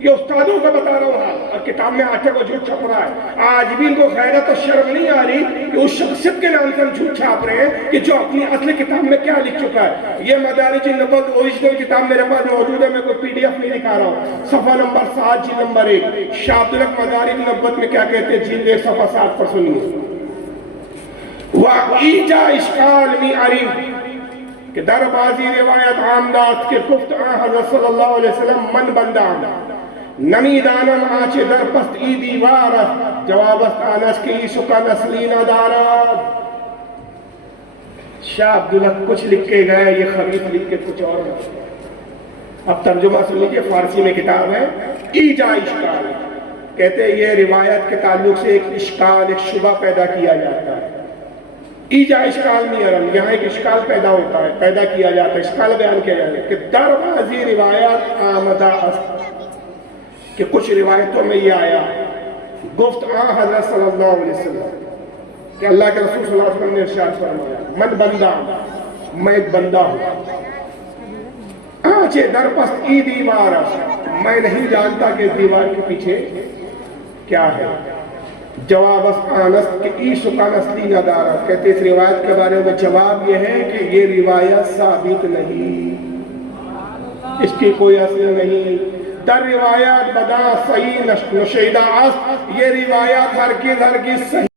یہ استادوں کا بتا رہا ہوں، اور کتاب میں آٹے کو جھوٹ چھپ رہا ہے۔ آج بھی ان کو غیرت اور شرم نہیں آ رہی کہ اس شخصیت کے نام سے ہم جھوٹ چھاپ رہے ہیں کہ جو اپنی اصل کتاب میں کیا لکھ چکا ہے۔ یہ مدارج النبوت اوریجنل کتاب میرے پاس موجود ہے، میں کوئی پی ڈی ایف نہیں دکھا رہا ہوں، صفحہ نمبر 7 جلد نمبر 1 شاہ عبدالحق مدارج النبوت میں کیا کہتے ہیں، جلد 1 صفحہ 7 پر سنیے۔ وَإِيجَا إِشْكَالِ مِعَرِيم کہ در بازی روایت عامدات کے گفت حضرت صلی اللہ علیہ وسلم من بندہ نمی دانم آچے در پست ای دیوارت جوابست آنس کی سکا نسلی ندارد۔ شاہ عبدالحق کچھ لکھ کے گئے، یہ خبیث لکھ کے کچھ اور۔ اب ترجمہ سنیے، فارسی میں کتاب ہے ایجا اشکال، کہتے ہیں یہ روایت کے تعلق سے ایک اشکال، ایک شبہ پیدا کیا جاتا ہے۔ ایجا اشکال نہیں ارم، یہاں ایک اشکال پیدا ہوتا ہے، پیدا کیا جاتا ہے، اشکال بیان کیا جاتا ہے کہ در بازی روایت آمدہ است، کہ کچھ روایتوں میں یہ آیا گفت حضرت صلی اللہ علیہ وسلم کہ اللہ کے رسول صلی اللہ علیہ وسلم نے ارشاد فرمایا من بندہ، میں ایک بندہ ہوں، آنچے در پست ای دیوار، میں نہیں جانتا کہ دیوار کے پیچھے کیا ہے۔ جواب آنس کہ ای سکا نسلی ندارت، کہتے اس روایت کے بارے میں جواب یہ ہے کہ یہ روایت ثابت نہیں، اس کی کوئی اصل نہیں. در روایات بدا صحیح نشیدہ اس، یہ روایات ہرگز صحیح